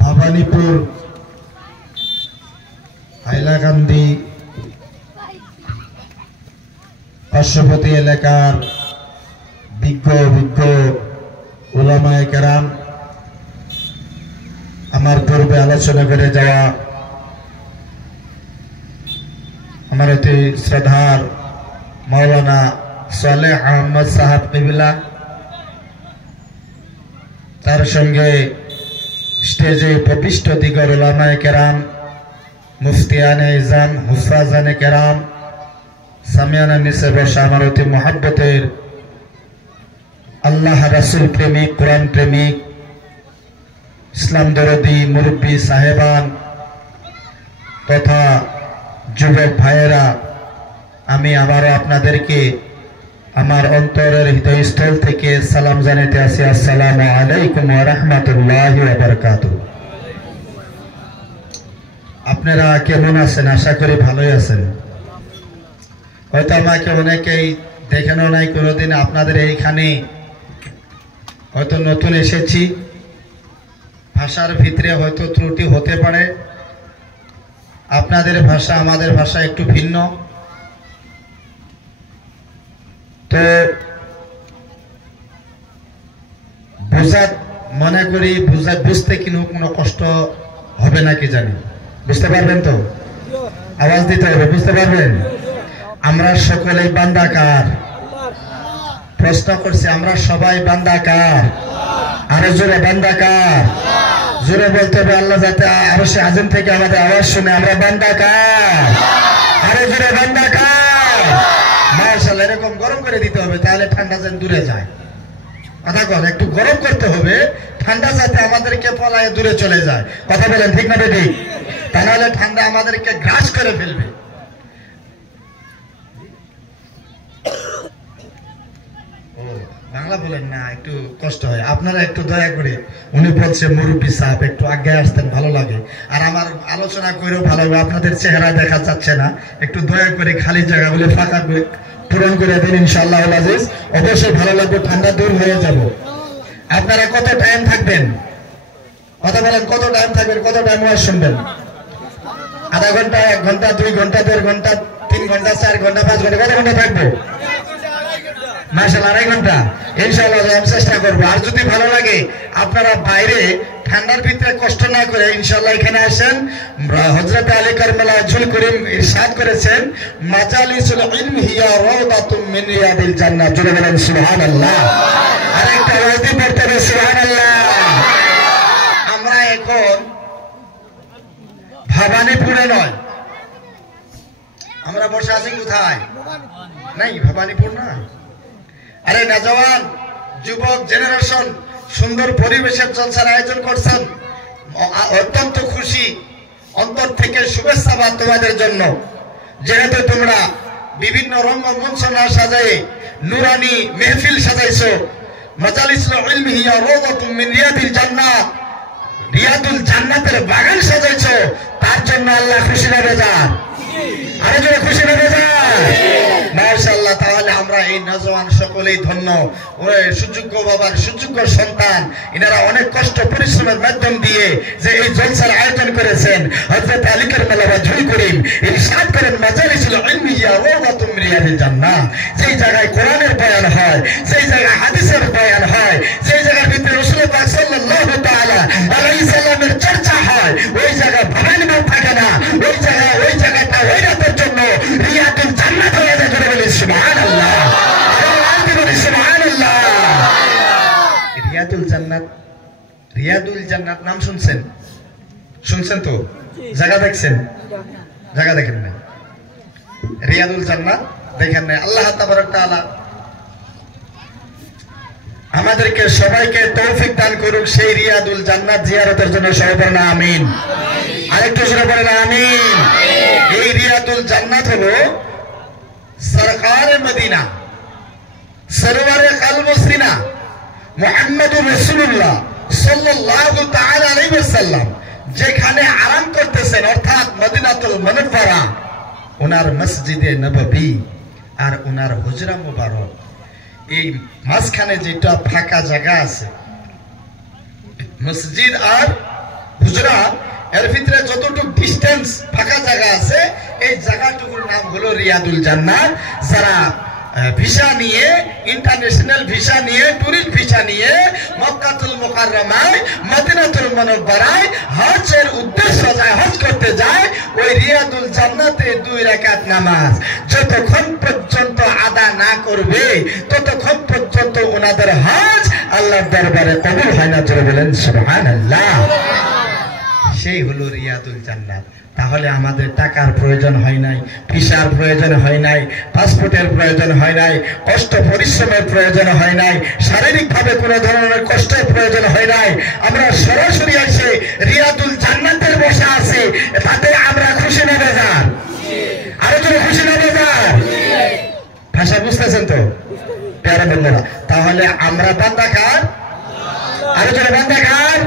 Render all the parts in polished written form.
ভবানীপুর হাইলাকান্দি পার্শ্ববর্তী এলাকার বিজ্ঞ উলামায়ে কেরাম, আমার পূর্বে আলোচনা করে যাওয়া আমার অতি শ্রদ্ধার মাওলানা সালেহ আহমদ সাহেব কিবলা, তার সঙ্গে স্টেজে উপবিষ্ট দিগর উলামায়ে কেরাম, মুফতিয়ানে ইজাম, হুফাজানে কেরাম, সামিয়ানা নিচে বসা আমার অতি মুহাব্বতের আল্লাহ রাসূল প্রেমিক, কোরআন প্রেমিক, ইসলাম দরদি মুরব্বী সাহেবান তথা যুবক ভাইয়েরা, আমি আবারও আপনাদেরকে আমার অন্তরের হৃদয়স্থল থেকে সালাম জানাতে আসি। আসসালামু আলাইকুম ওয়া রাহমাতুল্লাহি ওয়া বারাকাতুহু। আপনারা কেমন আছেন? আশা করি ভালোই আছেন। হয়তো আমাকে অনেকেই দেখেন নাই কোনোদিন, আপনাদের এইখানে হয়তো নতুন এসেছি, ভাষার ভিতরে হয়তো ত্রুটি হতে পারে, আপনাদের ভাষা আমাদের ভাষা একটু ভিন্ন, তো মনে করি বুঝতে কোনো কষ্ট হবে নাকি জানি। বুঝতে পারবেন তো? আওয়াজ দিতে হবে, বুঝতে পারবেন? আমরা সকলেই বান্দা কার? প্রশ্ন করছি, আমরা সবাই বান্দা কার? আরো জোরে বান্দা কার? জোরে বলতে হবে, আল্লাহ যাতে আরশে আজিম থেকে আমাদের আওয়াজ শুনে। আমরা বান্দা কার? আরো জোরে বান্দা কার? মাশাআল্লাহ, এরকম গরম করে দিতে হবে, তাহলে ঠান্ডা যেন দূরে যায়। কথা কর, একটু গরম করতে হবে, ঠান্ডা যাতে আমাদেরকে পলায়ে দূরে চলে যায়। কথা বলেন ঠিক না ঠিক? তাহলে ঠান্ডা আমাদেরকে গ্রাস করে ফেলবে। বাংলা বলেন না, একটু কষ্ট হয়। আপনারা একটু দয়া করে, উনি বলছে মুরব্বী সাহেব একটু আগে আসতেন ভালো লাগে, আর আমার আলোচনা করেও ভালো লাগে, আপনাদের চেহারা দেখা যাচ্ছে না, একটু দয়া করে খালি জায়গাগুলো ফাঁকা পূরণ করে দিন ইনশাআল্লাহ আজিজ। অবশ্যই ভালো লাগবে, ঠান্ডা দূর হয়ে যাব। আপনারা কত টাইম থাকবেন? কথা বলেন, কত টাইম থাকবেন? কত টাইম ওয়াজ শুনবেন? আধা ঘন্টা, 1 ঘন্টা, 2 ঘন্টা, 1.5 ঘন্টা, 3 ঘন্টা, 4 ঘন্টা, 5 ঘন্টা? কত ঘন্টা থাকবো? মাশাআল্লাহ 2.5 ঘন্টা ইনশাআল্লাহ আমি চেষ্টা করবো। আর যদি ভালো লাগে, আপনারা বাইরে ঠান্ডার ভিতরে কষ্ট না করে ইনশাআল্লাহ এখানে আসেন। হযরত আলী কারবালা জুল করিম ইরশাদ করেছেন, মাজালিসুল ইলম হিয়া রাওদাতুম মিন রিয়াদিল জান্নাহ। জোরে বলেন সুবহানাল্লাহ। আর একটা ওয়াজি পড়তে হবে, সুবহানাল্লাহ। আমরা এখন ভবানীপুরে নয়, আমরা বসে আছি কোথায়? নাই, ভবানীপুর না। আরে নওজওয়ান যুবক জেনারেশন সুন্দর পরিবেশের জলসার আয়োজন করছেন, অত্যন্ত খুশি, অন্তর থেকে শুভেচ্ছাবাদ তোমাদের জন্য। যেহেতু তোমরা বিভিন্ন রঙ্গমঞ্চ না সাজায়ে নুরানি মেহফিল সাজাইছো, মাজালিসুল ইলম হিয়া রাওদাতুম মিন রিয়াদিল জান্নাহ, রিয়াদুল জান্নাতের বাগান সাজাইছো, তার জন্য আল্লাহ খুশি না বেজার? আরে জোরে খুশি না বেজার? মাশাআল্লাহ। তাহলে আমরা এই নওজওয়ান সকলেই ধন্য, ওই সুযোগ্য বাবার সুযোগ্য সন্তান, এনারা অনেক কষ্ট পরিশ্রমের মাধ্যম দিয়ে যে এই জলসার আয়োজন করেছেন। হযরত আলী কারবালা জুল করিম ইরশাদ করেন, মাজালিসুল ইলম হিয়া রাওদাতুম মিন রিয়াদিল জান্নাহ। যেই জায়গায় কোরআনের বয়ান হয়, যেই জায়গায় হাদিসের বয়ান হয়, যেই জায়গার ভিতরে রাসূল পাক সাল্লাল্লাহু তাআলা আলাইহি সাল্লামের চর্চা হয়, ওই জায়গায় ভবানীপুর থাকে না, ওই জায়গাটা ওই রাতের জন্য রিয়াদুল জান্নাত হয়ে যায়। জোরে বলি সুবহানাল্লাহ, সুবহানাল্লাহ। রিয়াদুল জান্নাত, রিয়াদুল জান্নাত নাম শুনছেন? শুনছেন তো? জায়গা দেখছেন? জায়গা দেখেন না, রিয়াদুল জান্নাত দেখেন না। আল্লাহ তাবারক তাআলা আমাদেরকে সবাইকে তৌফিক দান করুক সেই রিয়াদুল জান্নাত জিয়ারতের জন্য। সবাই বলেন আমিন। আরেকটু জোরে বলেন আমিন। এই রিয়াদুল জান্নাত হলো সরকারে মদিনা, সরওয়ারে কলব সিনা মুহাম্মদুর রাসূলুল্লাহ সাল্লাল্লাহু তাআলা আলাইহি ওয়াসাল্লাম যেখানে আরাম করতেছেন, অর্থাৎ মদিনাতুল মুনাওয়ারা, ওনার মসজিদে নববী আর ওনার হুজরা মুবারক, এই মাঝখানে যেটা ফাঁকা জায়গা আছে, মসজিদ আর হুজরা এর ভিতরে যতটুকু ডিস্টেন্স ফাঁকা জায়গা আছে এই জায়গাটুকুর নাম হলো রিয়াদুল জান্নাত। যারা ভিসা নিয়ে, ইন্টারন্যাশনাল ভিসা নিয়ে, টুরিস্ট ভিসা নিয়ে মক্কাতুল মুকাররমায়, মদিনাতুল মুনাওয়ারায় হজের উদ্দেশ্য যায়, হজ করতে যায়, ওই রিয়াদুল জান্নাতে 2 রাকাত নামাজ যতক্ষণ পর্যন্ত আদা না করবে ততক্ষণ পর্যন্ত ওনাদের হজ আল্লাহর দরবারে কবুল হয় না। জোরে বলেন সুবহানাল্লাহ। সেই হলো রিয়াদুল জান্নাত। তাহলে আমাদের টাকার প্রয়োজন হয় নাই, ভিসার প্রয়োজন হয় নাই, পাসপোর্টের প্রয়োজন হয় নাই, কষ্ট পরিশ্রমের প্রয়োজন হয় নাই, শারীরিকভাবে কোনো ধরনের কষ্টের প্রয়োজন হয় নাই। আমরা সরাসরি এসে রিয়াদুল জান্নাতের বসে আছি, তাতে আমরা খুশি না বেজার? আরো জোরে খুশি না বেজার? ভাষা বুঝতেছেন তো প্যারা বন্ধুরা? তাহলে আমরা বান্দা কার? আরো জোরে বান্দা কার?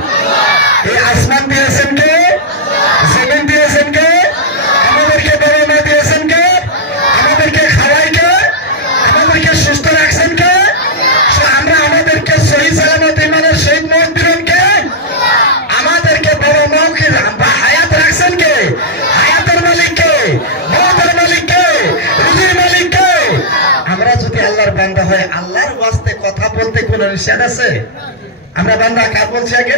এই আসমান দিয়েছেন কে? জমিন দিয়েছেন কে? আমাদেরকে বড় মা দিয়েছেন কে? আমাদেরকে খাওয়াই কে? আমাদেরকে সুস্থ রাখছেন কে? আমরা আমাদেরকে সহি সালামত ইমানের শহীদ মত দিলেন কে? আমাদেরকে বড় মৌকে হায়াত রাখছেন কে? হায়াতের মালিক কে? মৌতের মালিক কে? রুজির মালিক কে? আমরা যদি আল্লাহর বান্দা হয়, আল্লাহর ওয়াস্তে কথা বলতে কোনো নিষেধ আছে? আমরা বান্দা কার বলছি আগে?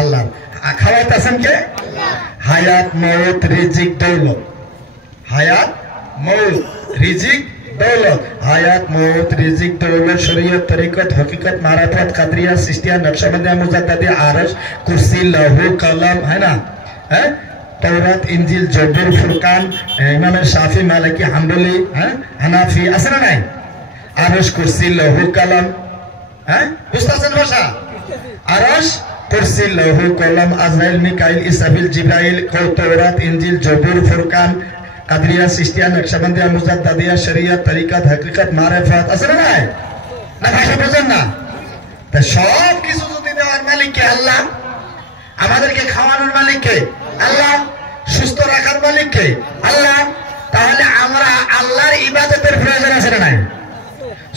আল্লাহ। খাওয়াইতেছেন কে? হায়াত, মৌত, রিজিক, দৌলত। হায়াত, মৌত, রিজিক, দৌলত। হায়াত, মৌত, রিজিক, দৌলত, শরীয়ত, তরিকত, হকিকত, মারাফত, কাদরিয়া, সিস্তিয়া, নকশবন্দিয়া, মুজাদ্দিদি, আরশ, কুরসি, লৌহ, কলম, है ना? হ্যাঁ, তৌরাত, ইনজিল, জবুর, ফুরকান, ইমাম শাফি, মালিকি, হাম্বলি, হ্যাঁ, হানাফি, আছে না নাই? আরশ, কুরসি, লৌহ, কলম, হ্যাঁ, বুঝতেছেন ভাষা? আরশ, কুরসি, লৌহ, কলম, আজরাইল, মিকাইল, ইসরাফিল, জিবরাইল, তৌরাত, ইনজিল, জবুর, ফুরকান, কাদরিয়া, সিস্তিয়া, নকশবন্দিয়া, মুজাদ্দিদিয়া, শরিয়ত, তরিকত, হকিকত, মারিফত, আছে না নাই? না ভাষা বোঝেন না? তা সব কিছু যদি দেওয়ার মালিক কে? আল্লাহ। আমাদেরকে খাওয়ানোর মালিক কে? আল্লাহ। সুস্থ রাখার মালিক কে? আল্লাহ। তাহলে আমরা আল্লাহর ইবাদতের প্রয়োজন আছে না নাই?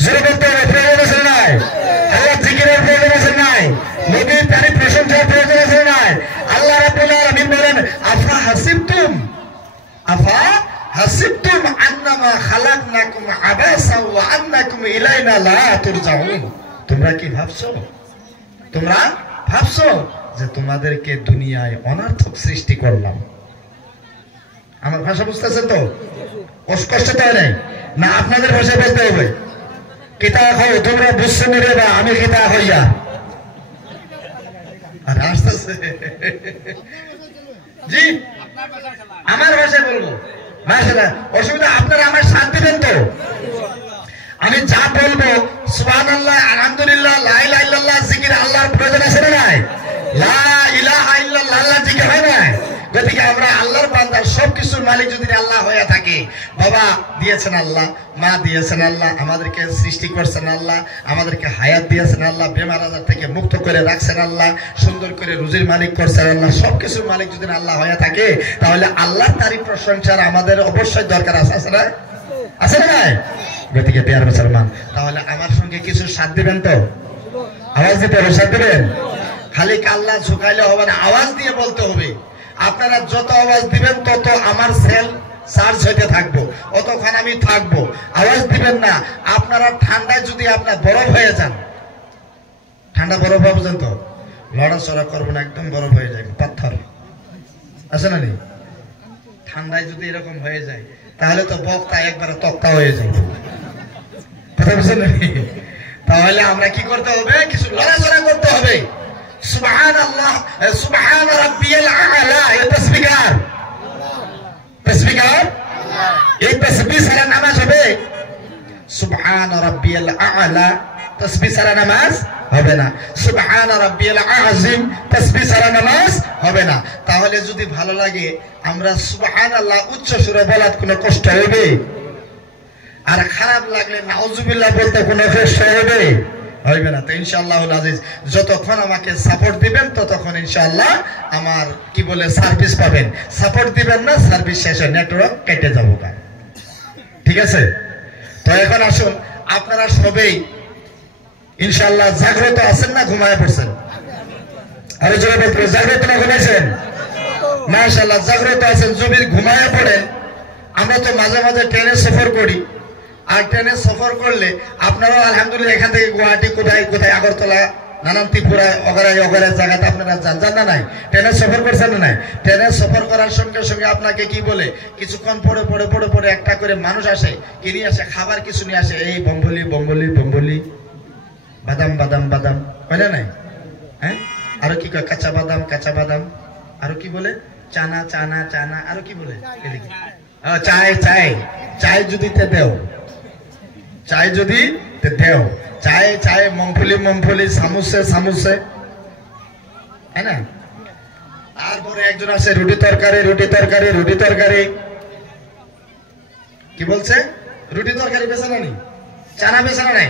জোরে বলতে হবে, প্রয়োজন আছে না নাই? আল্লাহ জিকিরের প্রয়োজন আছে না নাই? নবীর তারিফ প্রশংসার প্রয়োজন আছে না নাই? আল্লাহ রাব্বুল আলামিন বলেন, আফা হাসিবতুম আন্নামা খালাকনাকুম আবাসা ওয়া আন্নাকুম ইলাইনা লা তুরজাউন। তোমরা কি ভাবছো? তোমরা ভাবছো যে তোমাদেরকে দুনিয়ায় অনর্থক সৃষ্টি করলাম? আমার ভাষা বুঝতেছেন তো? কষ্ট তো নাই না? আপনাদের ভাষায় বলতে হবে। কিতা হও তোমরা বুঝছো রে বা আমি কিতা হইয়া? আর আসতেছে জি, আমার ভাষায় বলবো। মাশাআল্লাহ, অসুবিধা? আপনারা আমার সাথ দিবেন তো? আমি যা বলবো সুবহানাল্লাহ, আলহামদুলিল্লাহ, লা ইলাহা ইল্লাল্লাহ জিকির আল্লাহর প্রয়োজন আছে না নাই? লা ইলাহা ইল্লাল্লাহ আল্লাহ জিকির হয় না? গতিকে আমরা আল্লাহর বান্দা, সবকিছুর মালিক যদি আল্লাহ হয়ে থাকে, বাবা দিয়েছেন আল্লাহ, মা দিয়েছেন আল্লাহ, আমাদেরকে সৃষ্টি করছেন আল্লাহ, আমাদেরকে হায়াত দিয়েছেন আল্লাহ, বেমার আজার থেকে মুক্ত করে রাখছেন আল্লাহ, সুন্দর করে রুজির মালিক করছেন আল্লাহ, সবকিছুর মালিক যদি আল্লাহ হয়ে থাকে, তাহলে আল্লাহর তারিফ প্রশংসার আমাদের অবশ্যই দরকার আছে। আছে না? আছে না? গতিকে প্রিয় মুসলমান, তাহলে আমার সঙ্গে কিছু সাথ দিবেন তো? আওয়াজ দিতে হবে, সাথ দিবেন। খালি কাল্লা ঝুঁকাইলে হবে না, আওয়াজ দিয়ে বলতে হবে। আপনারা যত আওয়াজ দিবেন তত আমার সেল চার্জ হইতে থাকবো, অতক্ষণ আমি থাকবো। আওয়াজ দিবেন না। আপনারা ঠান্ডায় যদি আপনার বরফ হয়ে যান, ঠান্ডা বরফ বুঝেন তো, লড়াচড়া করবো না, একদম বরফ হয়ে যায়, পাথর আছে না? ঠান্ডায় যদি এরকম হয়ে যায় তাহলে তো বক্তা একবারে তক্তা হয়ে যায়, কথা বুঝছেন? তাহলে আমরা কি করতে হবে? কিছু লড়াচড়া করতে হবে। সুবহানাল্লাহ, সুবহান রাব্বিয়াল আ'লা, এই তাসবিহকার, তাসবিহকার, এই তাসবিহ ছাড়া নামাজ হবে? সুবহান রাব্বিয়াল আ'লা, তাসবিহ ছাড়া নামাজ হবে না। সুবহান রাব্বিয়াল আযীম, তাসবিহ ছাড়া নামাজ হবে না। তাহলে যদি ভালো লাগে আমরা সুবহানাল্লাহ উচ্চ সুরে বলার কোনো কষ্ট হবে? আর খারাপ লাগলে নাউজুবিল্লাহ বলতে কোনো কষ্ট হবে? হইবে না। তো ইনশাআল্লাহুল আজিজ যতক্ষণ আমাকে সাপোর্ট দিবেন ততক্ষণ ইনশাআল্লাহ আমার কি বলে সার্ভিস পাবেন। সাপোর্ট দিবেন না, সার্ভিস শেষে নেটওয়ার্ক কেটে যাবো। ঠিক আছে? তো এখন আসুন, আপনারা সবাই ইনশাআল্লাহ জাগ্রত আছেন না ঘুমায় পড়ছেন? আরে জোরে বলতে জাগ্রত না ঘুমাইছেন? মাশাআল্লাহ জাগ্রত আছেন। জমির ঘুমায় পড়েন। আমরা তো মাঝে মাঝে ট্রেনে সফর করি, আর ট্রেনে সফর করলে আপনারাও আলহামদুলিল্লাহ এখান থেকে গুয়াহাটি কোথায় কোথায় আগরতলা নানান ত্রিপুরা অগরায় জায়গাতে আপনারা যান না নাই? ট্রেনে সফর করছেন না নাই? ট্রেনে সফর করার সঙ্গে সঙ্গে আপনাকে কি বলে, কিছুক্ষণ পরে একটা করে মানুষ আসে, কি নিয়ে আসে? খাবার কিছু নিয়ে আসে। এই বম্বলি বাদাম হয় না নাই? হ্যাঁ, আরো কি কয়? কাঁচা বাদাম, আরো কি বলে? চানা, আরো কি বলে? চায় যদি তে দেও, চায় মমফলি সামুসে, হ্যাঁ না? তারপরে একজন আছে রুটি তরকারি। কি বলছে? রুটি তরকারি বেচা না, চানা বেচা নাই।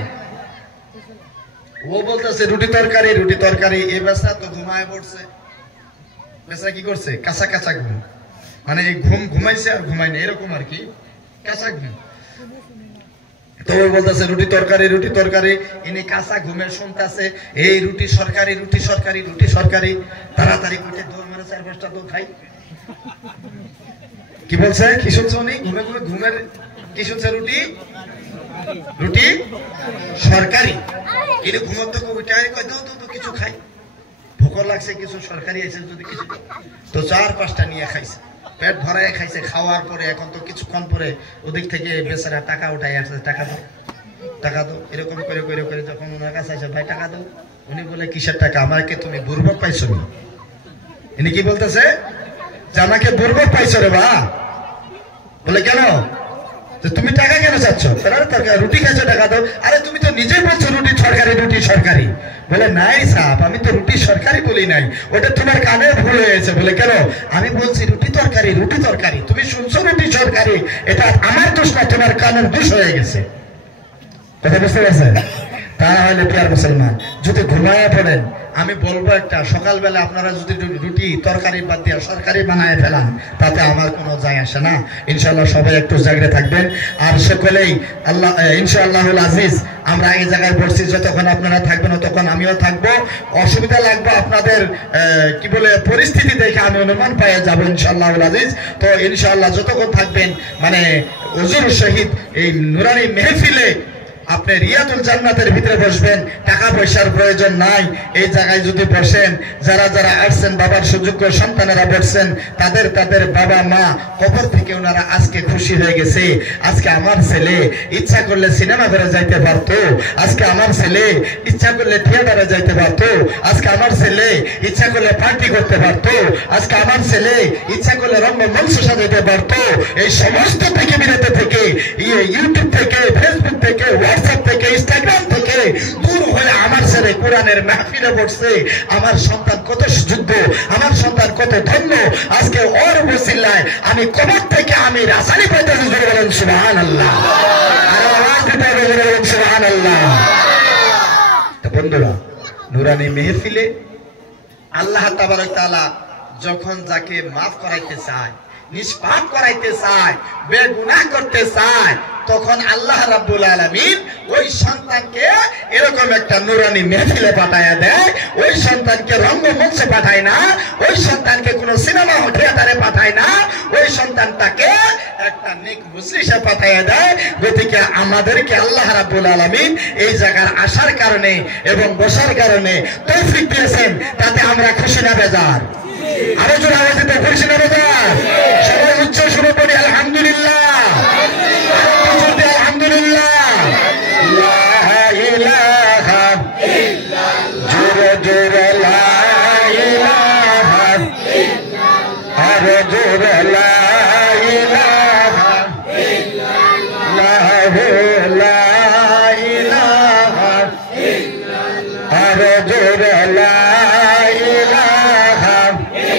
ও বলতেছে রুটি তরকারি। এ বেচা তো ঘুমায় পড়ছে। বেচা কি করছে? কাঁচা ঘুম, মানে এই ঘুমাইছে আর ঘুমায়নি, এরকম আর কি, কাঁচা ঘুম। তো বলতেছে রুটি তরকারি। ইনি কাঁচা ঘুমে শুনতেছে এই রুটি সরকারি। তাড়াতাড়ি করে দৌড় মেরে 4-5টা দৌড় খাই। কি বলছে? কি শুনছে উনি? ঘুমের কি শুনছে? রুটি সরকারি। ইনি ঘুমত তো কবিটাই কয় দাও কিছু খাই, ভোক লাগছে, কিছু সরকারি আছে যদি কিছু। তো 4-5টা নিয়ে খাইছে, পেট ভরায় খাইছে। খাওয়ার পরে এখন তো কিছুক্ষণ পরে ওদিক থেকে বেচারা টাকা উঠাই আসছে, টাকা দাও এরকম করে যখন ওনার কাছে আসে, ভাই টাকা দাও। উনি বলে কিসের টাকা? আমাকে তুমি বুর্বক পাইছো নি? ইনি কি বলতেছে? যে আমাকে বুর্বক পাইছো রে বা। বলে কেন? তুমি টাকা কেন চাচ্ছ? রুটি খাইছো, টাকা দাও। আরে তুমি তো নিজেই বলছো রুটি সরকারি। বলে নাই সাহেব, আমি তো রুটি সরকারি বলি নাই, ওটা তোমার কানে ভুল হয়েছে। বলে কেন? আমি বলছি রুটি তরকারি, তুমি শুনছো রুটি সরকারি, এটা আমার দোষ না, তোমার কানের দোষ হয়ে গেছে। কথা বুঝতে পারছেন? তাহলে প্রিয় মুসলমান, যদি ঘুমায় পড়েন, আমি বলবো একটা, সকালবেলা আপনারা যদি রুটি তরকারি বাদ দিয়ে সরকারি বানায় ফেলান, তাতে আমার কোনো যায় আসে না। ইনশাআল্লাহ সবাই একটু জাগরে থাকবেন। আর সকলেই আল্লাহ ইনশাআল্লাহুল আজিজ, আমরা এই জায়গায় বসছি, যতক্ষণ আপনারা থাকবেন ততক্ষণ আমিও থাকবো। অসুবিধা লাগবে আপনাদের কি বলে পরিস্থিতি দেখে আমি অনুমান পেয়ে যাবো ইনশাআল্লাহুল আজিজ। তো ইনশাআল্লাহ যতক্ষণ থাকবেন, মানে হুজুর শহীদ এই নুরানি মেহফিলে আপনি রিয়াদুল জান্নাতের ভিতরে বসবেন, টাকা পয়সার প্রয়োজন নাই। এই জায়গায় যদি বসেন, যারা আসছেন বাবার সুযোগ্য সন্তানেরা বসছেন, তাদের বাবা মা কবর থেকে ওনারা আজকে খুশি হয়ে গেছে। আজকে আমার ছেলে ইচ্ছা করলে সিনেমা ঘরে যাইতে পারতো, আজকে আমার ছেলে ইচ্ছা করলে থিয়েটারে যাইতে পারতো, আজকে আমার ছেলে ইচ্ছা করলে পার্টি করতে পারতো, আজকে আমার ছেলে ইচ্ছা করলে রঙ্গমঞ্চ সাজাতে পারতো। এই সমস্ত থেকে বিরত থেকে, ইউটিউব থেকে, ফেসবুক থেকে, হোয়াটসঅ্যাপ থেকে, ইনস্টাগ্রাম থেকে দূর হয়ে আমার ছেলে কোরআনের মাহফিলে বসছে। আমার সন্তান কত সুযোগ্য, আমার সন্তান কত ধন্য। আজকে ওর ওসিলায় আমি কবর থেকে আমি রাসানি পাইতেছি। জোরে বলেন সুবহানাল্লাহ। আর আওয়াজ দিতে হবে, জোরে বলেন সুবহানাল্লাহ। তো বন্ধুরা, নুরানি মেহফিলে আল্লাহ তাবারক তাআলা যখন যাকে মাফ করাইতে চায়, নিষ্পাপ করাইতে চায়, বেগুনাহ করতে চায়, তখন আল্লাহ রাব্বুল আলামিন ওই সন্তানকে এরকম একটা নুরানি মেহফিলে পাঠায় দেয়। ওই সন্তানকে রঙ্গমঞ্চে পাঠায় না, ওই সন্তানকে কোন সিনেমা থিয়েটারে পাঠায় না, ওই সন্তানটাকে একটা নেক মজলিসে পাঠায় দেয়। গতিকে আমাদেরকে আল্লাহ রাব্বুল আলামিন এই জায়গার আসার কারণে এবং বসার কারণে তৌফিক দিয়েছেন, তাতে আমরা খুশি না বেজার? আরো জোরে আওয়াজ দিতে খুশি না বেজার? সবাই উচ্চ সুরে পড়ি আলহামদুলিল্লাহ, আলহামদুলিল্লাহ। লা ইলাহা ইল্লাল্লাহ, জোরে জোরে লা ইলাহা ইল্লাল্লাহ, আরো জোরে লা ইলাহা ইল্লাল্লাহ, লা ইলাহা ইল্লাল্লাহ, আরো জোরে লা ইলাহা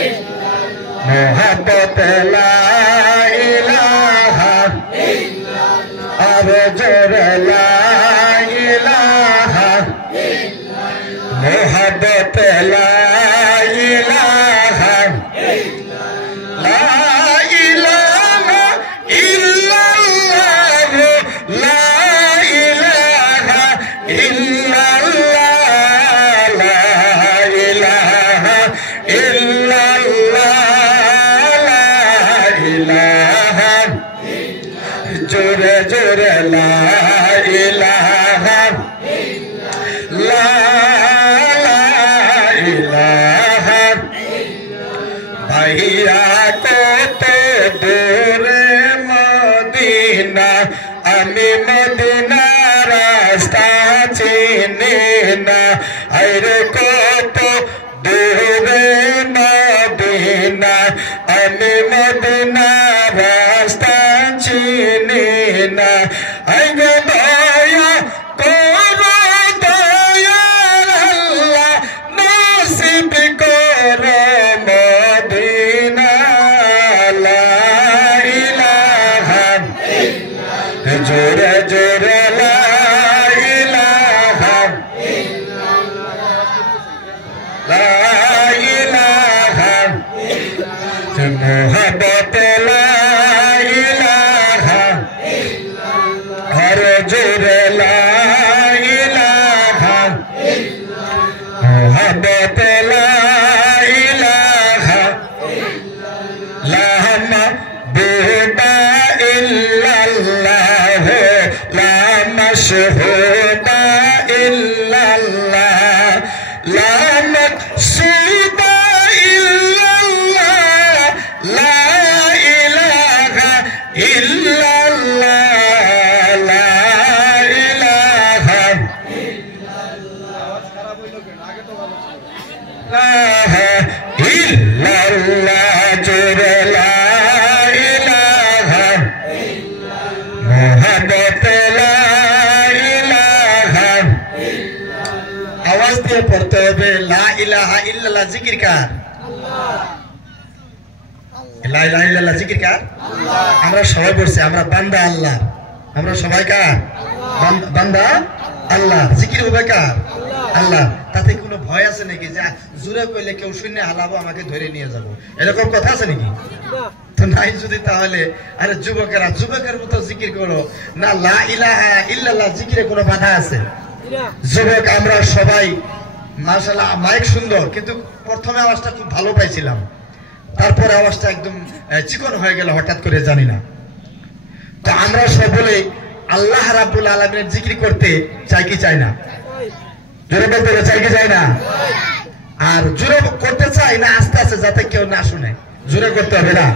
ইল্লাল্লাহ, মুহাব্বত লা ইলাহা ইল্লাল্লাহ, আরো জোরে লা ইলাহা ইল্লাল্লাহ, মুহাব্বত লা ইলাহা ইল্লাল্লাহ, লা ইলাহা ইল্লাল্লাহ, লা ইলাহা ইল্লাল্লাহ, লা ইলাহা আইরে কত দূরে মদিনা আমি মদিনা রাস্তা চিনি না আইরে দয়া করো দয়াল আল্লাহ নসিব করো মদিনা লা ইলাহা জোরে জোরে লা ইলাহা লা ইলাহা মোহাম্মদ লা ইলাহা হর জোরে লা ইলাহা মোহাম্মদ লা ইলাহা লা মাবুদা ইল্লাল্লাহ লা মাশহুদা ইল্লাল্লাহ লা মাকসুদা ইল্লাল্লাহ লা ইলাহা ইল্লাল্লাহ লা ইলাহা ইল্লাল্লাহ জোরে লা ইলাহা মুহাম্মদ লা ইলাহা আওয়াজ দিয়ে পড়তে হবে লা ইলাহা ইল্লাল্লাহ জিকির কার লা ইলাহা ইল্লাল্লাহ জিকির কার আমরা সবাই বলছি আমরা বান্দা আল্লাহ আমরা সবাই কার বান্দা আল্লাহ জিকির হবে কার আল্লাহ তাতে কোনো ভয় আছে নাকি যে জোরে কইলে কেউ শুনে হালাবো আমাকে ধরে নিয়ে যাব এরকম কথা আছে নাকি তো নাই যদি তাহলে আরে যুবকের মতো জিকির করো না লা ইলাহা ইল্লাল্লাহ জিকিরে কোনো বাধা আছে যুবক আমরা সবাই মাশাআল্লাহ মাইক সুন্দর কিন্তু প্রথমে আওয়াজটা খুব ভালো পাইছিলাম তারপরে আওয়াজটা একদম চিকন হয়ে গেল হঠাৎ করে জানি না তো আমরা সকলে আল্লাহ রাব্বুল আলামিনের জিকির করতে চাই কি চাই না জোরে বলতে চাই কি চাই না আর জোরে করতে চাই না আস্তে আস্তে যাতে কেউ না শুনে জোরে করতে হবে না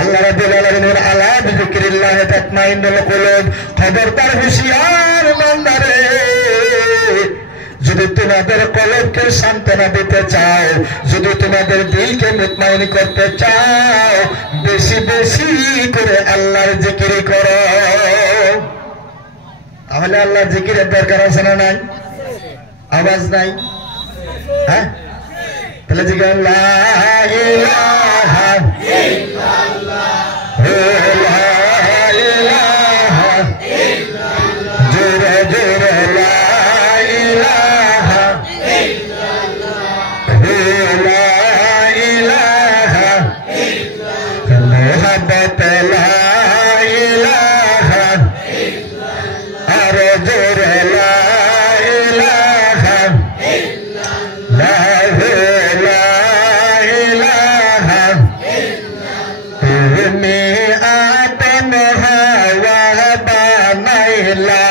আল্লাহ রাব্বুল আলামিন আলা বিযিকরিল্লাহ তাতমাইন্নুল কুলুব খবরদার হুঁশিয়ার বান্দারে যদি তোমাদের কলবকে সান্ত্বনা দিতে চাও যদি তোমাদের দিলকে মুতমাইন করতে চাও বেশি বেশি করে আল্লাহর জিকির করো তাহলে আল্লাহর জিকিরের দরকার আছে না নাই আওয়াজ নাই হ্যাঁ তাহলে জিকির লা ইলাহা ইল্লাল্লাহ লা ইলাহা ইল্লাল্লাহ জোরে জোরে লা ইলাহা ইল্লাল্লাহ লা ইলাহা ইল্লাল্লাহ মুহাম্মদ লা ইলাহা ইল্লাল্লাহ আর জোরে লা ইলাহা ইল্লাল্লাহ লা ইলাহা ইল্লাল্লাহ তুমি আদম হাওয়া বানাইলা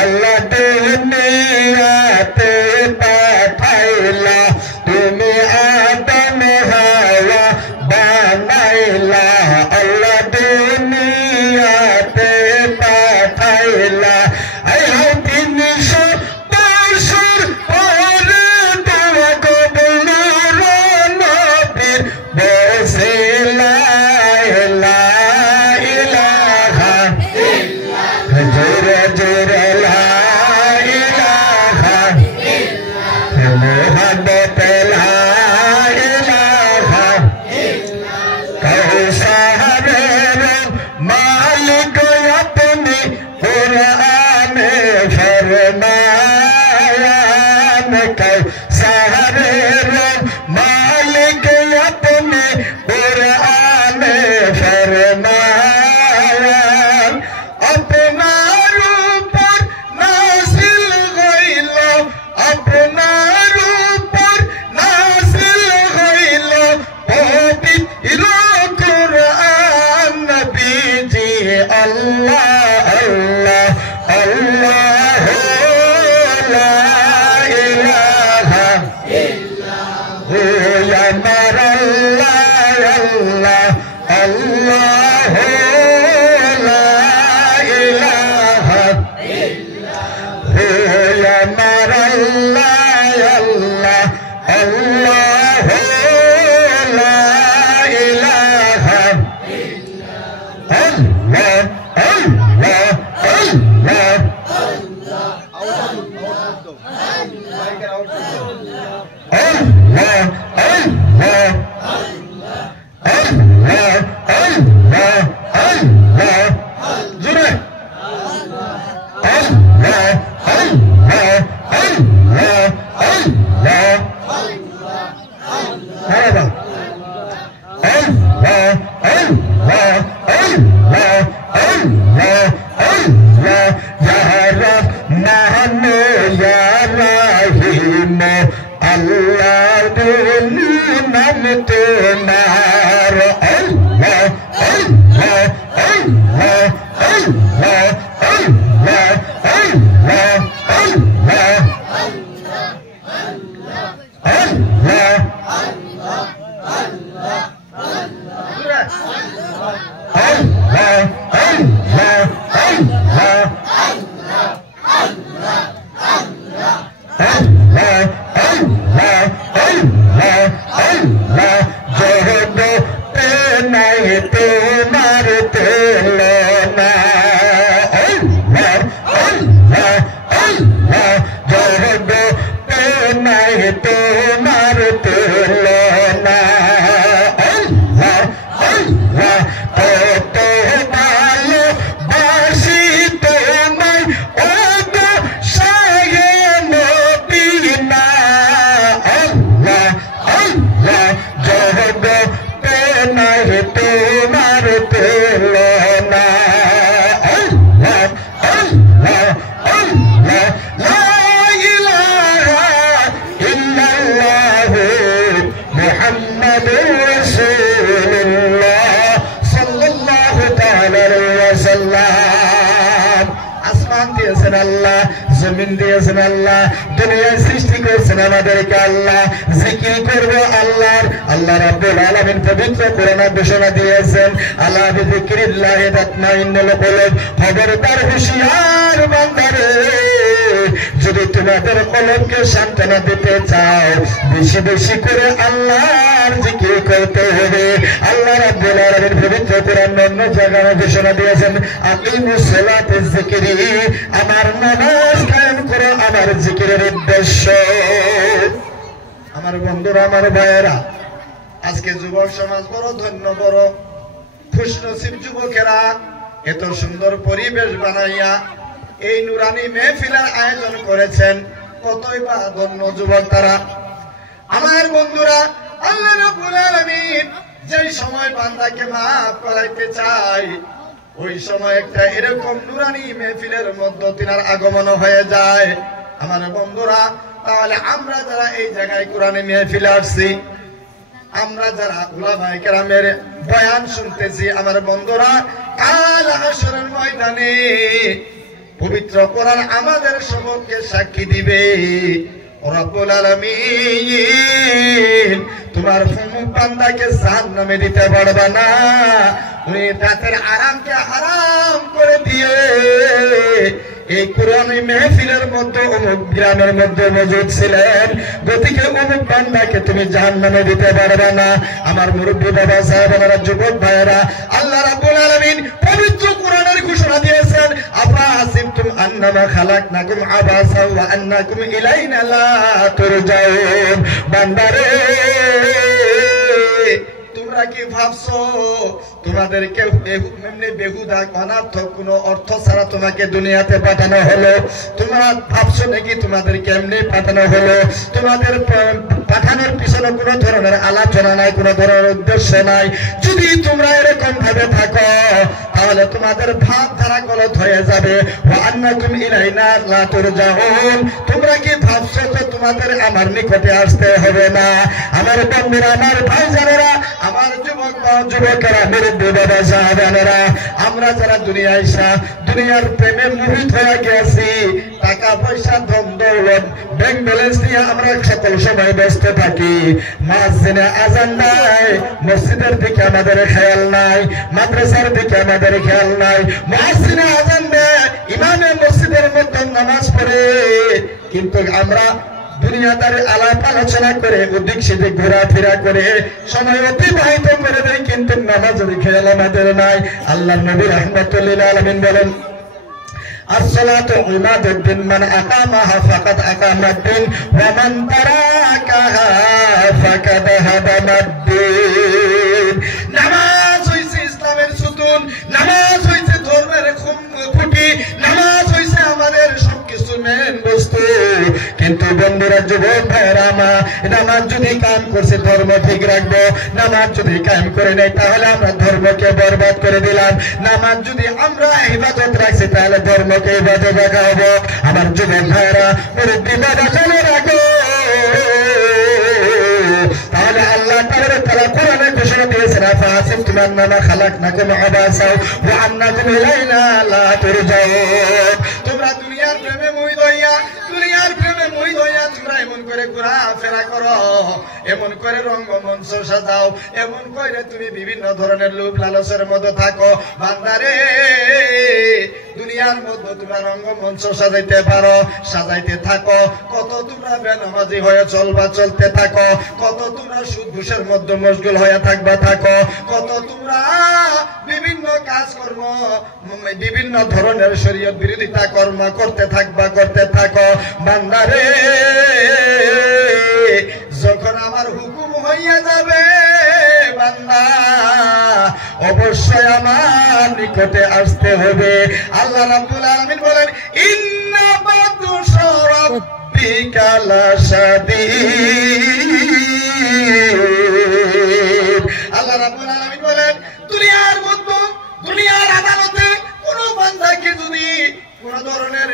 আল্লাহ দুনিয়াতে পাঠাইলা তুমি আদম হাওয়া বানাইলা আল্লাহ দুনিয়াতে পাঠাইলা আই হাও 300 বছর পরে দোয়া কবুল নবীর বসে লা ইলাহা জোরে জোরে লা ইলাহা মুহাম্মদ লা ইলাহা কাউসারের মালিক আপনি কুরআনে ফরমায়ান কাউসারের মালিক আপনি কুরআনে ফরমায়ান আপনার উপর নাযিল হইল আপনার উপর নাযিল হইল পবিত্র কুরআন নবীজি আল্লাহ আল্লাহ আল্লাহ লা ইলাহা ইল্লাল্লাহ আমার আল্লাহ আল্লাহ আল্লাহ লা ইলাহা ইল্লাল্লাহ আমার আল্লাহ আল্লাহ আল্লাহ আল্লাহ লা ইলাহা আল্লাহ আল্লাহ আল্লাহ Allah, Allah, Allah, Allah, Allah, jure. Allah, Allah, Allah, Allah. Merhaba. Allah, Allah, Allah, Allah, Allah. Ya Rahman, Ya Rahim. Allah boli naam tomar Allah Allah Allah Allah Allah Allah Allah Allah জমিন দিয়েছেন আল্লাহ, দুনিয়ায় সৃষ্টি করেছেন আমাদেরকে আল্লাহ। জিকির করবো আল্লাহর, আল্লাহ রাব্বুল আলামিন পবিত্র কোরআনে ঘোষণা দিয়েছেন, আলা বিযিকরিল্লাহি তাতমাইন্নুল কুলুব। খবরদার হুঁশিয়ার বান্দারে, যদি তোমাদের কলবকে সান্ত্বনা দিতে চাও, বেশি বেশি করে আল্লাহর জিকির করতে হবে। আল্লাহ রাব্বুল আলামিন পবিত্র কোরআন অন্য জায়গায় ঘোষণা দিয়েছেন, আকিমুস সালাতা যিকরি, আমার নামাজ কায়েম করো আমার জিকিরের উদ্দেশ্য। আমার বন্ধুরা, আমার ভাইয়েরা, আজকে যুবক সমাজ বড় ধন্য, বড় খুশনসিব যুবকেরা এত সুন্দর পরিবেশ বানাইয়া এই নুরানি মেহফিলের আয়োজন করেছেন। কতই বা ধন্য যুবক তারা। আমার বন্ধুরা, আল্লাহ রাব্বুল আলামিন যেই সময় বান্দাকে মাফ করাইতে চায়, ওই সময় একটা এরকম নুরানি মেহফিলের মধ্যে তিনার আগমন হয়ে যায়। আমার বন্ধুরা, তাহলে আমরা যারা এই জায়গায় কোরআনে মেহফিলে আসছি, আমরা যারা উলামায়ে কেরামের বয়ান শুনতেছি, আমার বন্ধুরা, কাল হাশরের ময়দানে পবিত্র কোরআন আমাদের সবকে সাক্ষী দিবে। রব্বুল আলামিন তোমার বান্দাকে জাহান্নামে দিতে পারবে না। উনি রাতের আরামকে হারাম করে দিয়ে এই কোরআনী মেহফিলের মধ্যে অমুক গ্রামের মধ্যে মজুদ ছিলেন, গতিকে অমুক বান্দাকে তুমি জাহান্নামে দিতে পারবে না। আমার মুরব্বী বাবা সাহেবেরা, যুবক ভাইয়েরা, আল্লাহ রাব্বুল আলামিন পবিত্র কোরআনের ঘোষণা দিয়েছেন, আফা হাসিবতুম আন্নামা খালাকনাকুম আবাসা ওয়া আন্নাকুম ইলাইনা লা তুরজাউন। বান্দারে, তোমরা কি ভাবছো তোমাদেরকে এমনি বেহুদা অনার্থক কোন অর্থ ছাড়া তোমাকে দুনিয়াতে পাঠানো হলো? তোমরা ভাবছো নাকি তোমাদেরকে এমনি পাঠানো হলো? তোমাদের পাঠানোর পিছনে কোনো ধরনের আলোচনা নাই, কোনো ধরনের উদ্দেশ্য নাই। যদি তোমরা এরকম ভাবে থাকো, তাহলে তোমাদের ভাবধারা গলত হয়ে যাবে। ওয়া আন্নাকুম ইলাইনা লা তুরজাউন। তোমরা কি ভাবছো যে তোমাদের আমার নিকটে আসতে হবে না? আমার বন্ধুরা, আমার ভাইজানেরা, আমার যুবকেরা, মুরব্বী বাবা সাহাবানেরা, আমরা যারা দুনিয়ায় দুনিয়ার প্রেমে মোহিত হয়ে গেছি, টাকা পয়সা, ধন দৌলত, ব্যাংক ব্যালেন্স নিয়ে আমরা সকল সময় ব্যস্ত থাকি। মুয়াজ্জিনে আযান নাই, মসজিদের দিকে আমাদের খেয়াল নাই, মাদ্রাসার দিকে আমাদের খেয়াল নাই। মুয়াজ্জিনে আযান দেয়, ইমামে মসজিদের মধ্যে নামাজ পড়ে, কিন্তু আমরা দুনিয়াদারি আলাপ আলোচনা করে ওদিক সেদিক ঘোরাফেরা করে সময় অতিবাহিত করে দেয়, কিন্তু নামাজের খেয়াল আমাদের নাই। আল্লাহর নবী রাহমাতুল্লিল আলামিন বলেন, আসসালাতু ইমাদুদ্দিন, মান আকামাহা ফাকাদ আকামাদ্দিন ওয়া মান তারাকাহা ফাকাদ হাদামাদ্দিন। নামাজ হইছে ইসলামের সুতুন, নামাজ হইছে ধর্মের খুঁটি, নামাজ হইছে আমাদের সবকিছু মেন বস্তু। কিন্তু বন্ধুরা, যুবক ভাইরা আমার, নামাজ যদি কায়েম করছে ধর্ম ঠিক রাখবো, নামাজ যদি কায়েম করে নেই তাহলে আমরা ধর্মকে বরবাদ করে দিলাম। নামাজ যদি আমরা ইবাদত রাখছি তাহলে ধর্মকে ইবাদত রাখা হবো। আমার যুবক ভাইরা, মুরব্বি বাবা চলে রাখো। তাহলে আল্লাহ তাআলা কোরআনে ঘোষণা দিয়েছেন, আফাহাসিবতুম আন্নামা খালাকনাকুম আবাসাও ওয়া আন্নাকুম ইলাইনা লা তুরজাউন। তোমরা দুনিয়ার প্রেমে মোহিত হইয়া তোমরা এমন করে ঘোরাফেরা করো, এমন করে রঙ্গমঞ্চ সাজাও, এমন করে তুমি বিভিন্ন ধরনের লোভ লালসের মধ্যে থাকো। বান্দারে, দুনিয়ার মধ্যে তোমরা রঙ্গমঞ্চ সাজাইতে পারো, সাজাইতে থাকো। কত তোমরা বেনামাজি হয়ে চলতে থাকো, কত তোমরা সুদ ঘুষের মধ্যে মশগুল হয়ে থাকো, কত তোমরা বিভিন্ন কাজকর্ম, বিভিন্ন ধরনের শরীয়ত বিরোধিতা কর্ম করতে থাকো। বান্দারে, যখন আমার হুকুম হইয়া যাবে বান্দা, অবশ্যই আমার নিকটে আসতে হবে। আল্লাহ রাব্বুল আলামিন বলেন, ইন্না বাতুশা রাব্বিকা লাশাদীদ। আল্লাহ রাব্বুল আলামিন বলেন, দুনিয়ার মধ্যে, দুনিয়ার আদালতে কোন বান্দাকে যদি কোন ধরনের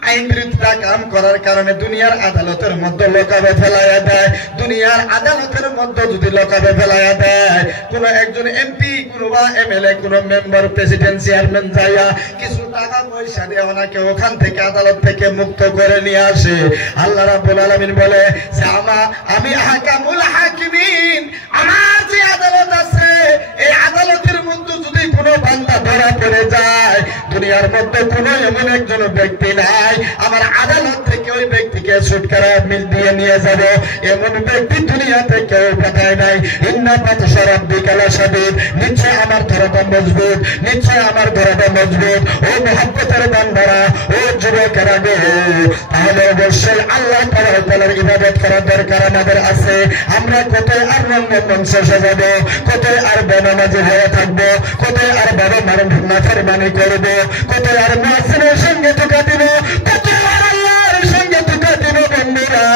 আইন বিরোধিতা কাম করার কারণে দুনিয়ার আদালতের মধ্যে লোকাবে ফেলাইয়া দেয়, দুনিয়ার আদালতের মধ্যে যদি লোকাবে ফেলাইয়া দেয়, কোন একজন এমপি, কোন বা এমএলএ, কোন মেম্বার, প্রেসিডেন্ট, চেয়ারম্যান যাইয়া কিছু টাকা পয়সা দিয়ে ওনাকে ওখান থেকে আদালত থেকে মুক্ত করে নিয়ে আসে, আল্লাহ রাব্বুল আলামিন বলে যে আমি হাকামুল হাকিমিন, আমার যে আদালত আছে এই আদালতের মধ্যে যদি কোনো বান্দা ধরা পড়ে যায়, দুনিয়ার মধ্যে কোনো এমন একজন ব্যক্তি নাই আমার আদালত থেকে ওই ব্যক্তিকে ছুটকারা দিয়ে নিয়ে যাব, এমন ব্যক্তি দুনিয়াতে কেউ পাঠায় নাই। ইন্না বাতশা রাব্বিকা লাশাদীদ, নিশ্চয় আমার ধরাটা মজবুত, নিশ্চয় আমার ধরাটা মজবুত। ও মুহাব্বতের বান্দারা, ও যুবকেরা গো, তাহলে অবশ্যই আল্লাহ তাআলার ইবাদত করার দরকার আমাদের আছে। আমরা কোথায় আর রঙ্গমঞ্চ সাজাবো, কোথায় আর বেনামাজি হয়ে থাকবো, কোথায় আর বাবা মার নাফরমানি করবো, কোথায় আর মুয়াজ্জিনের সঙ্গে ধোঁকা দিব, কোথায় আর আল্লাহর সঙ্গে ধোঁকা দিব। বন্ধুরা,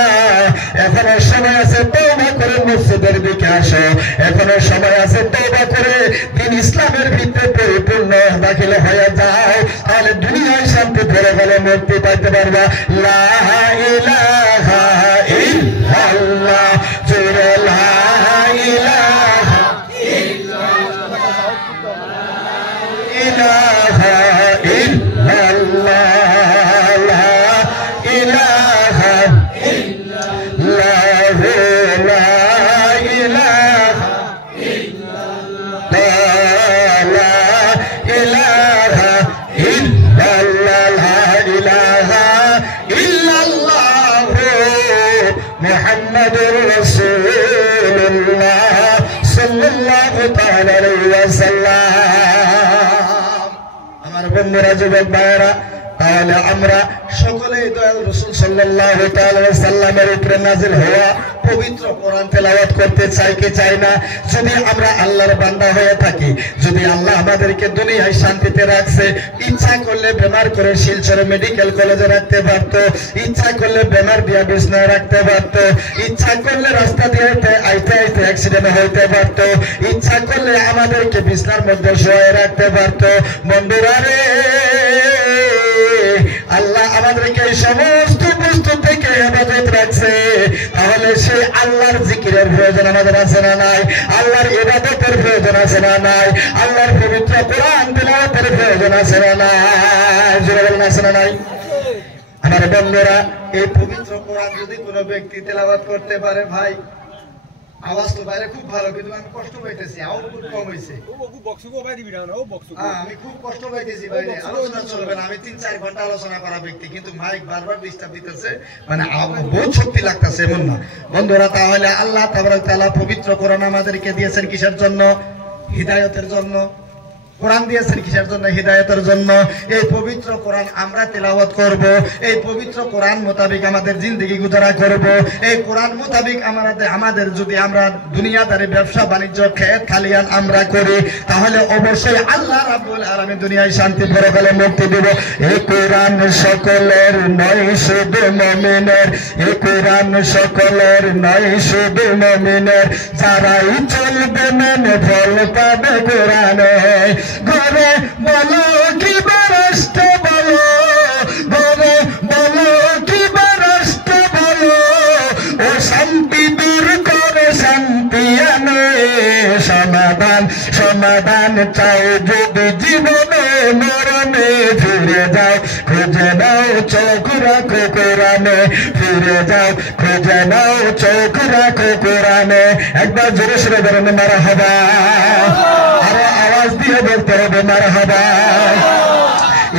এখনো সময় আছে, তওবা করে মসজিদের দিকে আসো, এখনো সময় আছে, তওবা করে দিন ইসলামের ভিতরে পরিপূর্ণ দাখিল হয়ে যাও, তাহলে দুনিয়ায় শান্তি ফেরে গেলে মুক্তি পাইতে পারবা। লা ইলাহা ইল্লাল্লাহ, জোরে লা ইলাহা ইলাহা ইল্লাল্লাহ, লা ইলাহা ইল্লাল্লাহ, লা ইলাহা ইল্লাল্লাহ, লা ইলাহা ইল্লাল্লাহ, লা ইলাহা ইল্লাল্লাহ, মুহাম্মাদুর রাসূলুল্লাহ সাল্লাল্লাহু তাআলা আলাইহি ওয়াসাল্লাম। আমার বন্ধুরা, যুবক ভাইরা, তাহলে আমরা সকলেই দয়াল রাসূল সাল্লাল্লাহু তাআলা আলাইহি ওয়াসাল্লামের উপরে নাযিল হওয়া পবিত্র কোরআন তেলাওয়াত করতে চাই কি চাই না? যদি আমরা আল্লাহর বান্দা হয়ে থাকি, যদি আল্লাহ আমাদেরকে দুনিয়ায় শান্তিতে রাখছে, ইচ্ছা করলে বেমার করে শিলচরে মেডিকেল কলেজে রাখতে পারত, ইচ্ছা করলে বেমার দিয়া বিছনায় রাখতে পারত, ইচ্ছা করলে রাস্তা দিয়ে আইতে আইতে অ্যাক্সিডেন্ট হইতে পারত, ইচ্ছা করলে আমাদেরকে বিছনার মধ্যে শোয়ায় রাখতে পারত। বন্ধুরা রে, আল্লাহ আমাদেরকে এই সমস্ত বস্তু থেকে হেফাজত রাখছে, তাহলে সেই আল্লাহর জিকিরের প্রয়োজন আমাদের আছে না নাই? আল্লাহর ইবাদতের প্রয়োজন আছে না নাই? আল্লাহর পবিত্র কোরআন তিলাওয়াতের প্রয়োজন আছে না নাই? জোরে বলেন, আছে না নাই? আমার বন্ধুরা, এই পবিত্র কোরআন যদি কোনো ব্যক্তি তেলাওয়াত করতে পারে, ভাই আওয়াজ তো বাইরে খুব ভালো, কিন্তু আমি কষ্ট পাইতেছি, আওয়াজ খুব কম হয়েছে। আমি খুব কষ্ট পাইতেছি বাইরে, আলোচনা চলবে না। আমি 3-4 ঘন্টা আলোচনা করা ব্যক্তি, কিন্তু মাইক বারবার ডিস্টার্ব দিতেছে, মানে বহুত শক্তি লাগতেছে এমন না বন্ধুরা। তাহলে আল্লাহ তাবারক তাআলা পবিত্র কোরআন আমাদেরকে দিয়েছেন কিসের জন্য? হিদায়াতের জন্য। কোরআন দিয়েছেন কিসের জন্য? হিদায়াতের জন্য। এই পবিত্র কোরআন আমরা তেলাওয়াত করব, এই পবিত্র কোরআন মোতাবেক আমাদের জিন্দেগি গুজারা করব। এই কোরআন মোতাবেক আমাদের যদি আমরা দুনিয়াদারি ব্যবসা বাণিজ্য খেত খালিয়ান আমরা করি, তাহলে অবশ্যই আল্লাহ রাব্বুল আলামিন দুনিয়ায় শান্তি পরকালে মুক্তি দেব। এই কোরআন সকলের নয় শুধু মুমিনের, এই কোরআন সকলের নয় শুধু মুমিনের, যারাই চলবে মেনে ফল পাবে কোরআনে। ঘরে বলো কি রাষ্ট্র বলো, ঘরে বলো কি রাষ্ট্র বলো, ও শান্তি দূর করে শান্তি আনে। সমাধান সমাধান চাই যদি জীবনে মরণে, ফিরে যাও খুঁজে নাও চোখ রাখো কোরআনে, ফিরে যাও খুঁজে নাও চোখ রাখো কোরআনে। একবার জোরে সরে বলেন মারহাবা, আরো আওয়াজ দিয়ে বলতে হবে মারহাবা।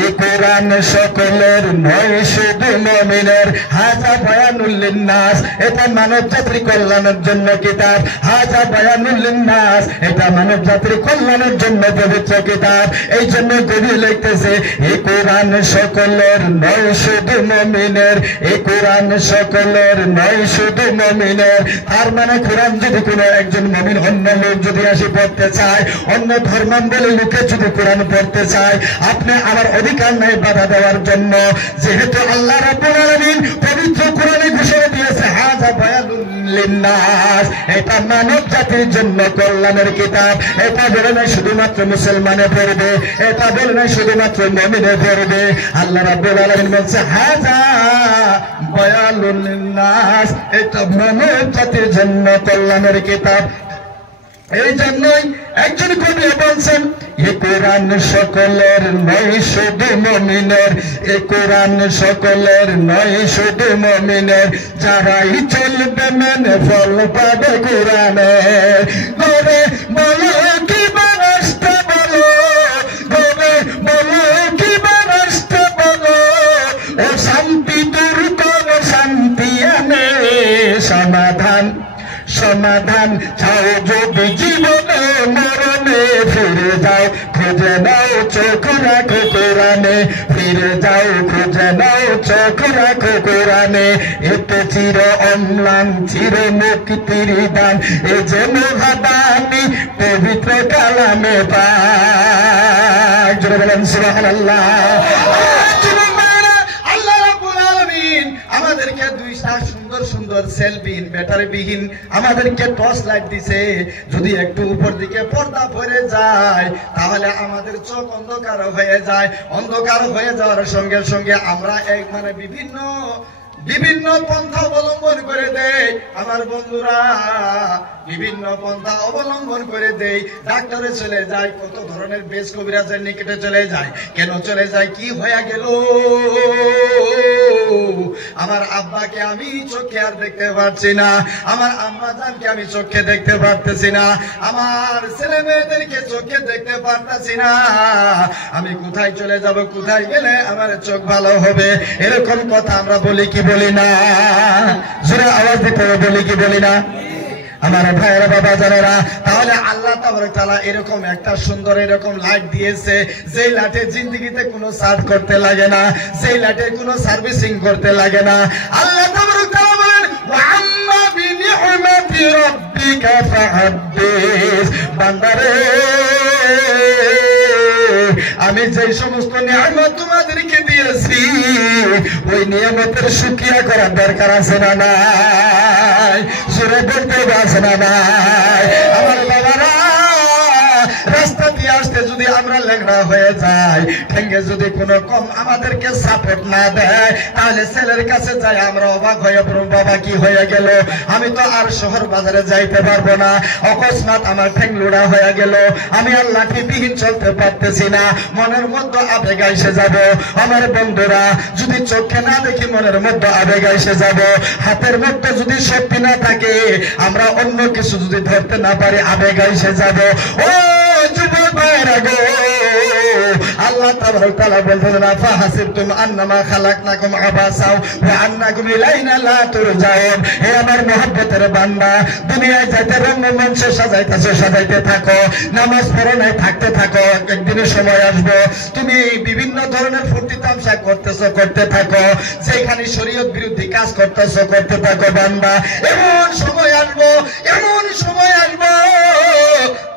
এই কোরআন সকলের নয় শুধু মুমিনের, হাযা বায়ানুল লিন্নাস, এটা মানব জাতির কল্যাণের জন্য কিতাব। হাযা বায়ানুল লিন্নাস, এটা মানব জাতির কল্যাণের জন্য পবিত্র কিতাব। এই জন্য কবি লিখতেছে এই কোরআন সকলের নয় শুধু মুমিনের, এই কোরআন সকলের নয় শুধু মুমিনের। তার মানে কোরআন যদি কোনো একজন মুমিন অন্য লোক যদি আসি পড়তে চায়, অন্য ধর্মাবলম্বী লোকে যদি কোরআন পড়তে চায়, আপনি আমার অধিকার নাই বাধা দেওয়ার জন্য। যেহেতু আল্লাহ রাব্বুল আলামিন পবিত্র কোরআনে ঘোষণা দিয়েছে হাযা বায়ানুল লিন্নাস, এটা মানব জাতির জন্য কল্যাণের কিতাব। এটা বলে না শুধুমাত্র মুসলমানে পড়বে, এটা বলে না শুধুমাত্র মুমিনে পড়বে। আল্লাহ রাব্বুল আলামিন বলছে হাযা বায়ানুল লিন্নাস, এটা মানব জাতির জন্য কল্যাণের কিতাব। এই জন্যই একজন কবি বলছেন এ কোরআন সকলের নয় শুধু মুমিনের, এ কোরআন সকলের নয় শুধু মুমিনের, যারাই চলবে মেনে ফল পাবে কোরআনে। ঘরে বলো কি রাষ্ট্র বলো, ঘরে বলো কি রাষ্ট্র বলো, ও শান্তি দূর করে শান্তি আনে। সমাধান সমাধান চাও যদি জীবনে মরণে, ফিরে যাও খুঁজে নাও চোখ রাখো কোরআনে, ফিরে যাও খুঁজে নাও চোখ রাখো কোরআনে। এতে চির অম্লান চির মুক্তির দান, এ যে মহাদানি পবিত্র কালামে পাক। জোরে বলেন সুবহানাল্লাহ। আমাদেরকে 2টা সুন্দর সুন্দর সেলবিহীন ব্যাটারিবিহীন আমাদেরকে টর্চ লাইট দিছে। যদি একটু উপর দিকে পর্দা পড়ে যায়, তাহলে আমাদের চোখ অন্ধকার হয়ে যায়। অন্ধকার হয়ে যাওয়ার সঙ্গে সঙ্গে আমরা মানে বিভিন্ন পন্থা অবলম্বন করে দেয়। আমার বন্ধুরা বিভিন্ন পন্থা অবলম্বন করে দেয়। ডাক্তারে চলে যায়, কত ধরনের বেশ কবিরাজের নিকটে চলে যায়। কেন চলে যায়? কি হয়ে গেল? আমার আব্বাকে আমি চোখে আর দেখতে পাচ্ছি না, আমার আম্মা জানকে আমি চোখে দেখতে পারতেছি না, আমার ছেলে মেয়েদেরকে চোখে দেখতে পারতেছি না। আমি কোথায় চলে যাব? কোথায় গেলে আমার চোখ ভালো হবে? এরকম কথা আমরা বলি কি বলি না? জোরে আওয়াজ দিতে হবে, বলি কি বলি না? আমার ভাইয়েরা বাবা জানেরা, তাহলে আল্লাহ তাবারক তাআলা এরকম একটা সুন্দর এরকম লাইট দিয়েছে, যেই লাইটের জিন্দেগিতে কোনো সার্চ করতে লাগে না, যেই লাইটের কোনো সার্ভিসিং করতে লাগে না। আল্লাহ তাবারক তাআলা বলেন ওয়া আম্মা বিনি'মাতি রাব্বিকা ফাহাদ্দিস। বান্দারে, আমি যে সমস্ত নিয়ামত তোমাদেরকে দিয়েছি, ওই নিয়ামতের শুকরিয়া করার দরকার আছে না নাই? সুরে বলতে আছে না নাই? আমার বাবারা, রাস্তা দিয়ে আসতে যদি আমরা লেংড়া হয়ে যাই, ঠেঙ্গে যদি কোনো কম আমাদেরকে সাপোর্ট না দেয়, তাহলে ছেলের কাছে যাই আমরা অবাক হয়ে পড়ব, বাবা কি হয়ে গেল, আমি তো আর শহর বাজারে যাইতে পারবো না, অকস্মাৎ আমার ঠেং লুড়া হয়ে গেল, আমি আর লাঠিবিহীন চলতে পারতেছি না, মনের মধ্যে আবেগ এসে যাব। আমার বন্ধুরা, যদি চোখে না দেখি মনের মধ্যে আবেগ এসে যাব, হাতের মধ্যে যদি শক্তি না থাকে, আমরা অন্য কিছু যদি ধরতে না পারি, আবেগ এসে যাব। ও যুবক ভাইরা গো, আল্লাহ তাআলা বলতেছেন ফাহাসিবতুম আন্নামা খালাকনাকুম আবাসাও ওয়া আন্নাকুম ইলাইনা লা তুরজাউন। হে আমার মহব্বতের বান্দা, দুনিয়ায় যাইতে রঙ্গমঞ্চ সাজাইতে থাকো, নামাজ পড়ো নাই থাকতে থাকো, একদিনের সময় আসবে তুমি বিভিন্ন ধরনের ফুর্তি তামসা করতে থাকো, যেখানে শরীয়ত বিরোধী কাজ করতে থাকো বান্দা, এমন সময় আসবো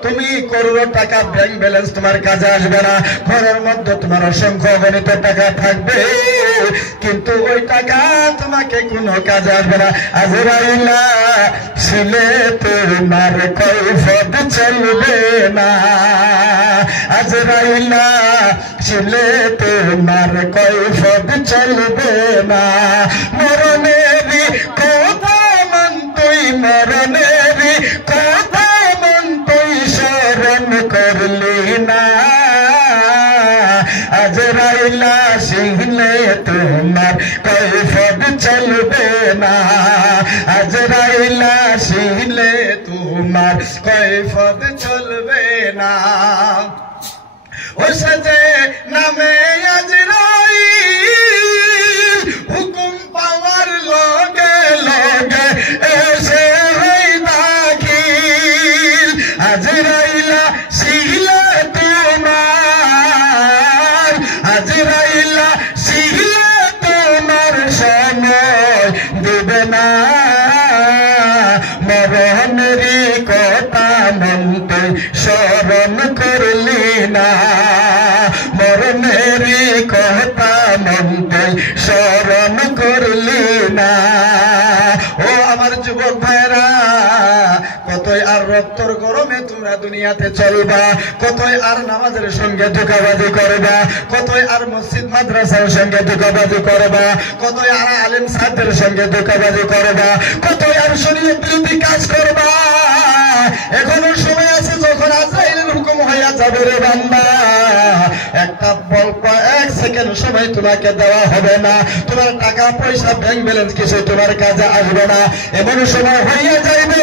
তুমি করোড় টাকা ব্যাংক ব্যালেন্স তোমার কাজে আসবে না, ঘরের মধ্যে তোমার অসংখ্য অগণিত টাকা থাকবে, কিন্তু ওই টাকা তোমাকে কোনো কাজে আসবে না। আজরাইলা ছিলে তোমার কৈফত চলবে না, আজরাইলা ছিলে তোমার কৈফত চলবে না, মরণেরই কথা মন তুই, মরণেরই কথা মন তুই স্মরণ করলি না, আজরাইলা শিখলে তোমার কৈফত চলবে না, আজরাইলা শিখলে তোমার কৈফত চলবে না। ও সাজে নামে আজরাইল, হুকুম পাওয়ার লগে লগে এসে হই দাখিল, আজরাইলা শিখলে তোমার, আজরাইলা শিখলে তোমার সময় দেবে না, মরণেরই কথা মন তুই স্মরণ করলি না, মরণেরই কথা মন তুই স্মরণ করলি না। ও আমার যুবক ভাইরা, কতই আর রক্তর গরমে তোমরা দুনিয়াতে চলবা, কতই আর নামাজের সঙ্গে ধোঁকাবাজি করবা, কতই আর মসজিদ মাদ্রাসার সঙ্গে ধোঁকাবাজি করবা, কতই আর আলেম সাহেবদের সঙ্গে ধোঁকাবাজি করবা, কতই আর শরীয়ত বিরোধী কাজ করবা। এখনো সময় আছে যখন আজরাইলের হুকুম হইয়া যাবে রে বান্দা, একটা অল্প এক সেকেন্ড সময় তোমাকে দেওয়া হবে না, তোমার টাকা পয়সা ব্যাংক ব্যালেন্স কিছু তোমার কাজে আসবে না, এমন সময় হইয়া যাইবে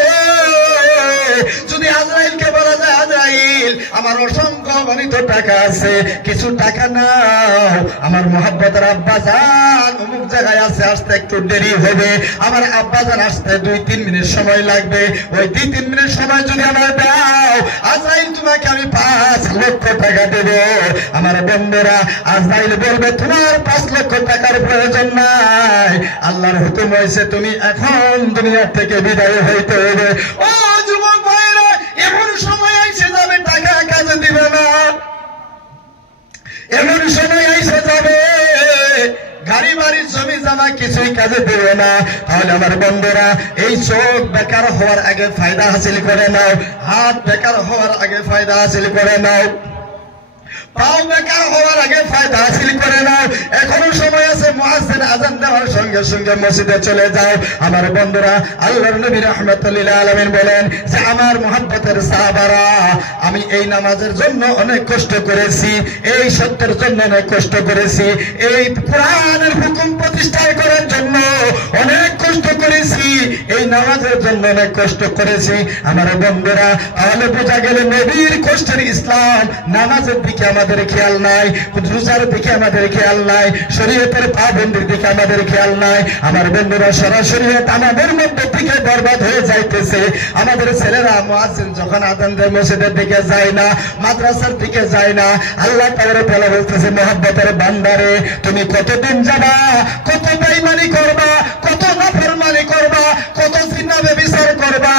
যদি আজরাইলকে বলা যায়, আজরাইল আমার অসংখ্য গণিত টাকা আছে, কিছু টাকা নাও, আমার মহব্বতের আব্বাজান অমুক জায়গায় আছে, আসতে একটু দেরি হবে, আমার আব্বাজান আসতে 2-3 মিনিট সময় লাগবে, ওই 2-3 মিনিট সময় যদি আমার দাও, আজরাইল তোমাকে আমি 5 লক্ষ টাকা দেব। আমার বন্ধুরা, আজরাইল বলবে তোমার 5 লক্ষ টাকার প্রয়োজন নাই, আল্লাহর হুকুম হয়েছে তুমি এখন দুনিয়া থেকে বিদায় হইতে হবে। ও যুবক ভাইরা, এমন সময় এসে যাবে টাকা কাজে দিবে না, এমন সময় এসে যাবে গাড়ি বাড়ি জমি জামা কিছুই কাজে দেবে না। তাহলে আমার বন্ধুরা, এই চোখ বেকার হওয়ার আগে ফায়দা হাসিল করে নাও, হাত বেকার হওয়ার আগে ফায়দা হাসিল করে নাও, পাও বেকার হওয়ার আগে ফায়দা হাসিল করে নাও, এখনো সময় আছে। মুয়াজ্জিন আযান দেওয়ার সঙ্গে সঙ্গে মসজিদে চলে যাও। আমার বন্ধুরা, আল্লাহর নবী রাহমাতুল লিল আলামিন বলেন যে আমার মুহাব্বতের সাহাবারা, আমি এই নামাজের জন্য অনেক কষ্ট করেছি, এই সত্যের জন্য অনেক কষ্ট করেছি, এই কোরআনের হুকুম প্রতিষ্ঠা করার জন্য অনেক কষ্ট করেছি, এই নামাজের জন্য অনেক কষ্ট করেছি। আমার বন্ধুরা, তাহলে বোঝা গেল নবীর কষ্টের ইসলাম। নামাজের দিকে আমাদের খেয়াল নাই, রোজার দিকে আমাদের খেয়াল নাই, শরীয়তের পাবন্দির দিকে আমাদের খেয়াল নাই। আমার বন্ধুরা, সরাসরি আমাদের মধ্যে থেকে বরবাদ হয়ে যাইতেছে। আমাদের ছেলেরা মুয়াজ্জিন যখন আযান দেয় মসজিদের দিকে যায় না, মাদ্রাসার দিকে যায় না। আল্লাহ তাআলা বলে বলতেছে, মহব্বতের বান্দারে, তুমি কতদিন যাবা, কত বেঈমানি করবা, কত নাফরমানি করবা, কত জিনা ব্যভিচার করবা,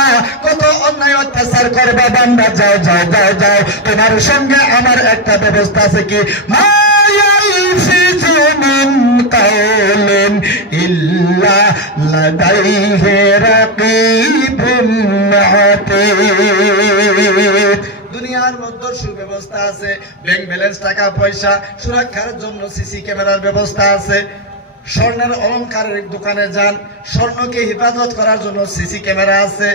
কত অন্যায় অত্যাচার করবা। বান্দা যাও যাও যাও যাও, তোমার সঙ্গে আমার একটা ব্যবস্থা আছে। কি মা ইয়ালফিজু মিন কাওলিন ইল্লা লাদাইহি রাকীবুন আতীদ। দুনিয়ার মধ্যে ব্যবস্থা আছে, ব্যাংক ব্যালেন্স টাকা পয়সা সুরক্ষার জন্য সিসি ক্যামেরার ব্যবস্থা আছে। স্বর্ণের অলংকারের দোকানে যান, স্বর্ণকে হেফাজত করার জন্য সিসি ক্যামেরা আছে।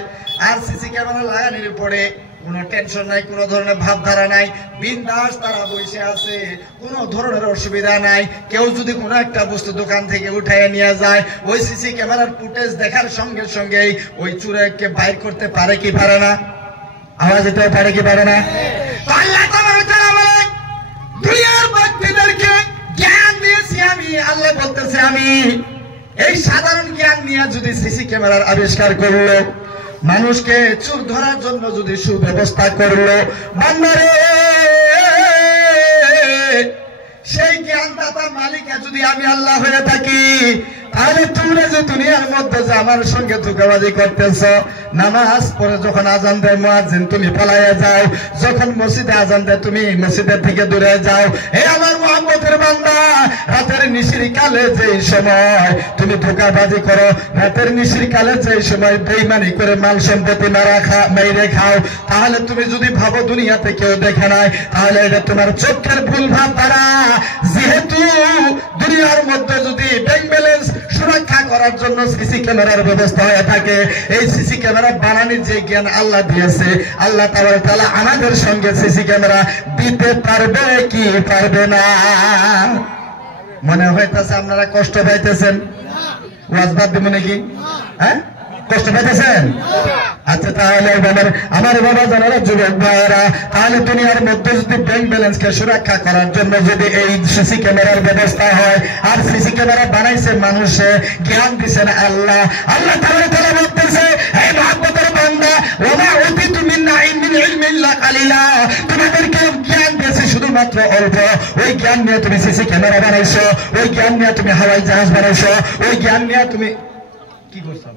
আর সিসি ক্যামেরা লাগানোর পরে কোনো টেনশন নাই, কোনো ধরনের ভাবধারা নাই, বিন্দাস তারা বসে আছে, কোনো ধরনের অসুবিধা নাই। কেউ যদি কোনো একটা বস্তু দোকান থেকে উঠাইয়া নিয়ে যায়, ওই সিসি ক্যামেরার ফুটেজ দেখার সঙ্গে সঙ্গেই ওই চোরকে বাইর করতে পারে কি পারে না? আওয়াজ দিতে পারে কি পারে না? আল্লাহ তাআলা বলেন, দুনিয়ার ব্যক্তিদেরকে জ্ঞান দিয়েছি আমি। আল্লাহ বলতেছে, আমি এই সাধারণ জ্ঞান নিয়ে যদি সিসি ক্যামেরার আবিষ্কার করলো, মানুষকে চোর ধরার জন্য যদি সুব্যবস্থা করলো, বান্দারে সেই জ্ঞানদাতা মালিকা যদি আমি আল্লাহ হয়ে থাকি, তাহলে তোমরা যে দুনিয়ার মধ্যে যে আমার সঙ্গে ধোঁকাবাজি করতেছ, নামাজ পড়ে যখন আজান দেয় মুয়াজ্জিন তুমি পালাইয়া যাও, যখন মসজিদে আজান দেয় তুমি মসজিদের থেকে দূরে যাও। হে আমার মুহাম্মদের বান্দা, রাতের নিশির কালে যে সময় তুমি ধোঁকাবাজি করো, রাতের নিশির কালে যে সময় বেঈমানি করে মাল সম্পত্তি মেরে খাও, তাহলে তুমি যদি ভাবো দুনিয়াতে কেউ দেখে নাই, তাহলে এটা তোমার চোখের ভুল ভাব দ্বারা। যেহেতু দুনিয়ার মধ্যে যদি ব্যাংক ব্যালেন্স সুরক্ষা করার জন্য সিসি ক্যামেরার ব্যবস্থা হয়ে থাকে, এই সিসি ক্যামেরা বানানোর যে জ্ঞান আল্লাহ দিয়েছে, আল্লাহ তাআলা আমাদের সঙ্গে সিসি ক্যামেরা দিতে পারবে কি পারবে না? মনে হইতেছে আপনারা কষ্ট পাইতেছেন, ওয়াজ বাদ দিব নাকি? হ্যাঁ, কষ্ট পাইতেছেন? আচ্ছা, তাহলে আমার বাবা জানারা যুবক ভাইয়েরা, তাহলে দুনিয়ার মধ্যে যদি ব্যাংক ব্যালেন্সকে সুরক্ষা করার জন্য যদি এই সিসি ক্যামেরার ব্যবস্থা হয়, আর সিসি ক্যামেরা বানাইছে মানুষে, জ্ঞান দিচ্ছেন আল্লাহ। আল্লাহ তাআলা বলতেছে, হে মুহাম্মদের বান্দা, ওমা উতিতু মিন ইলমিন ইল্লা কালিলা, তোমাদেরকে জ্ঞান দিয়েছে শুধুমাত্র অল্প। ওই জ্ঞান নিয়ে তুমি সিসি ক্যামেরা বানাইছো, ওই জ্ঞান নিয়ে তুমি হাওয়াই জাহাজ বানাইছো, ওই জ্ঞান নিয়ে তুমি কি করছো?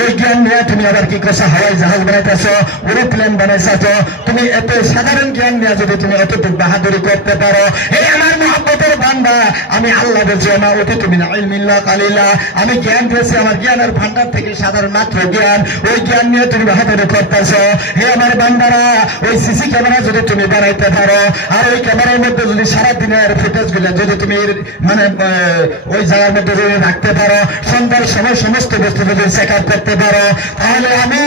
ওই জ্ঞান নিয়ে তুমি আবার কি করছো? হাওয়াই জাহাজ বানাইতেছো, এরোপ্লেন বানাইছো। তুমি এত সাধারণ জ্ঞান নিয়ে যদি তুমি এতটুকু বাহাদুরি করতে পারো, এই আমার মুহাম্মদের বান্দা, আমি আল্লাহ বলছি, আমা উতিতু মিন ইলমিন ইল্লা কালিলা, আমি জ্ঞান দিয়েছি আমার জ্ঞানের ভান্ডার থেকে সাধারণ মাত্র জ্ঞান, ওই জ্ঞান নিয়ে তুমি বাহাদুরি করতেছো। হে আমার বান্দারা, ওই সিসি ক্যামেরা যদি তুমি বানাইতে পারো, আর ওই ক্যামেরার মধ্যে যদি সারাদিনের ফুটেজ গুলো যদি তুমি মানে ওই জায়গার মধ্যে যদি রাখতে পারো, সন্ধ্যার সময় সমস্ত বস্তু যদি চেক আউট করতে পারো, তাহলে আমি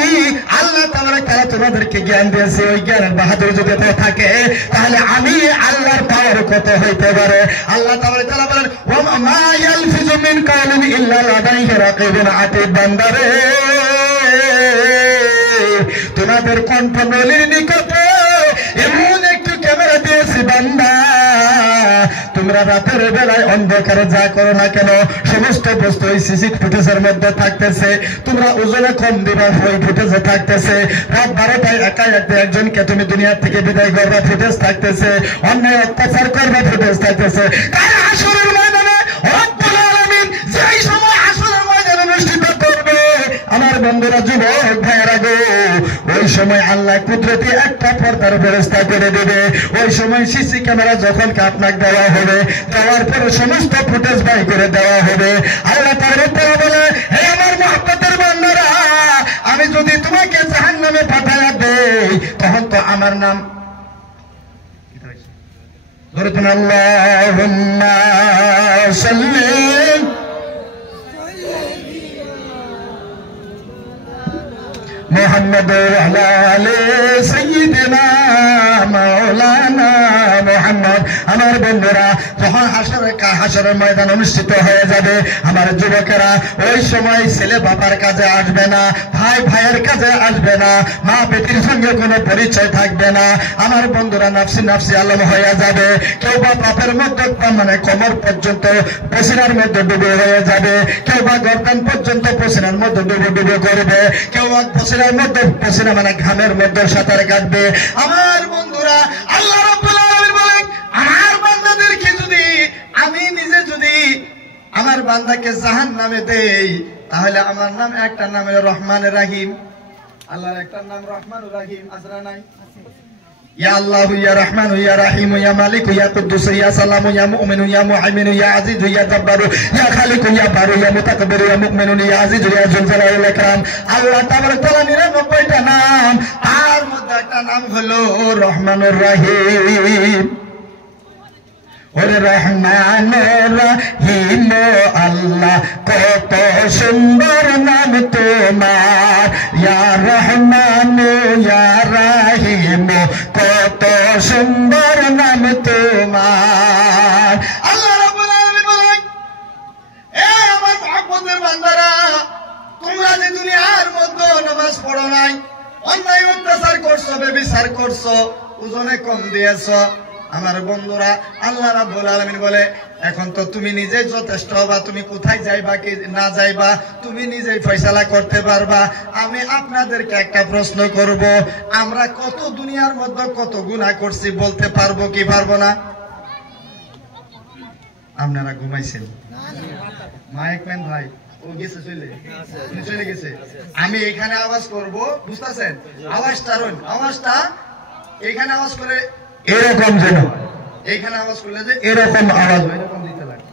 আল্লাহ তাআলা তোমাদেরকে জ্ঞান দিয়েছে, ওই জ্ঞানের বাহাদুর যদি থাকে, তাহলে আমি আল্লাহর পাওয়ার কত হইতে পারে। আল্লাহ তাআলা বলেন, ওয়া মা ইয়ালফিজু মিন কাওলিন ইল্লা লাদাইহি রাকিবুন আতীদ, বান্দারে তোমাদের কণ্ঠনলীর নিকটে এমন একটু ক্যামেরা দিয়েছি বান্দা, তোমরা রাতের বেলায় অন্ধকারে যা করো না কেন, সমস্ত বস্তু ওই সিসি ফুটেজের মধ্যে থাকতেছে। তোমরা ওজনে কম দিবা, ওই ফুটেজে থাকতেছে। রাত 12টায় একাই একজনকে তুমি দুনিয়ার থেকে বিদায় করবা, ফুটেজ থাকতেছে। অন্যায় অত্যাচার করবা, ফুটেজ থাকতেছে। তাই হাসরের ময়দানে রব্বুল আলামিন যেই সময় হাসরের ময়দান অনুষ্ঠিত করবে, আমার বন্ধুরা যুবক ভাইয়েরা গো, ওই সময় আল্লাহ কুদরতি একটা পর্দার ব্যবস্থা করে দেবে। ওই সময় সিসি ক্যামেরা যখন আপনাকে দেওয়া হবে, দেওয়ার পরে সমস্ত ফুটেজ বাই করে দেওয়া হবে। আল্লাহ তাআলা বলে, হে আমার মুহাম্মদের বান্দারা, আমি যদি তোমাকে জাহান্নামে পাঠায়া দেই, তখন তো আমার নাম ধরে তুমি আল্লাহুম্মা সাল্লি মুহাম্মদ ওয়া আলা আলি সাইয়্যিদিনা মাওলানা মুহাম্মদ। আমার বন্ধুরা, যখন হাসরের ময়দান অনুষ্ঠিত হয়ে যাবে, আমার যুবকেরা, ওই সময় ছেলে বাবার কাজে আসবে না, ভাই ভাইয়ের কাজে আসবে না, মা বেটির সঙ্গে কোনো পরিচয় থাকবে না। আমার বন্ধুরা নাফসি নাফসি আলম হয়ে যাবে। কেউ বা পাপের মধ্যে মানে কোমর পর্যন্ত পসিনার মধ্যে ডুবে হয়ে যাবে, কেউ বা গর্দান পর্যন্ত পসিনার মধ্যে ডুবে ডুবে করবে, কেউ বা পসিনার মধ্যে পসিনা মানে ঘামের মধ্যে সাঁতার কাটবে। আমার বন্ধুরা, আল্লাহ রাব্বুল আলামিন বলেন, আমার বান্দাদেরকে যদি আমি নিজে যদি আমার বান্দাকে জাহান্নামে দেই, তাহলে আমার নাম একটা নাম হলো রহমানুর রহিম। আল্লাহর একটা নাম রহমানুর রহিম, আছে না নাই? ইয়া আল্লাহু ইয়া রহমানু ইয়া রাহিমু ইয়া মালিকু ইয়া কুদ্দুসু ইয়া সালামু ইয়া মুমিনু ইয়া মুহাইমিনু ইয়া আজিজু ইয়া জাব্বারু ইয়া খালিকু ইয়া বারু ইয়া মুতাকাব্বিরু ইয়া মুমিনু ইয়া আজিজু ইয়া যুল জালালি ওয়াল ইকরাম। আল্লাহ তাআলা 99টা নাম, তার তার মধ্যে একটা নাম হলো রহমানুর রহিম। ওরে রহমান রহিম আল্লাহ কত সুন্দর নাম তোমার, ইয়া রহমান ইয়া রহিম কত সুন্দর নাম তোমার। আল্লাহ রাব্বুল আলামিন বলেন, এ আমার মহব্বতের বান্দারা, তোমরা যে দুনিয়ার মধ্যে নামাজ পড়ো নাই, অন্যায় অত্যাচার করছো, ব্যভিচার করছো, ওজনে কম দিয়েছো, আমার বন্ধুরা আল্লাহ রাব্বুল আলামিন বলে এখন তো তুমি নিজেই যথেষ্ট হবা, তুমি কোথায় যাইবা কি না যাইবা তুমি নিজেই ফয়সালা করতে পারবা। আমি আপনাদেরকে একটা প্রশ্ন করব, আমরা কত দুনিয়ার মধ্যে কত গুনাহ করছি বলতে পারবো কি পারবো না? আপনারা ঘুমাইছেন? মাইক ম্যান ভাই ও গেছে, চলে গেছে। আমি এখানে আওয়াজ করব, বুঝতেছেন? আওয়াজটা এখানে আওয়াজ করে এরকম, যেন এইখানে আওয়াজ করলে যে এরকম আওয়াজ এরকম দিতে লাগে।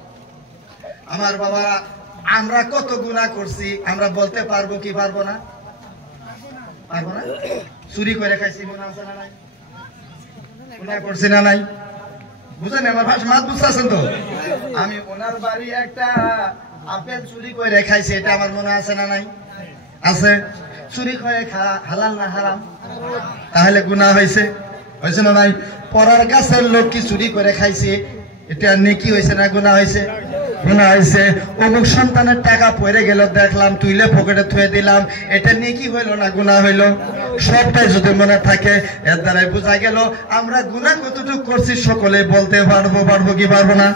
আমার বাবা, আমরা কত গুনাহ করছি আমরা বলতে পারবো কি পারবো না? পারবো না? চুরি করে খাইছি মনে আছে না নাই? গুনাহ করছি না নাই? বুঝেন আমার ভাষা মাত বুঝতেছেন তো? আমি ওনার বাড়ি একটা আপেল চুরি করে খাইছি, এটা আমার মনে আছে না নাই? আছে। চুরি করে খাওয়া হালাল না হারাম? তাহলে গুনাহ হয়েছে না নাই? পরার গাছের লোক কি চুরি করে খাইছে, এটা নেকি হয়েছে না গুনাহ হয়েছে? গুনাহ হয়েছে। অমুক সন্তানের টাকা পড়ে গেল, দেখলাম তুইলে পকেটে থুয়ে দিলাম, এটা নেকি হইল না গুনাহ হইল? সবটাই যদি মনে থাকে, এর দ্বারাই বোঝা গেল আমরা গুনাহ কতটুকু করছি সকলে বলতে পারবো কি পারবো না?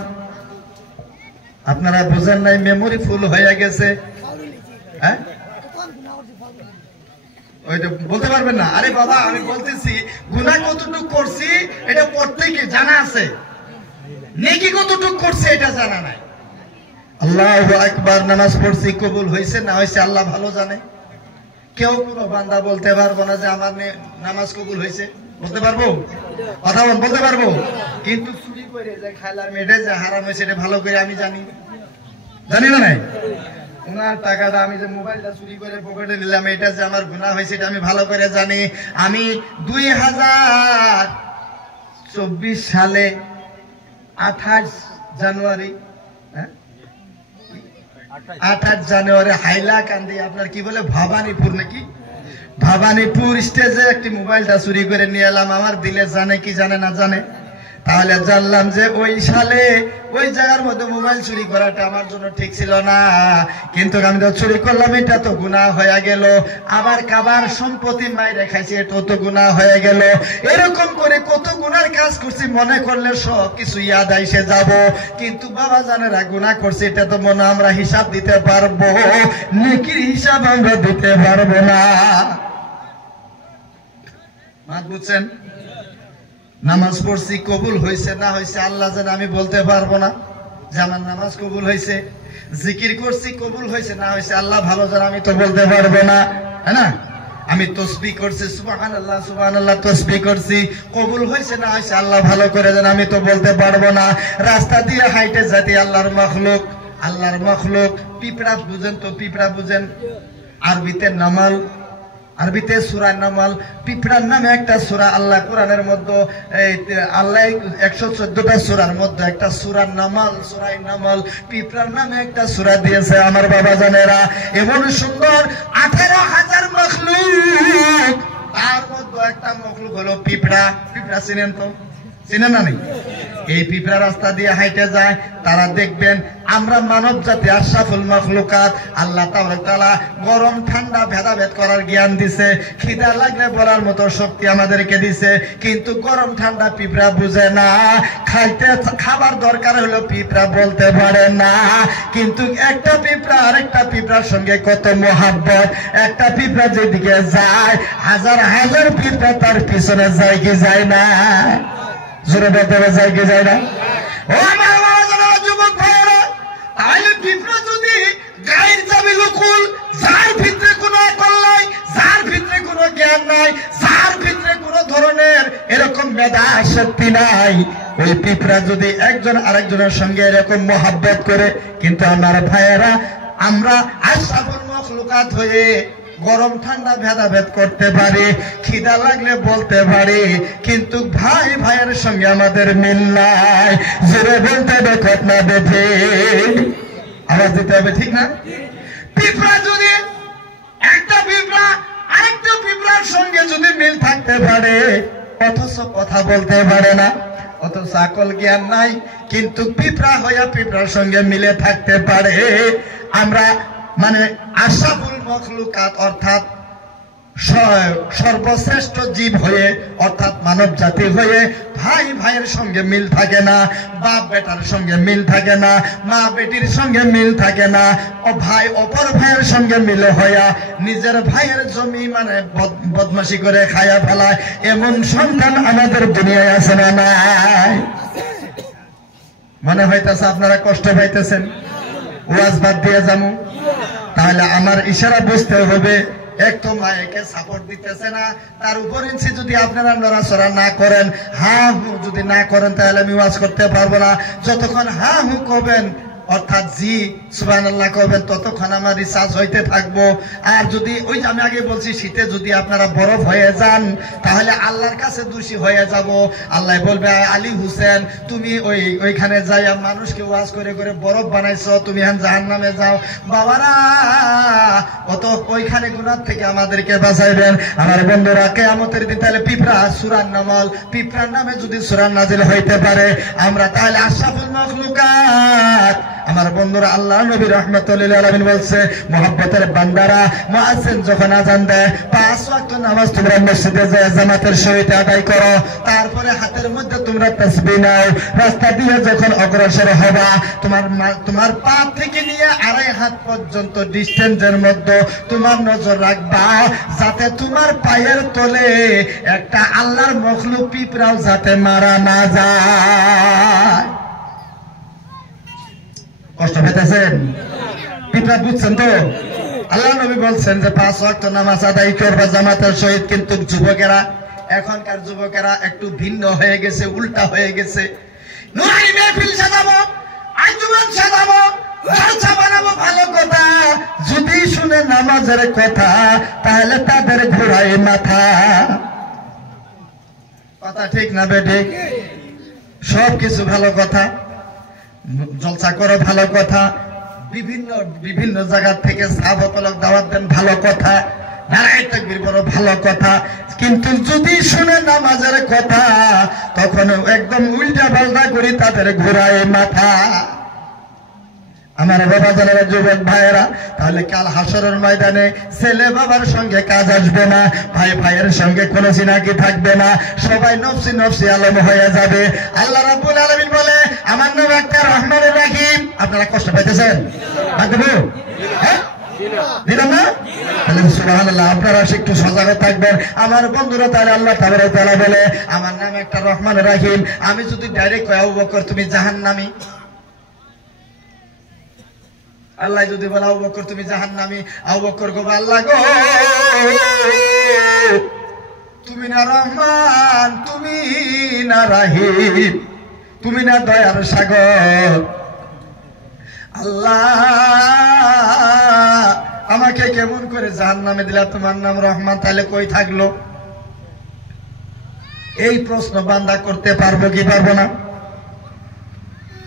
আপনারা বুঝেন নাই, মেমোরি ফুল হয়ে গেছে। হ্যাঁ, ওইটা বলতে পারবেন না? আরে বাবা, আমি বলতেছি গুনাহ কতটুকু করছি এটা প্রত্যেকে জানা আছে, নেকি কতটুকু করছে এটা জানা নাই। আল্লাহু আকবার, নামাজ পড়ছি কবুল হয়েছে না হয়েছে আল্লাহ ভালো জানে। কেউ কোনো বান্দা বলতে পারবো না যে আমার নামাজ কবুল হয়েছে, বলতে পারবো? কথা বলতে পারবো? কিন্তু চুরি করে যে খাইলাম, এটা যে হারাম হয়েছে এটা ভালো করে আমি জানি না নাই? ওনার টাকাটা আমি যে মোবাইলটা চুরি করে পকেটে নিলাম, এটা যে আমার গুনাহ হয়েছে এটা আমি ভালো করে জানি। আমি 2024 সালে 28 জানুয়ারি হাইলাকান্দি, আপনার কি বলে ভবানীপুর নাকি, ভবানীপুর স্টেজে একটি মোবাইলটা চুরি করে নিয়ে এলাম। আমার দিলে জানে কি জানে না জানে? তাহলে জানলাম যে ওই সালে ওই জায়গার মধ্যে মোবাইল চুরি করাটা আমার জন্য ঠিক ছিল না, কিন্তু আমি তো চুরি করলাম, এটা তো গুনাহ হয়ে গেল। আবার কাবার সম্পত্তি মাইরে খাইছি, এটা তো গুনাহ হয়ে গেল। এরকম করে কত গুনার কাজ করছি, মনে করলে সব কিছু ইয়াদ আইসে যাব, কিন্তু বাবা জানেরা গুনাহ করছি এটা তো মনে আমরা হিসাব দিতে পারবো, নেকির হিসাব আমরা দিতে পারবো না। মাত বুঝছেন? নামাজ পড়ছি কবুল হয়েছে না হয়েছে আল্লাহ জানে, আমি বলতে পারবো না যে আমার নামাজ কবুল হয়েছে। জিকির করছি কবুল হয়েছে না হয়েছে আল্লাহ ভালো জানে, আমি তো বলতে পারবো না, তাই না? আমি তসবিহ করছি সুবহানাল্লাহ সুবহানাল্লাহ তসবিহ করছি, কবুল হয়েছে না হয়েছে আল্লাহ ভালো করে জানে, আমি তো বলতে পারবো না। রাস্তা দিয়ে হাইটে যাতে আল্লাহর মখলুক পিঁপড়া বুঝেন তো? পিঁপড়া বুঝেন? আরবিতে নামাল, আরবিতে সূরা নামাল। পিঁপড়ার নামে একটা সূরা আল্লাহ কোরআনের মধ্যে, আল্লাহ 114টা সূরার মধ্যে একটা সূরা নামাল, সূরা নামাল, পিঁপড়ার নামে একটা সূরা দিয়েছে। আমার বাবা জানেরা, এমন সুন্দর 18,000 মখলুক, তার মধ্যে একটা মখলুক হলো পিঁপড়া। পিঁপড়া চিনেন তো? চিনেন না? নেই? এই পিঁপড়া রাস্তা দিয়ে হাইটে যায়, তারা দেখবেন আমরা মানব জাতি আশরাফুল মাখলুকাত, আল্লাহ তাআলা গরম ঠান্ডা ভেদাভেদ করার জ্ঞান দিছে, খিদা লাগলে বলার মতো শক্তি আমাদেরকে দিছে, কিন্তু গরম ঠান্ডা পিঁপড়া বুঝে না। খাবার দরকার হলো পিঁপড়া বলতে পারে না, কিন্তু একটা পিঁপড়া আরেকটা পিঁপড়ার সঙ্গে কত মহাব্বত। একটা পিঁপড়া যেদিকে যায়, হাজার হাজার পিঁপড়া তার পিছনে যায় কি যায় না? জোরে বলতে যায় কি যায় না? ও আমার যুবক ভাইরা, তাহলে পিঁপড়া যদি গায়ের যাবে লুকুল, যার ভিতরে কোনো আকল নাই, যার ভিতরে কোনো জ্ঞান নাই, যার ভিতরে কোনো ধরনের এরকম মেধা শক্তি নাই, ওই পিঁপড়া যদি একজন আরেকজনের সঙ্গে এরকম মহাব্বত করে, কিন্তু আমার ভাইয়েরা আমরা আশরাফুল মাখলুকাত হয়ে গরম ঠান্ডা ভেদাভেদ করতে পারি, খিদা লাগলে বলতে পারি, কিন্তু ভাই ভাইয়ের সঙ্গে আমাদের মিল নাই। জোরে বলতে হবে ঠিক না বেঠে, আওয়াজ দিতে হবে ঠিক না? পিঁপড়া যদি একটা পিঁপড়া আরেকটা পিঁপড়ার সঙ্গে যদি মিল থাকতে পারে, অথচ কথা বলতে পারে না, অথচ আকল জ্ঞান নাই, কিন্তু পিঁপড়া হইয়া পিঁপড়ার সঙ্গে মিলে থাকতে পারে। আমরা মানে আশরাফুল মখলুকাত অর্থাৎ সর্বশ্রেষ্ঠ জীব হয়ে অর্থাৎ মানব জাতি হয়ে ভাই ভাইয়ের সঙ্গে মিল থাকে না, বাপ বেটার সঙ্গে মিল থাকে না, মা বেটির সঙ্গে মিল থাকে না, ও ভাই অপর ভাইয়ের সঙ্গে মিল হইয়া নিজের ভাইয়ের জমি মানে বদমাশি করে খায়া ফেলায়, এমন সন্তান আমাদের দুনিয়ায় আছে না নাই? মনে হইতেছে আপনারা কষ্ট পাইতেছেন, ওয়াজ বাদ দিয়ে যাবো। তাহলে আমার ইশারা বুঝতে হবে, এক তো মায়েকে সাপোর্ট দিতেছে না, তার উপর যদি আপনারা নড়াচড়া না করেন, হা হু যদি না করেন, তাহলে আমি ওয়াজ করতে পারবো না। যতক্ষণ হা হু করবেন অর্থাৎ জি সুবহানাল্লাহ করবেন, ততক্ষণ আমার রিসার্চ হইতে থাকবো। আর যদি ওই যে আমি আগে বলছি, শীতে যদি আপনারা বরফ হয়ে যান, তাহলে আল্লাহর কাছে দোষী হয়ে যাব। আল্লাহ বলবে, আলী হুসেন তুমি ওইখানে যাই মানুষকে ওয়াজ করে করে বরফ বানাইছো, তুমি এখন জাহান্নামে যাও। বাবারা অত ওইখানে গুনাহ থেকে আমাদেরকে বাঁচাইবেন। আমার বন্ধুরা, কিয়ামতের দিন তাহলে পিঁপড়া সূরা নামল, পিঁপড়ার নামে যদি সূরা নাজিল হইতে পারে, আমরা তাহলে আশরাফুল মাখলুকাত। আমার বন্ধুরা, আল্লাহ নবী রাহমাতুল লিল আলামিন বলছে, মুহাব্বতের বান্দারা মুয়াজ্জিন যখন আযান দেয় 5 ওয়াক্ত নামাজ তোমরা মসজিদে যায় জামাতের সহিত আদায় করো, তারপরে হাতের মধ্যে তোমরা তাসবিহ নাও, রাস্তা দিয়ে যখন অগ্রসর হবা তোমার পা থেকে নিয়ে 2.5 হাত পর্যন্ত ডিসটেন্সের মধ্যে তোমার নজর রাখবা, যাতে তোমার পায়ের তলে একটা আল্লাহর মখলুক পিঁপড়াও যাতে মারা না যায়। কষ্ট পেতেছেন? পিঁপড়া বুঝছেন তো? আল্লাহ নবী বলছেন যে 5 ওয়াক্ত নামাজ আদায় করবা জামাতের সহিত। কিন্তু যুবকেরা, এখনকার যুবকেরা একটু ভিন্ন হয়ে গেছে, উল্টা হয়ে গেছে। নুরানি মেহফিল সাজাবো, আঞ্জুমান সাজাবো, জলসা বানাবো, ভালো কথা, যদি শুনে নামাজের কথা তাহলে তাদের ঘোরায় মাথা। কথা ঠিক না বেঠিক? সব কিছু ভালো কথা, জলসা করো ভালো কথা, বিভিন্ন জায়গা থেকে সাহাবায়ে দাওয়াত দেন ভালো কথা, নারায়ে তাকবীর বড় ভালো কথা, কিন্তু যদি শুনে নামাজের কথা তখন একদম উল্টা পাল্টা করে তাদের ঘোরায় মাথা। আমার বাবা জানেরা, যুবক ভাইয়েরা, তাহলে কাল হাসরের ময়দানে ছেলে বাবার সঙ্গে কাজ আসবে না, ভাই ভাইয়ের সঙ্গে কোনো চিনাকি থাকবে না, সবাই নফসি নফসি আলম হয়ে যাবে। আল্লাহ রাব্বুল আলামিন বলে, আমার নাম একটা রহমানুর রহিম। আপনারা কষ্ট পাইতেছেন? হ্যাঁ দিলাম না? তাহলে সুবহানাল্লাহ, আপনারা একটু সজাগ থাকবেন। আমার বন্ধুরা, তাহলে আল্লাহ তাবারক ওয়া তাআলা বলে, আমার নাম একটা রহমানুর রহিম। আমি যদি ডাইরেক্ট কই আবু বকর তুমি জাহান্নামী, আল্লাহ যদি বলে আবু বকর তুমি জাহান্নামী, আবু বকর গো আল্লাহ গো তুমি না রহমান, তুমি না রাহিম, তুমি না দয়ার সাগর, আল্লাহ আমাকে কেমন করে জাহান্নামে দিলা, তোমার নাম রহমান, তাহলে কই থাকলো? এই প্রশ্ন বান্দা করতে পারবো কি পারবো না?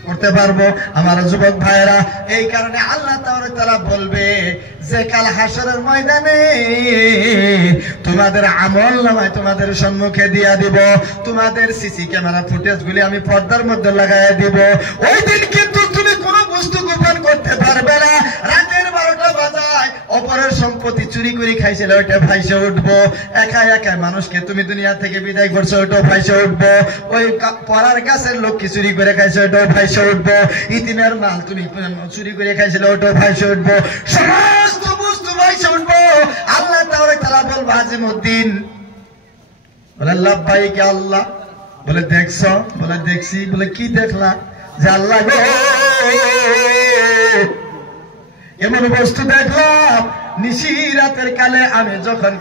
করতে পারবো। আমার যুবক ভাইয়েরা, এই কারণে আল্লাহ তাআলা বলবে যে কাল হাসরের ময়দানে তোমাদের আমল নামায় তোমাদের সম্মুখে দিয়া দিব, তোমাদের সিসি ক্যামেরা ফুটেজ গুলি আমি পর্দার মধ্যে লাগাইয়া দিব। ওই দিন কিন্তু তুমি কোনো বস্তু গোপন করতে পারবে না। রাতের 12টা বাজায় অপরের সম্পত্তি চুরি করে খাইছিল, ওইটা ফাইসে উঠবো। একা একা মানুষকে তুমি দুনিয়া থেকে বিদায় করছো, ওইটাও ফাইসে উঠবো। ওই পড়ার গাছের লোককে চুরি করে খাইছো, ওইটাও ফাইসে উঠবো। ইতিমের মাল তুমি চুরি করে খাইছিল, ওইটাও ফাইসে উঠবো। সমস্ত বস্তু ফাইসে উঠবো। আল্লাহ তাআলা বলবো, আজিমউদ্দিন বলে লাব্বাইক আল্লাহ, বলে দেখছো, বলে দেখছি, বলে কি দেখলা? যে আল্লাহ গো এমন বস্তু দেখলাম নিশি রাতের কালে আমি যখন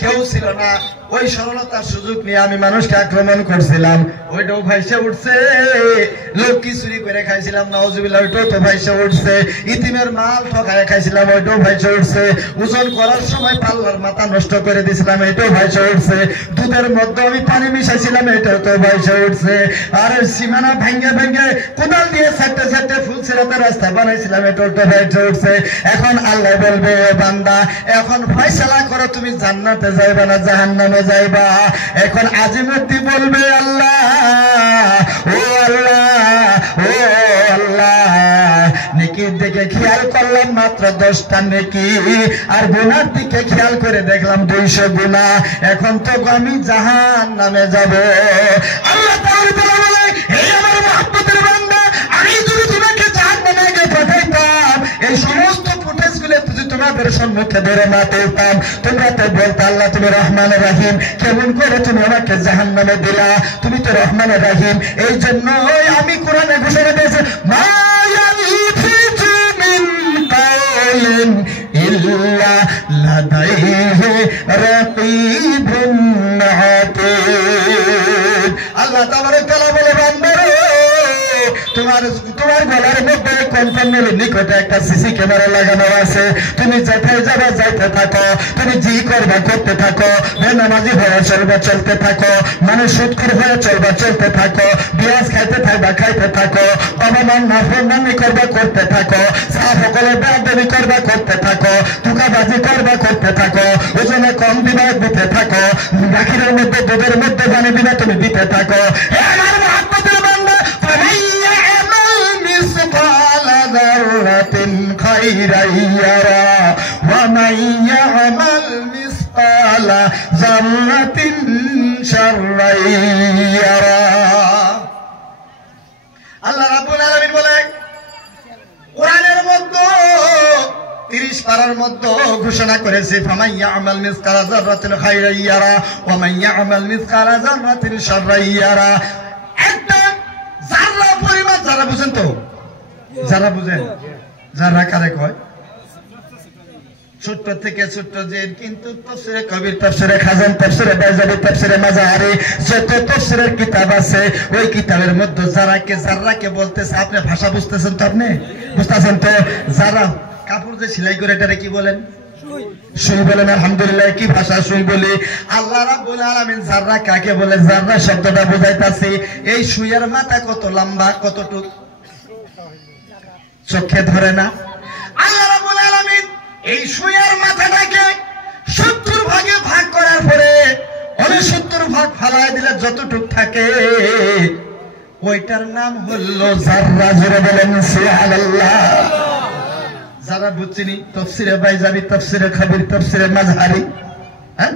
কেউ ছিল না, ওই সরলতার সুযোগ নিয়ে আমি মানুষকে আক্রমণ করছিলাম, ওইটাও ভাইসে উঠছে। লক্ষ্মী চুরি করে খাইছিলাম, নাউজুবিল্লাহ, ওইটাও তো ভাইসে উঠছে। ইতিমের মাল ঠকায় খাইছিলাম, ওইটাও ভাইসে উঠছে। ওজন করার সময় পাল্লার মাথা নষ্ট করে দিয়েছিলাম, এটাও ভাইসে উঠছে। দুধের মধ্যে আমি পানি মিশাইছিলাম, এটাও তো ভাইসে উঠছে। আর সীমানা ভেঙে ভেঙে কোদাল দিয়ে চারটে চারটে ফুল ছেড়াতে রাস্তা বানাইছিলাম, এটাও তো ভাইসে উঠছে। এখন আল্লাহ বলবে, বান্দা এখন ফয়সালা করো, তুমি জান্নাতে যাইবা না জাহান্নামে যাইবা। এখন আজিমুদ্দি বলবে, আল্লাহ ও আল্লাহ ও আল্লাহ, নেকির দিকে খেয়াল করলাম মাত্র 10টা নেকি, আর গুনার দিকে খেয়াল করে দেখলাম 200 গুনাহ। এখন তো আমি জাহান্নামে যাব। আল্লাহ তাআলা বলে, হে আমার মুহাব্বতের বান্দা, আমি যদি তোমাকে জাহান্নামে পাঠাইতাম, এই সমস্ত ফুটেজ গুলো যদি তোমাদের সম্মুখে ধরে না পেতাম, তোমরা তো বলতে, আল্লাহ তুমি রহমান রহিম, কেমন করে তুমি আমাকে জাহান্নামে দিলা? তুমি তো রহমান রহিম। এই জন্য আমি কোরআনে ঘোষণা দিয়েছি, মা ইয়ালফিজু মিন কাওলিন ইল্লা লাদাইহি রাকিবুন আতীদ। আল্লাহ তাবারক ওয়া তাআলা বলে, বান্দারে তোমার গলার মধ্যে কনফার্মের নিকটে একটা সিসি ক্যামেরা লাগানো আছে। তুমি যেতে যাবে যাইতে থাকো, তুমি জি করবা করতে থাকো, বেনামাজি হয়ে চলবা চলতে থাকো, মানুষ সুৎখর হয়ে চলবা চলতে থাকো, পেঁয়াজ খাইতে থাকবা খাইতে থাকো, বাবা মার নাফরমানি করবা করতে থাকো, সাফ সকলে বেয়াদবি করবা করতে থাকো, ধোঁকাবাজি করবা করতে থাকো, ওজনে কম দিবা দিতে থাকো, গাখিরের মধ্যে দুধের মধ্যে পানি দিবা তুমি দিতে থাকো। আমার মুহাব্বতের বান্দা, مثقال ذرة خيرا يرى ومن يعمل مثقال ذرة شرا يرى। আল্লাহ রাব্বুল আলামিন বলে, কোরআনের মধ্যে 30 পারার মধ্যে ঘোষণা করেছে, ফামান ইয়ামাল মিসকালা যাররাতিন খায়রান ইয়ারা ওয়া মান ইয়ামাল মিসকালা যাররাতিন শাররান ইয়ারা। একটা যারা পরিমাণ, যারা বুঝেন তো, যারা বুঝেন, যারা কারে কয়, ছোট্ট থেকে ছোট্ট যে, কিন্তু তাফসীরে কবির, তাফসীরে খাজান, তাফসীরে বাইজাবি, তাফসীরে মাজাহারি, যত তাফসীরের কিতাব আছে, ওই কিতাবের মধ্যে যারাকে বলতেছে। আপনি ভাষা বুঝতেছেন তো? আপনি বুঝতেছেন তো? যারা কাপড় যে সেলাই করে, এটারে কি বলেন? সুই বলেন। আলহামদুলিল্লাহ, কি ভাষা সুই বলি। আল্লাহ রাব্বুল আলামিন যাররা কাকে বলে, যাররা শব্দটা বোঝাইতাছে, এই সুইয়ের মাথা কত লম্বা, কতটুক চোখে ধরে না। আল্লাহ রাব্বুল আলামিন এই সুইয়ের মাথাটাকে 70 ভাগে ভাগ করার পরে 69 ভাগ ফালায় দিলে যতটুক থাকে, ওইটার নাম হলো যাররা। জোরে বলেন সুবহানাল্লাহ। যারা বুঝছিনি, তাফসীরে বাইজাবি, তাফসীরে কবির, তাফসীরে মাজাহারি, হ্যাঁ,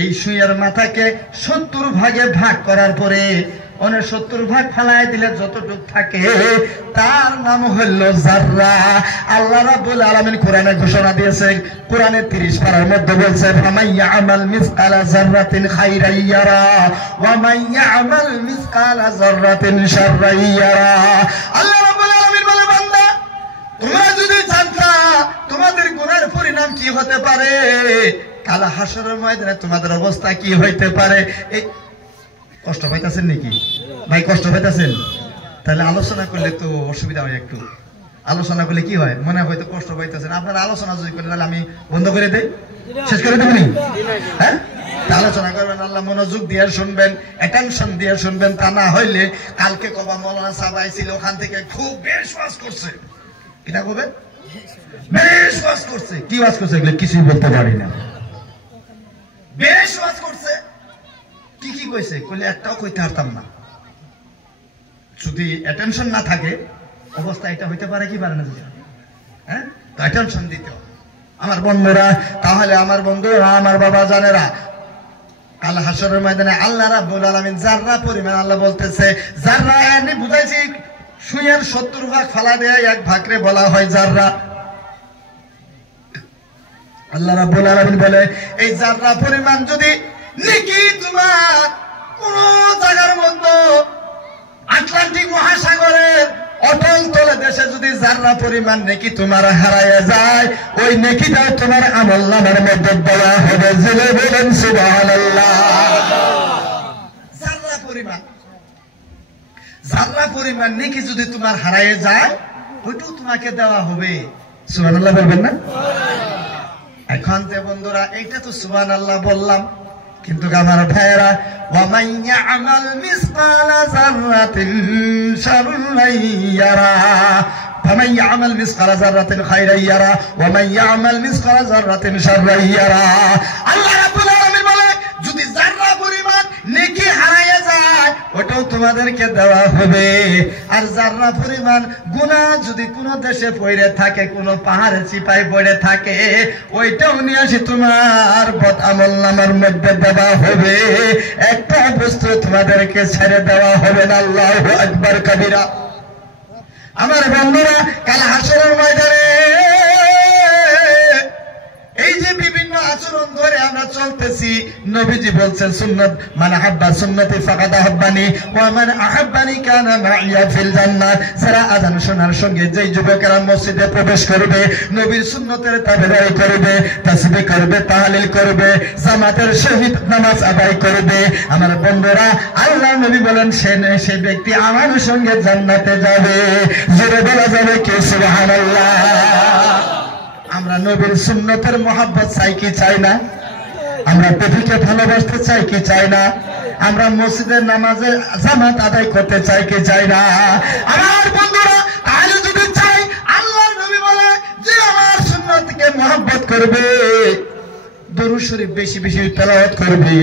এই সুইয়ের মাথাকে 70 ভাগে ভাগ করার পরে 69 ভাগ ফালায় দিলে যতটুক থাকে, তার নাম হলো যাররা। আল্লাহ রাব্বুল আলামিন কোরআনে ঘোষণা দিয়েছে, কোরআনে 30 পারার মধ্যে বলছে, ফামান ইয়ামাল মিসকালা যাররাতিন খায়রান ইয়ারা ওয়া মান ইয়ামাল মিসকালা যাররাতিন শাররান ইয়ারা। আল্লাহ রাব্বুল আলামিন বলে, বান্দা তোমরা যদি জানতা তোমাদের গুনাহের পরিণাম কি হতে পারে, কাল হাসরের ময়দানে তোমাদের অবস্থা কি হইতে পারে। এই কষ্ট পাইতেছেন নাকি ভাই? কষ্ট পাইতেছেন? তাহলে আলোচনা করলে তো অসুবিধা হয়। একটু আলোচনা করলে কি হয়, মনে হয়তো কষ্ট পাইতেছেন। আপনারা আলোচনা যদি করেন, তাহলে আমি বন্ধ করে দেই, শেষ করে দেবেন। হ্যাঁ, আলোচনা করবেন, আল্লাহ মনোযোগ দিয়ে শুনবেন, অ্যাটেনশন দিয়ে শুনবেন। তা না হইলে কালকে কবা মৌলানা সাহেব আইছিল, ওখান থেকে খুব বেশ ওয়াজ করছে। কিনা করবেন? বেশ ওয়াজ করছে। কি ওয়াজ করছে এগুলো কিছুই বলতে পারি না। বেশ ওয়াজ করছে, কি কি কইছে, কইলে একটাও কইতে পারতাম না। যদি অ্যাটেনশন না থাকে, অবস্থা এটা হইতে পারে কি পারে না? হ্যাঁ, তো অ্যাটেনশন দিতে হবে আমার বন্ধুরা। তাহলে আমার বন্ধুরা, আমার বাবা জানেরা, কাল হাসরের ময়দানে আল্লাহ রাব্বুল আলামিন যাররা পরিমাণ, আল্লাহ বলতেছে যাররা, আমি বুঝাইছি সুইয়ের 70 ভাগ ফালা দেয়, 1 ভাগরে বলা হয় যাররা। আল্লাহ রাব্বুল আলামিন বলে, এই যাররা পরিমাণ যদি নেকি তোমার কোন জায়গার মধ্যে আটলান্টিক মহাসাগরের অটল তলে দেশে যদি জাররা পরিমাণ নেকি তোমার হারায় যায়, ওই নেকিটাও তোমার আমলনামার মধ্যে দেওয়া হবে। জেনে বলেন সুবহানাল্লাহ। জাররা পরিমাণ নেকি যদি তোমার হারায় যায়, ওইটাও তোমাকে দেওয়া হবে। সুবহানাল্লাহ বলবেন না? এখন যে বন্ধুরা, এইটা তো সুবহানাল্লাহ বললাম, কিন্তু আমার ভাইয়েরা, ওয়ামান ইয়ামাল মিসকালা যাররাতিন শাররান ইয়ারা, ফামান ইয়ামাল মিসকালা যাররাতিন খায়রান ইয়ারা, ওয়ামান ইয়ামাল মিসকালা যাররাতিন শাররান ইয়ারা। আল্লাহ রাব্বুল আলামিন বলে, যদি জাররা পরিমাণ নেকি হারায় যায়, ওটাও তোমাদেরকে দেওয়া হবে। আর জাররা পরিমাণ গুনাহ যদি কোনো দেশে পড়ে থাকে, কোনো পাহাড়ে চিপায় পড়ে থাকে, ওইটাও নিয়ে আসি তোমার বদ আমলনামার মধ্যে দেওয়া হবে। একটা বস্তু তোমাদেরকে ছেড়ে দেওয়া হবে না। আল্লাহু আকবার কবিরা। আমার বন্ধুরা, কাল হাসরের ময়দানে এই যে বিভিন্ন আচরণ ধরে আমরা চলতেছি, নবীজি বলছেন, সুন্নাত মান হাব্বা সুন্নতি ফাকাদ আহাব্বানি ওয়া মান আহাব্বানি কানা মাইয়া ফিল জান্নাত। যারা আযান শোনার সঙ্গে যেই যুবকেরা মসজিদে প্রবেশ করবে, নবীর সুন্নতের তাবেদারি করবে, তাসবিহ করবে, তাহলিল করবে, জামাতের সহিত নামাজ আদায় করবে, আমার বন্ধুরা, আল্লাহ নবী বলেন সে ব্যক্তি আমার সঙ্গে জান্নাতে যাবে। জোরে বলা যাবে কি সুবহানাল্লাহ? আমরা নবীর সুন্নতের মহব্বত চাই কি চাই না? আমরা নবীকে ভালোবাসতে চাই কি চাই না? আমরা মসজিদের নামাজে জামাত আদায় করতে চাই কি চাই না? আমার বন্ধুরা, তাহলে যদি চাই, আল্লাহর নবী বলে যে আমার সুন্নতকে মহব্বত করবে, দরুদ শরীফ বেশি বেশি তেলাওয়াত করবে,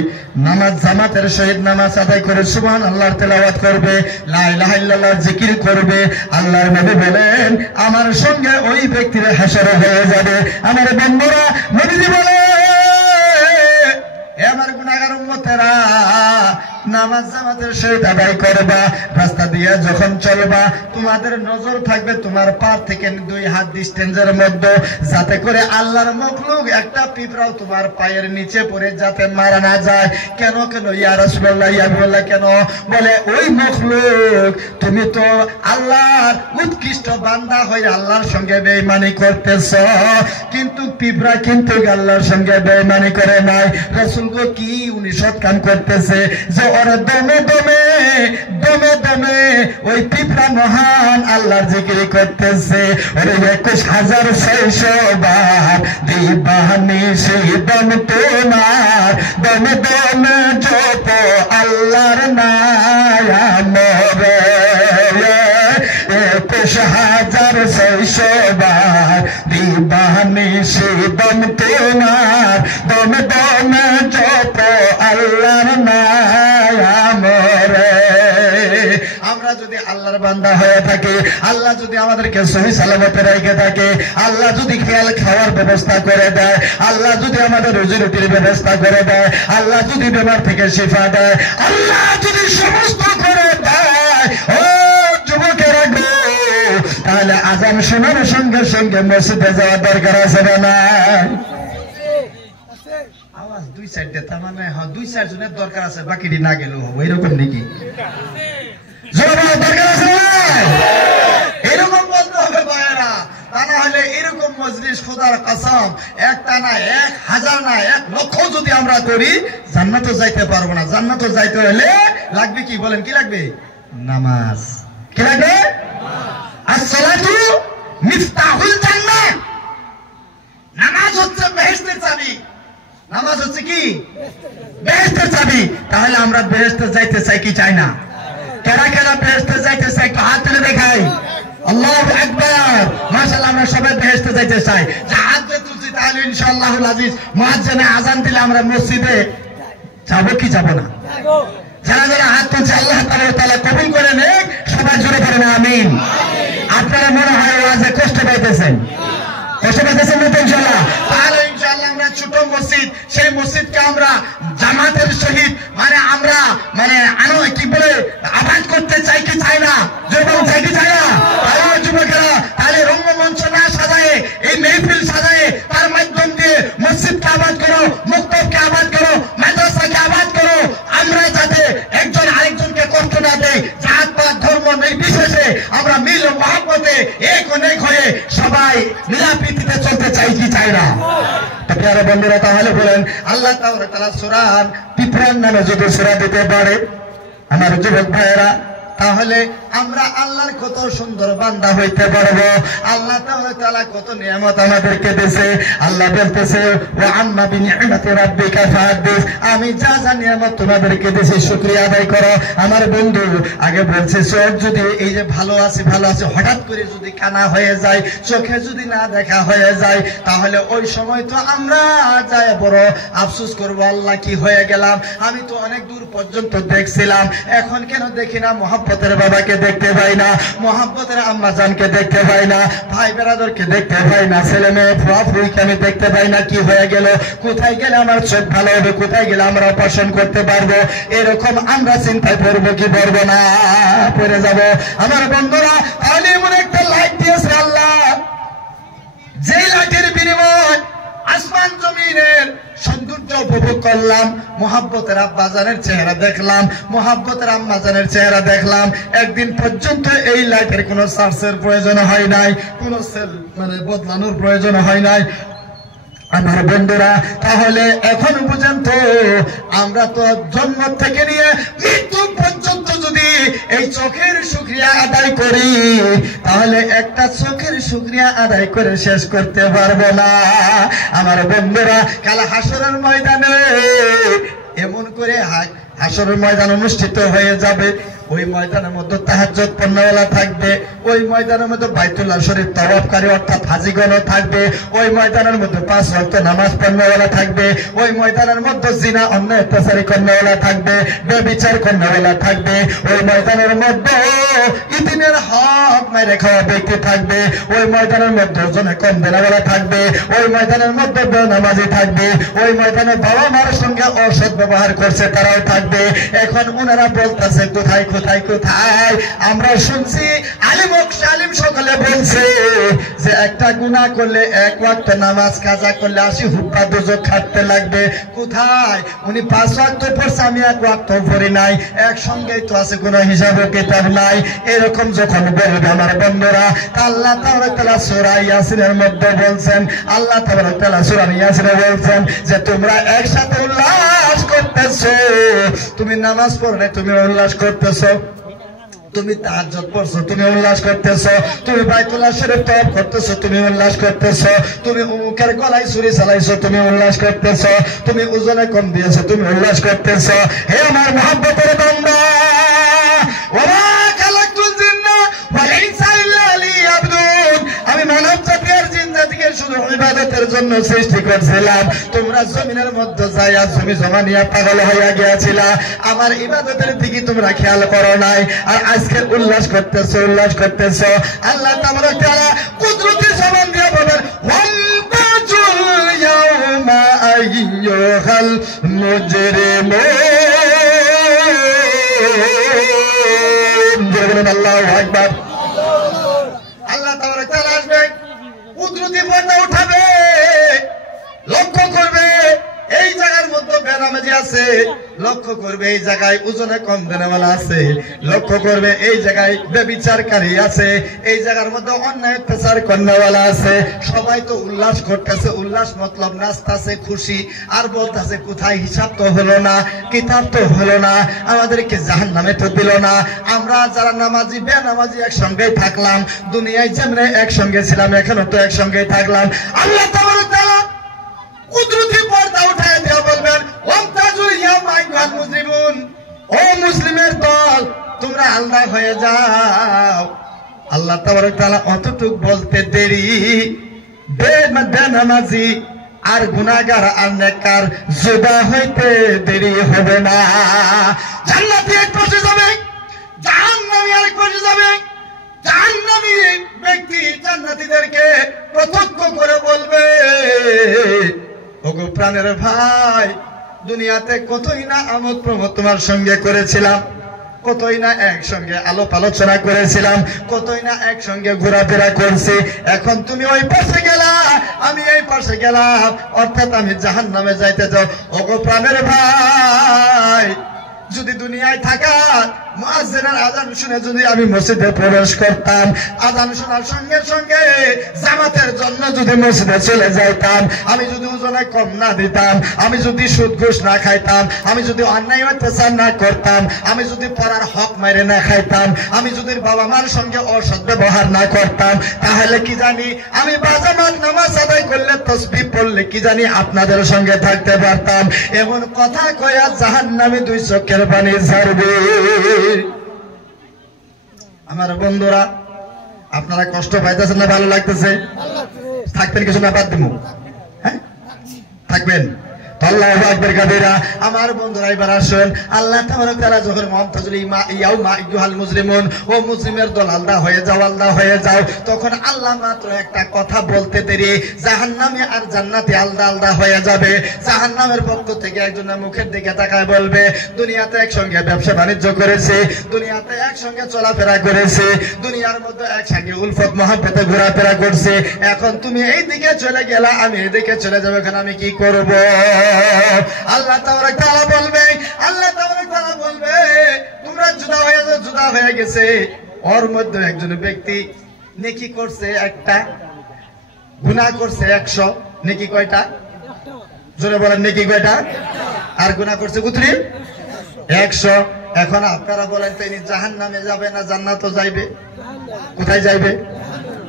নামাজ জামাতের সহিত নামাজ আদায় করে সুবহানাল্লাহর তেলাওয়াত করবে, লা ইলাহা ইল্লাল্লাহর জিকির করবে, আল্লাহর নবী বলেন আমার সঙ্গে ওই ব্যক্তির হাসর হয়ে যাবে। আমার বন্ধুরা, নবীজি বলে, হে আমার গুনাহগার উম্মতেরা, নামাজ জামাতের সহিত আদায় করবা, রাস্তা দিয়ে যখন চলবা, তোমাদের নজর থাকবে তোমার পা থেকে 2 হাত ডিস্টেন্সের মধ্যে, যাতে করে আল্লাহর মখলুক একটা পিঁপড়াও তোমার পায়ের নিচে পড়ে যাতে মারা না যায়। কেন কেন ইয়া রাসূলুল্লাহ, ইয়া বললা কেন? বলে ওই মখলুক, তুমি তো আল্লাহর উৎকৃষ্ট বান্দা হয়ে আল্লাহর সঙ্গে বেঈমানি করতেছ, কিন্তু পিঁপড়া কিন্তু আল্লাহর সঙ্গে বেঈমানি করে নাই। রাসূল গো, কি উনি সৎ কাম করতেছে যে ওরা দমে দমে দমে দমে ওই পিঁপড়া মহান আল্লাহর জিকির করতেছে। ওরে 21,600 বার দিবানি সেই দম তোমার, দমে দমে জপ আল্লাহর নাম রে। 21,600 বার দিবানি সেই দম তোমার, দমে দমে জপ আল্লাহর নাম রে। আমরা যদি আল্লাহর বান্দা হয়ে থাকি, আল্লাহ যদি আমাদেরকে সহি সালামতে রেখে থাকে, আল্লাহ যদি খেয়াল খাওয়ার ব্যবস্থা করে দেয়, আল্লাহ যদি আমাদের রুজি রুটির ব্যবস্থা করে দেয়, আল্লাহ যদি বেমার থেকে শিফা দেয়, আল্লাহ যদি সমস্ত করে দেয়, ও যুবকেরা গো, তাহলে আযান শোনার সঙ্গে সঙ্গে মসজিদে যাওয়া দরকার আছে না? আওয়াজ 2 সাইড দে, তার মানে 2-4 জনের দরকার আছে, বাকিটি না গেলেও হবে, এরকম নাকি? দরকার আছে না? এরকম বলতে হবে ভাইয়েরা, তা না হলে এরকম মজলিস খোদার কসম একটা না 1,000 না 1,00,000 যদি আমরা করি, জান্নাতে যাইতে পারবো না। জান্নাতে যাইতে হলে লাগবে কি? বলেন কি লাগবে? নামাজ। কি লাগবে? আসসালাতু মিফতাহুল জান্নাহ। নামাজ হচ্ছে বেহেশতের চাবি। নামাজ হচ্ছে কি? বেহেশতের চাবি। তাহলে আমরা বেহেশতে যাইতে চাই কি চাই না? কারা কারা বেহেশতে যাইতে চাই একটু হাত তুলে দেখাই। আল্লাহু আকবার। মাশাআল্লাহ, আমরা সবাই বেহেশতে যাইতে চাই। হাত দিয়ে তুলছি, তাহলে ইনশাআল্লাহুল আজিজ মুয়াজ্জিনে আযান দিলে আমরা মসজিদে যাব কি যাব না? যারা যারা হাত তুলছে আল্লাহ তাআলা কবুল করে নেক। সবাই জোরে বলেন আমিন। আপনারা মনে হয় ওয়াজে কষ্ট পাইতেছেন, কষ্ট পাইতেছেন না? ইনশাআল্লাহ। তাহলে ইনশাআল্লাহ আমরা ছোট মসজিদ, সেই মসজিদকে আমরা জামাতের সহিত আমরা কি বলে আবাদ করতে চাই কি চাই না? যুবক চাই কি চাই না? যুবকেরা তাহলে রঙ্গমঞ্চ না সাজায়, এই মেহফিল সাজায়, তার মাধ্যম দিয়ে মসজিদকে আবাদ করো, মক্তবকে আবাদ করো, মাদ্রাসাকে আবাদ করো। আমরা যাতে একজন আরেকজনকে কষ্ট না দেই, জাত পাত ধর্ম নির্বিশেষে আমরা মিল তো প্রিয় বন্ধুরা তাহলে বলেন আল্লাহ তাআলা সূরা পিঁপড়ার নামে যদি সূরা দিতে পারে আমার যুবক ভাইয়েরা, তাহলে আমরা আল্লাহর কত সুন্দর বান্দা হইতে পারবো। আল্লাহ তাআলা কত নিয়ামত আমাদেরকে দিয়েছে। আল্লাহ বলতেছে ওয়া আম্মা বিনিআমাতি রাব্বিকা ফাহাদ্দিস, আমি যা যা নিয়ামত তোমাদেরকে দিয়েছি শুকরিয়া আদায় করো। আমার বন্ধু আগে বলছে চোখ যদি এই যে ভালো আছে হঠাৎ করে যদি কানা হয়ে যায়, চোখে যদি না দেখা হয়ে যায়, তাহলে ওই সময় তো আমরা যায় বড় আফসোস করবো, আল্লাহ কি হয়ে গেলাম, আমি তো অনেক দূর পর্যন্ত দেখছিলাম, এখন কেন দেখি না, মহব্বতের বাবাকে দেখতে পাই না, মহব্বতের আম্মা জানকে দেখতে পাই না, ভাই বেরাদরকে দেখতে পাই না, ছেলে মেয়ে ফুয়া ফুইকে আমি দেখতে পাই না, কি হয়ে গেল, কোথায় গেলে আমার চোখ ভালো হবে, কোথায় গেলে আমরা অপারেশন করতে পারবো, এরকম আমরা চিন্তায় পড়বো কি পড়বো না, পড়ে যাব। আমার বন্ধুরা তাহলে এমন একটা লাইট দিয়েছে আল্লাহ, যেই লাইটের বিনিময় আসমান জমিনের সৌন্দর্য উপভোগ করলাম, মহব্বতের আব্বাজানের চেহারা দেখলাম, মহব্বতের আম্মাজানের চেহারা দেখলাম। একদিন পর্যন্ত এই লাইটের কোনো চার্জের প্রয়োজন হয় নাই, কোনো সেল বদলানোর প্রয়োজন হয় নাই। আমার বন্ধুরা তাহলে এখন পর্যন্ত আমরা তো জন্ম থেকে নিয়ে মৃত্যু পর্যন্ত যদি এই চোখের শুকরিয়া আদায় করি, তাহলে একটা চোখের শুকরিয়া আদায় করে শেষ করতে পারবো না। আমার বন্ধুরা কাল হাসরের ময়দানে এমন করে হাসরের ময়দান অনুষ্ঠিত হয়ে যাবে, ওই ময়দানের মধ্যে তাহাজ্জুদ পড়নেওয়ালা থাকবে, ওই ময়দানের মধ্যে বাইতুল্লাহ শরীফ তাওয়াফকারী অর্থাৎ হাজিগণও থাকবে, ওই ময়দানের মধ্যে 5 ওয়াক্ত নামাজ পড়নেওয়ালা থাকবে, ওই ময়দানের মধ্যে জিনা অন্যায় অত্যাচারী করনেওয়ালা থাকবে, ব্যভিচার করনেওয়ালা থাকবে, ওই ময়দানের মধ্যে ইতিমের হক মেরে খাওয়া ব্যক্তি থাকবে, ওই ময়দানের মধ্যে ওজনে কম দেনাওয়ালা থাকবে, ওই ময়দানের মধ্যে বেনামাজি থাকবে, ওই ময়দানে বাবা মার সঙ্গে অসৎ ব্যবহার করছে তারাও থাকবে। এখন ওনারা বলতেছে কোথায় কোথায় কোথায়, আমরা শুনছি আলিম সকলে বলছে যে একটা গুনাহ করলে 1 ওয়াক্ত নামাজ কাজা করলে 80 হুব্বা দুজক খাটতে লাগবে। কোথায়? উনি 5 ওয়াক্ত পড়ছে, আমি 1 ওয়াক্ত পড়ি নাই, একসঙ্গেই তো আছে, কোনো হিসাব কিতাব নাই। এরকম যখন বলবে আমার বন্ধুরা, আল্লাহ তাআলা সূরা ইয়াসিনের মধ্যে বলছেন, আল্লাহ তাআলা সূরা ইয়াসিনে বলছেন যে তোমরা একসাথে উল্লাস করতেছো, তুমি নামাজ পড়লে তুমি উল্লাস করতেছো, তুমি তাহাজ্জুদ পড়ছো তুমি উল্লাস করতেছো, তুমি বাইতুল্লাহ শরীফ তওয়াফ করতেছো তুমি উল্লাস করতেছো, তুমি উমুকের গলায় ছুরি চালাইছো তুমি উল্লাস করতেছো, তুমি ওজনে কম দিয়েছো তুমি উল্লাস করতেছো। হে আমার মহব্বতের বান্দা, ওয়া খালাকতুল জিন্না ওয়াল ইনসা ইল্লা লিয়াবুদুন, আমি মানব জাতি আর জিন জাতিকে শুধু ইবাদতের জন্য সৃষ্টি করেছিলাম। তোমরা জমিনের মধ্যে যাইয়া জমি জমা নিয়ে পাগল হইয়া গিয়েছিলা, আমার ইবাদতের দিকে তোমরা খেয়াল করো নাই, আর আজকে উল্লাস করতেছো। আল্লাহ তাআলা কুদরতি জবান দিয়ে বলেন ওয়ান্তাজুল ইয়াউমা আইয়ুহাল মুজরিমুন। আল্লাহু আকবার। আল্লাহ তাআলা আসবে, কুদরতি পর্দা উঠাবে, লক্ষ্য করবে এই জায়গার মধ্যে বেনামাজি আছে, লক্ষ্য করবে এই জায়গায় ওজনে কম দেনেওয়ালা আছে, লক্ষ্য করবে এই জায়গায় ব্যভিচারকারী আছে, এই জায়গার মধ্যে অন্যায় অত্যাচার করনেওয়ালা আছে। সবাই তো উল্লাস করতেছে, উল্লাস মতলব নাচতেছে, খুশি, আর বলতেছে কোথায় হিসাব তো হলো না, কিতাব তো হলো না, আমাদেরকে জাহান্নামে তো দিল না। আমরা যারা নামাজি বেনামাজি একসঙ্গেই থাকলাম, দুনিয়ায় যেমন একসঙ্গে ছিলাম এখনো তো একসঙ্গেই থাকলাম। আল্লাহ তাআলা কুদরতি পর্দা উঠায় দিয়া বলবেন ওয়ান্তাজুল ইয়াউমা আইয়ুহাল মুজরিমুন, ও মুসলিমের দল তোমরা আলাদা হয়ে যাও। আল্লাহ তাআলা অতটুক বলতে দেরি, বেনামাজি আর গুনাহগার আর নেককার জুদা হইতে দেরি হবে না। জান্নাতি এক পাশে যাবে, জাহান্নামী আরেক পাশে যাবে। জাহান্নামী ব্যক্তি জান্নাতীদেরকে প্রত্যক্ষ করে বলবে, ওগো প্রাণের ভাই, দুনিয়াতে কতই না আমোদ প্রমোদ তোমার সঙ্গে করেছিলাম, কতই না একসঙ্গে আলাপ আলোচনা করেছিলাম, কতই না একসঙ্গে ঘোরাফেরা করছি, এখন তুমি ওই পাশে গেলা আমি এই পাশে গেলাম, অর্থাৎ আমি জাহান্নামে যাইতে চাও। ওগো প্রাণের ভাই, যদি দুনিয়ায় থাকা মুয়াজ্জিনের আযান শুনে যদি আমি মসজিদে প্রবেশ করতাম, আযান শোনার সঙ্গে সঙ্গে জামাতের জন্য যদি মসজিদে চলে যাইতাম, আমি যদি ওজনে কম না দিতাম, আমি যদি সুদ ঘুষ না খাইতাম, আমি যদি অন্যায় অত্যাচার না করতাম, আমি যদি পড়ার হক মেরে না খাইতাম, আমি যদি বাবা মার সঙ্গে অসৎ ব্যবহার না করতাম, তাহলে কি জানি আমি বাজামাত নামাজ আদায় করলে তাসবিহ পড়লে কি জানি আপনাদের সঙ্গে থাকতে পারতাম। এমন কথা কয়া জাহান্নামে 2 চোখের পানি ঝরবে। আমার বন্ধুরা, আপনারা কষ্ট পাইতেছেন না ভালো লাগতেছে? থাকবেন কিছু না বাদ দিব? হ্যাঁ থাকবেন। আল্লাহু আকবার কাবীরা। আমার বন্ধুরা এবার আসেন, আল্লাহ তাবারক তাআলা যখন মুমতাজুল ইয়াউমা আইয়ুহাল মুজরিমুন, ও মুসলিমের দল আল্লাহ হয়ে যাও, আল্লাহ হয়ে যাও, তখন আল্লাহ মাত্র একটা কথা বলতে দেরি জাহান্নামে আর জান্নাতে আলাদা আলাদা হয়ে যাবে। জাহান্নামের পক্ষ থেকে একজনের মুখের দিকে তাকায় বলবে, দুনিয়াতে একসঙ্গে ব্যবসা বাণিজ্য করেছে, দুনিয়াতে একসঙ্গে চলাফেরা করেছে, দুনিয়ার মধ্যে একসঙ্গে উলফত মহব্বতে ঘোরাফেরা করছে, এখন তুমি এই দিকে চলে গেলা, আমি এই দিকে চলে যাবো, এখন আমি কি করব? আল্লাহ তাবারক তাআলা বলবে, আল্লাহ তাবারক তাআলা বলবে, তোমরা জুদা হয়ে যাও, জুদা হয়ে গেছে। ওর মধ্যে একজন ব্যক্তি নেকি করছে একটা, গুনাহ করছে 100, নেকি কয়টা? জোরে বলেন, নেকি কয়টা? আর গুনাহ করছে কতটি? 100। এখন আপনারা বলেন তো, ইনি জাহান্নামে যাবে না জান্নাতে যাইবে? কোথায় যাইবে?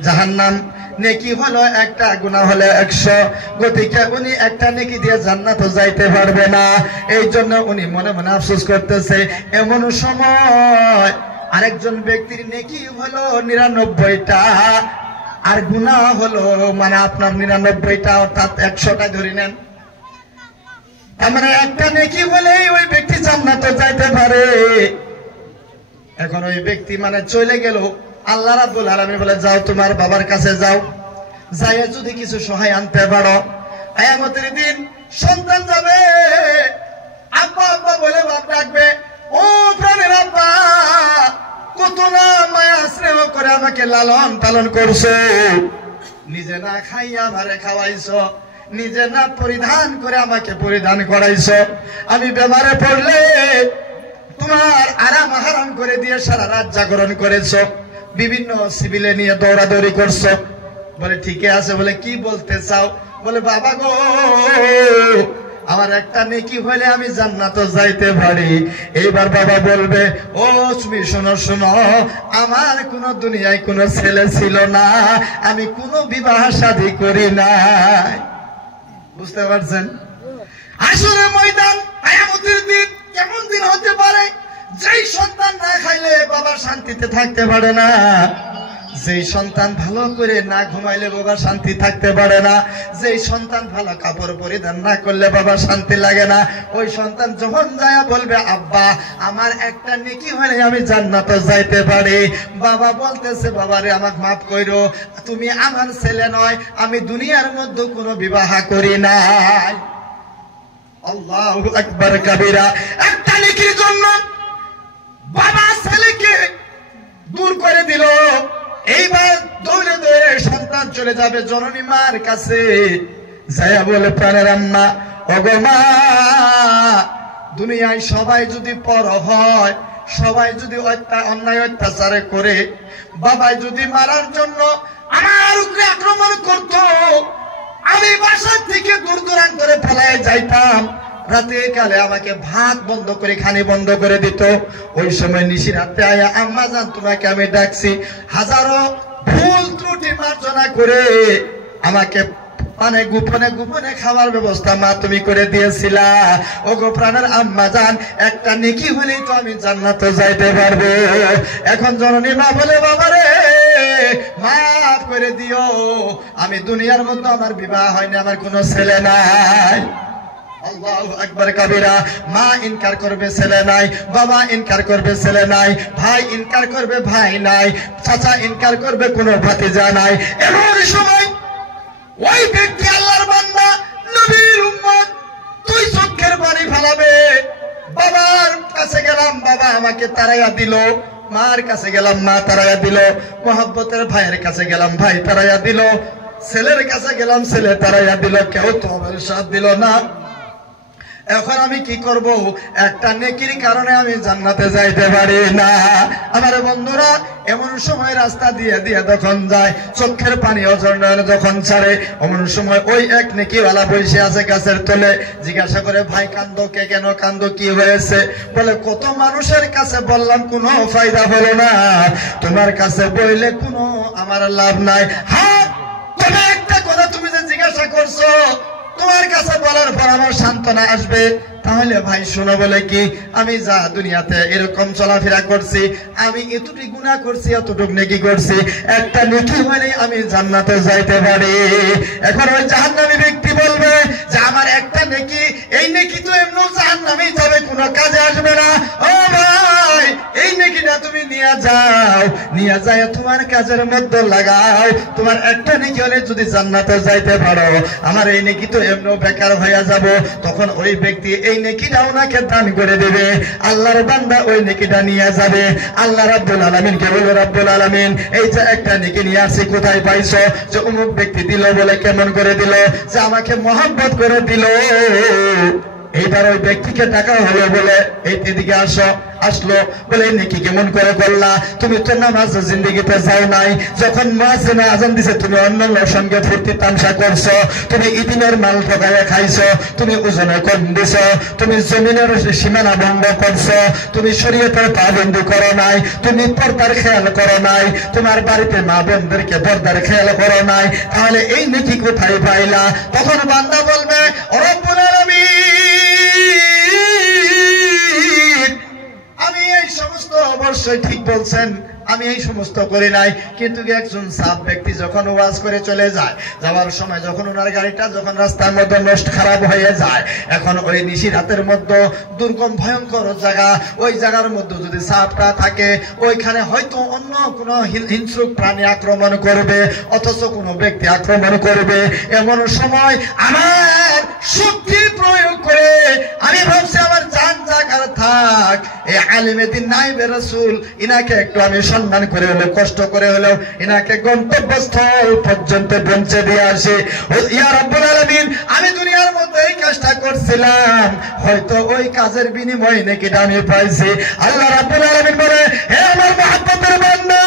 জাহান্নাম। নেকি হলো একটা, গুনাহ হলো 100, গতিকে উনি একটা নেকি দিয়ে জান্নাতে যাইতে পারবে না। এই জন্য উনি মনে মনে আফসোস করতেছে। এমন সময় আরেকজন ব্যক্তির নেকি হলো 99টা, আর গুনাহ হলো মানে আপনার 99টা, অর্থাৎ 100টা ধরে নেন। আমরা একটা নেকি বলেই ওই ব্যক্তি জান্নাতে যাইতে পারে। এখন ওই ব্যক্তি মানে চলে গেল, আল্লাহ রাব্বুল আলামিন বলে, যাও তোমার বাবার কাছে যাও, যাইয়া যদি কিছু সহায় আনতে পারো। কিয়ামতের দিন সন্তান যাবে, আব্বা আব্বা বলে বাপ ডাকবে, ও প্রাণের আব্বা, কত না মায়া স্নেহ করে আমাকে লালন পালন করছো, নিজে না খাইয়া আমারে খাওয়াইছো, নিজে না পরিধান করে আমাকে পরিধান করাইছো, আমি বেমারে পড়লে তোমার আরাম হারাম করে দিয়ে সারা রাত জাগরণ করেছো, বিভিন্ন সিভিলে নিয়ে দৌড়াদৌড়ি করছো। বলে ঠিক আছে, বলে কি বলতে চাও? বলে বাবা গো, আমার একটা নেকি হলে আমি জান্নাতে যাইতে পারি। এইবার বাবা বলবে, ও তুমি শোনো শোনো, আমার কোন দুনিয়ায় কোনো ছেলে ছিল না, আমি কোনো বিবাহ শাদী করি নাই। বুঝতে পারছেন? আসলে ময়দান কিয়ামতের দিন কেমন দিন হতে পারে, যেই সন্তান না খাইলে বাবা শান্তিতে থাকতে পারে না, যেই সন্তান ভালো করে না ঘুমাইলে বাবা শান্তি থাকতে পারে না, যেই সন্তান ভালো কাপড় পরিধান না করলে বাবা শান্তি লাগে না, ওই সন্তান যখন যায় বলবে, আব্বা আমার একটা নেকি হলে আমি জান্নাতে যাইতে পারি। বাবা বলতেছে, বাবারে আমাকে মাফ কইরো, তুমি আমার ছেলে নয়, আমি দুনিয়ার মধ্যে কোনো বিবাহ করি নাই। আল্লাহু আকবার কাবীরা। একটা নেকির জন্য বাবা ছেলেকে দূর করে দিল। এইবার দৌড়ে দৌড়ে সন্তান চলে যাবে জননী মার কাছে, যাইয়া বলে, প্রাণের আম্মা, ওগো মা, দুনিয়ায় সবাই যদি পর হয়, সবাই যদি অন্যায় অত্যাচার করে, বাবাই যদি মারার জন্য আমার উপরে আক্রমণ করত, আমি বাসা থেকে দূর দূরান্তরে ফেলায় যাইতাম, রাতের কালে আমাকে ভাত বন্ধ করে খানি বন্ধ করে দিত, ওই সময় নিশি রাতে আয়া আম্মা জান তোমাকে আমি ডাকছি, হাজারো ভুল ত্রুটি মার্জনা করে আমাকে মানে গোপনে গোপনে খাবার ব্যবস্থা মা তুমি করে দিয়েছিলা। ওগো প্রাণের আম্মা জান, একটা নেকি হলেই তো আমি জান্নাতে যাইতে পারবো। এখন জননী মা বলে, বাবারে মাফ করে দিও, আমি দুনিয়ার মধ্যে আমার বিবাহ হয়নি, আমার কোনো ছেলে নাই। আল্লাহু আকবার কাবীরা। মা ইনকার করবে ছেলে নাই, বাবা ইনকার করবে ছেলে নাই, ভাই ইনকার করবে ভাই নাই, চাচা ইনকার করবে কোনো ভাতিজা নাই। এমন সময় ওই ব্যক্তি আল্লাহর বান্দা, নবীর উম্মত, তুই চোখের পানি ফেলাবে। বাবার কাছে গেলাম, বাবা আমাকে তাড়াইয়া দিল, মার কাছে গেলাম, মা তাড়াইয়া দিল, মহব্বতের ভাইয়ের কাছে গেলাম, ভাই তাড়াইয়া দিল, ছেলের কাছে গেলাম, ছেলে তাড়াইয়া দিল, কেউ তো আমার সাথ দিল না। এখন আমি কি করব? একটা নেকির কারণে আমি জান্নাতে যাইতে পারি না। আমার বন্ধুরা, এমন সময় রাস্তা দিয়ে দিয়ে যখন যায়, চোখের পানি যখন ছাড়ে, এমন সময় ওই এক নেকিওয়ালা বসে আছে গাছের তলে। জিজ্ঞাসা করে, ভাই কান্দো কে, কেন কান্দো, কি হয়েছে? বলে, কত মানুষের কাছে বললাম, কোনো ফায়দা হলো না, তোমার কাছে বইলে কোনো আমার লাভ নাই। হ্যাঁ, তুমি একটা কথা তুমি যে জিজ্ঞাসা করছো, তোমার কাছে বলার পর আমার সান্ত্বনা আসবে। তাহলে ভাই শোনো, বলে কি, আমি যা দুনিয়াতে এরকম চলাফেরা করছি, আমি এতটুকু গুনাহ করছি, এতটুকু নেকি করছি, একটা নেকি হলে আমি জান্নাতে যাইতে পারি। এখন ওই জাহান্নামী ব্যক্তি বলবে যে আমার একটা নেকি, এই নেকি তো এমনি জাহান্নামেই যাবে, কোনো কাজে আসবে না। ও ভাই, এই নেকিটা তুমি নিয়ে যাও, নিয়ে যায় তোমার কাজের মধ্যে লাগাও। তোমার একটা নেকি হলে যদি জান্নাতে যাইতে পারো, আমার এই নেকি তো এমনি বেকার হয়ে যাব। তখন ওই ব্যক্তি এই নেকিটা ওনাকে দান করে দেবে। আল্লাহর বান্দা ওই নেকিটা নিয়ে যাবে। আল্লাহ রাব্বুল আলামিনকে বলবে, রাব্বুল আলামিন, এই যে একটা নেকি নিয়ে আসি, কোথায় পাইছো? যে অমুক ব্যক্তি দিল। বলে, কেমন করে দিল? যে আমাকে মহব্বত করে দিল। এইবার ওই ব্যক্তিকে টাকা হলো, বলে এদিকে আসো। আসলো, বলে নেকি কেমন করে করলা? তুমি তো নামাজ জিন্দেগিতে যাও নাই, যখন মুয়াজ্জিন আযান দিছে তুমি অন্য সঙ্গে ফুর্তি তামসা করছো, তুমি ইতিমের মাল ঠকাইয়া খাইছো, তুমি ওজনে কম দিছো, তুমি জমিনের সীমানা ভঙ্গ করছো, তুমি শরীয়তের পাবন্দি করো নাই, তুমি পর্দার খেয়াল করো নাই, তোমার বাড়িতে মা বোনদেরকে পর্দার খেয়াল করো নাই, তাহলে এই নেকি কোথায় পাইলা? তখন বান্দা বলবে, রব্বুল আলামিন, আমি এই সমস্ত অবশ্যই ঠিক বলছেন, আমি এই সমস্ত করি নাই, কিন্তু একজন সাব ব্যক্তি যখন ওয়াজ করে চলে যায়, যাওয়ার সময় যখন ওনার গাড়িটা যখন রাস্তার মধ্যে নষ্ট খারাপ হয়ে যায়, এখন ওই নিশি রাতের মধ্যে দুর্গম ভয়ঙ্কর জায়গা, ওই জায়গার মধ্যে যদি সাপটা থাকে, ওইখানে হয়তো অন্য কোনো হিংস্র প্রাণী আক্রমণ করবে, অথচ কোনো ব্যক্তি আক্রমণ করবে। এমন সময় আমার শক্তি প্রয়োগ করে আমি ভাবছি আমার জান যাক আর থাক, এই আলিমে দিন নাইবে রাসূল, ইনাকে একটু আমি সম্মান করে হলেও কষ্ট করে হলেও ইনাকে গন্তব্যস্থল পর্যন্ত পৌঁছে দিয়ে আসে। ইয়া রাব্বুল আলামিন, আমি দুনিয়ার মধ্যে এই কাজটা করছিলাম, হয়তো ওই কাজের বিনিময়ে নাকি আমি পাইছি। আল্লাহ রাব্বুল আলামিন বলে, হে আমার মহব্বতের বান্দা,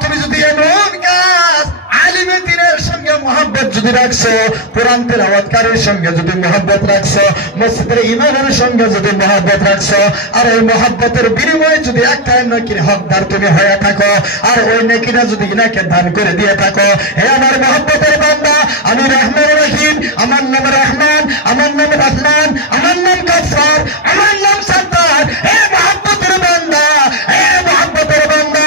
তুমি যদি এমন কাজ আলিমে দ্বীনের সঙ্গে মহব্বত যদি রাখছো, কোরআন তেলাওয়াতকারীর সঙ্গে যদি মহব্বত রাখছো, মসজিদের ইমামের সঙ্গে যদি মহব্বত রাখছো, আর ওই মহব্বতের বিনিময়ে যদি একটা নেকির হকদার তুমি হয়ে থাকো, আর ওই নেকিটা যদি ইনাকে দান করে দিয়ে থাকো, হে আমার মহব্বতের বান্দা, আমি রহমান রহিম, আমার নাম রহমান, আমার নাম রহমান, আমার নাম গফফার, আমার নাম সত্তার। হে মহব্বতের বান্দা, হে মহব্বতের বান্দা,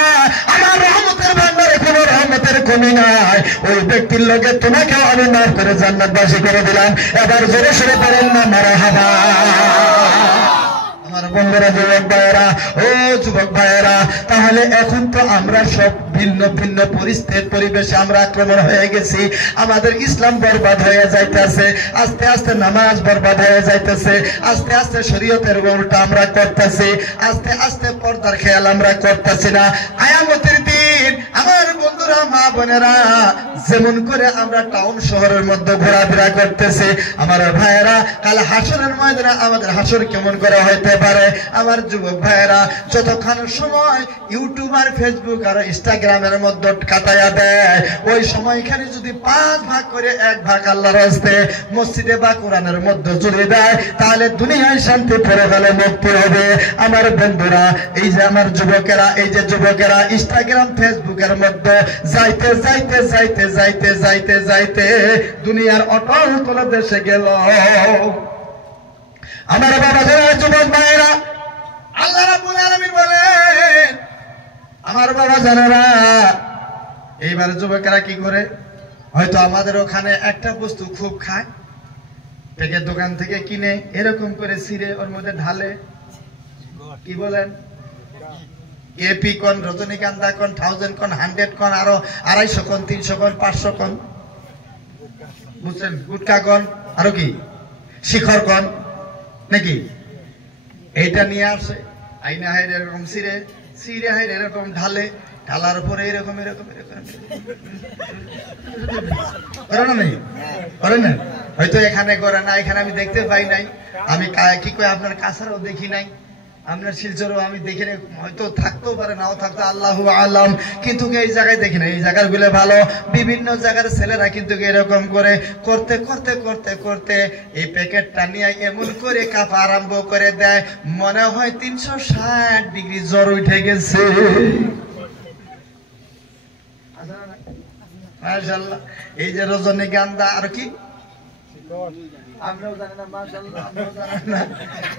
আমার রহমতের বান্দার কোনো রহমতের কমি নাই। ওই ব্যক্তির লোকে তোমাকেও আমি মাফ করে জান্নাতবাসী করে দিলাম। এবার জোরে সরে পড়েন না মারহাবা। আমার বন্ধুরা, যুবক ভাইয়েরা, ও যুবক ভাইয়েরা, তাহলে এখন তো আমরা সব ভিন্ন ভিন্ন পরিবেশে আমরা আক্রমণ হয়ে গেছি। আমাদের ইসলাম বরবাদ হয়ে যাইতেছে, আস্তে আস্তে নামাজ বরবাদ হয়ে যাইতেছে, আস্তে আস্তে শরীয়তের উল্টা আমরা করতেছি, আস্তে আস্তে পর্দার খেয়াল আমরা করতেছি না। আয়ামতের দিন আমার বন্ধুরা, মা বোনেরা, যেমন করে আমরা টাউন শহরের মধ্যে ঘোরাফেরা করতেছি, আমার ভাইয়েরা, কাল হাসরের ময়দানে আমাদের হাসর কেমন করে হইতে পারে? আমার যুবক ভাইয়েরা, যতক্ষণ সময় ইউটিউব আর ফেসবুক আর ইনস্টাগ্রামের মধ্যে কাটাইয়া দেয়, ওই সময়খানে যদি 5 ভাগ করে 1 ভাগ আল্লাহর রাস্তে মসজিদে বা কোরআনের মধ্যে জুড়ে দেয়, তাহলে দুনিয়ায় শান্তি, পরকালে মুক্তি হবে। আমার বন্ধুরা, এই যে আমার যুবকেরা, এই যে যুবকেরা ইনস্টাগ্রাম ফেসবুকের মধ্যে যাইতে যাইতে যাইতে যাইতে যাইতে যাইতে দুনিয়ার অটল কোন দেশে গেল। আমার বাবা যারা যুবক ভাইয়েরা, আল্লাহ রাব্বুল আলামিন বলেন, আমার বাবা জানেরা, এইবার যুবকেরা কি করে? হয়তো আমাদের ওখানে একটা বস্তু খুব খায়, থেকে দোকান থেকে কিনে এরকম করে ছিঁড়ে ওর মধ্যে ঢালে, কি বলেন, এপি কোন, রজনীকান্দা কোন, 1000 কোন, 100 কোন, আরো 250 কোন, 300 কোন, 500 কোন, বুঝছেন, গুটকা কোন, আরো কি শিখর কোন নাকি, এইটা নিয়ে আসে, আইনা হাইরে এরকম ছিঁড়ে, ছিঁড়ে হাইরে এরকম ঢালে, ঢালার উপরে এরকম এরকম এরকম করে না, নেই করে না, হয়তো এখানে করে না, এখানে আমি দেখতে পাই নাই, আমি কি কই আপনার কাছাড়াও দেখি নাই, আপনার শিলচরও আমি দেখি নাই, হয়তো থাকতেও পারে নাও থাকতো, আল্লাহু আলাম, কিন্তু এই জায়গায় দেখি না। এই জায়গাগুলো ভালো, বিভিন্ন জায়গার ছেলেরা কিন্তু এরকম করে করতে করতে করতে করতে এই প্যাকেটটা নিয়ে এমন করে কাঁপা আরম্ভ করে দেয়, মনে হয় 360 ডিগ্রি জ্বর উঠে গেছে। মাশাআল্লাহ। এই যে রজনীগন্ধা আর কি আমরাও জানি না, মাশাআল্লাহ আমরাও জানি না,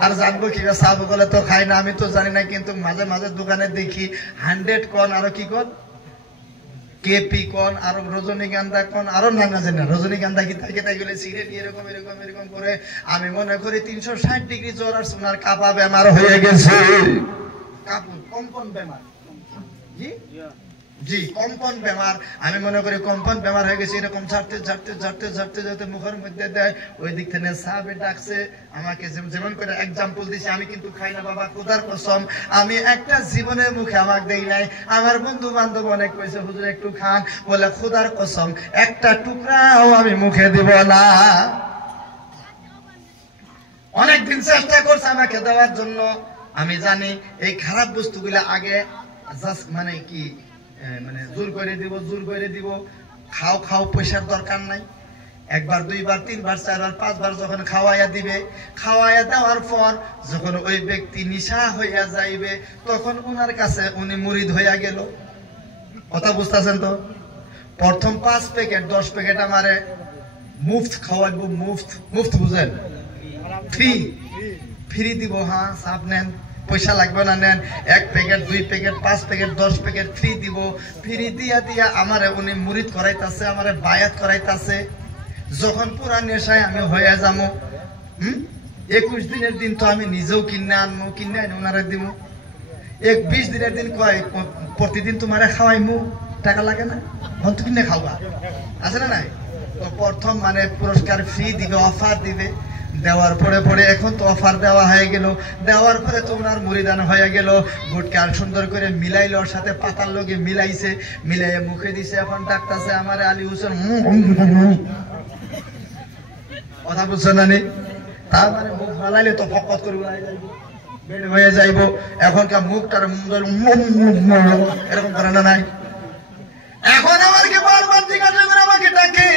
আর জানবো কি? সাবু বলে তো খাই না, আমি তো জানি না, কিন্তু মাঝে মাঝে দোকানে দেখি 100 কোন, আরো কি কোন, কেপি কোন, আরো রজনীগন্ধা কোন, আরো না জানি না, রজনীগন্ধা কি থাকে তাই গেলে সিগারেট এরকম এরকম এরকম করে আমি মনে করি 360 ডিগ্রি জ্বর আর সোনার কাপা বেমার হয়ে গেছে। কাপু কম্পন বেমার, জি জি কম্পন বেমার, আমি মনে করি কম্পন বেমার হয়ে গেছে। এরকম ঝাড়তে ঝাড়তে ঝাড়তে ঝাড়তে ঝাড়তে মুখের মধ্যে দেয়, ওই দিক থেকে সাহাবে ডাকছে আমাকে, যেমন করে এক্সাম্পল দিছে, আমি কিন্তু খাই না বাবা, খোদার কসম আমি একটা জীবনের মুখে আমাকে দেই নাই। আমার বন্ধু বান্ধব অনেক কইছে হুজুর একটু খান, বলে খোদার কসম একটা টুকরাও আমি মুখে দিব না। অনেকদিন চেষ্টা করছে আমাকে দেওয়ার জন্য। আমি জানি এই খারাপ বস্তুগুলা আগে মানে কি মানে জোর করে দিব, জোর করে দিব, খাও খাও, পয়সার দরকার নাই। একবার দুইবার তিনবার চারবার পাঁচবার যখন খাওয়াইয়া দিবে, খাওয়াইয়া দেওয়ার পর যখন ওই ব্যক্তি নিশা হইয়া যাইবে, তখন ওনার কাছে উনি মুরিদ হইয়া গেল। কথা বুঝতেছেন তো? প্রথম 5 প্যাকেট 10 প্যাকেট আমারে মুফত খাওয়াইবো, মুফত, মুফত বুঝেন, ফ্রি, ফ্রি দিব। হ্যাঁ সাপ নেন, পয়সা লাগবে না, নেন 1 packet 2 packet 5 packet 10 packet free দিব। ফ্রি দিয়া দিয়া আমারে উনি মুরিদ করাইতাছে, আমারে বায়াত করাইতাছে। যখন পুরা নেশায় আমি হয়ে যাবো, 21 দিনের দিন তো আমি নিজেও কিনে আনবো, কিনে আনি ওনারে দিব। 20 দিনের দিন কয় প্রতিদিন তোমারে খাওয়াইমু, টাকা লাগে না, হন তো কিনে খাওয়া আছে না নাই? তো প্রথম মানে পুরস্কার ফ্রি দিবে, অফার দিবে। দেওয়ার পরে পরে এখন তো অফার দেওয়া হয়ে গেল, দেওয়ার পরে তো ওনার মুরিদান হয়ে গেল। গুটকা সুন্দর করে মিলাইল, ওর সাথে পাতার লগে মিলাইছে, মিলাইয়ে মুখে দিছে। এখন ডাকতেছে আমার আলী হোসেন, কথা বুঝছো না নি? তার মানে মুখ মালাইলে তো ফকত করে বের হয়ে যাইব। এখনকার মুখটার এরকম করে না নাই? এখন আমাকে বারবার জিজ্ঞাসা করে আমাকে ডাকে,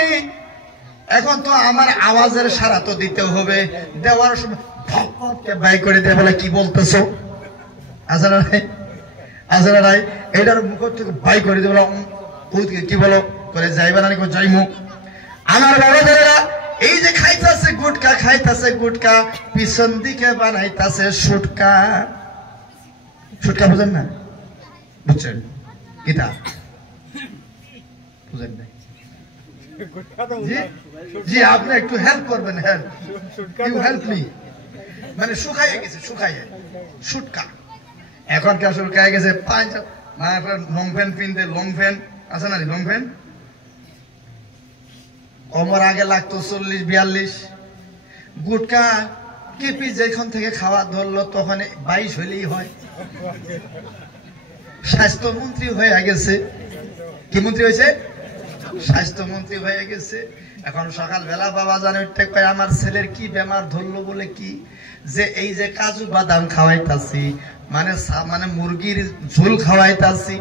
এখন তো আমার আওয়াজের সারা তো দিতে হবে। দেওয়ার সময় বাই করে দিয়ে বলে কি বলতেছো, আছে না নাই? আছে না নাই? এটার মুখ থেকে বাই করে দিয়ে বলো কি বলো করে যাইবে না, যাইমু। আমার বাবাদেরা এই যে খাইতাছে গুটকা, খাইতাছে গুটকা, পিছন দিকে বানাইতাছে সুটকা। সুটকা বুঝেন না? বুঝছেন কিতা? বুঝেন নাই? জি আপনি একটু হেল্প করবেন, হেল্প, ইউ হেল্প মি। মানে শুকাইয়ে গেছে, শুকাইয়ে সুটকা। এখন কে শুকাইয়ে গেছে, লং প্যান্ট পিনতে, লং প্যান্ট আছে না, লং প্যান্ট ওমর আগে লাগতো 40-42। গুটকা কেপি যেখান থেকে খাওয়া ধরলো তখন 22 হইলেই হয়। স্বাস্থ্যমন্ত্রী হয়ে গেছে। কি মন্ত্রী হয়েছে? স্বাস্থ্যমন্ত্রী হয়ে গেছে। এখন সকালবেলা বাবা জানে আমার ছেলের কি বেমার ধরলো বলে কি, যে এই যে কাজু বাদাম খাওয়াইতাছি, মানে মুরগির ঝোল খাওয়াইতাছি,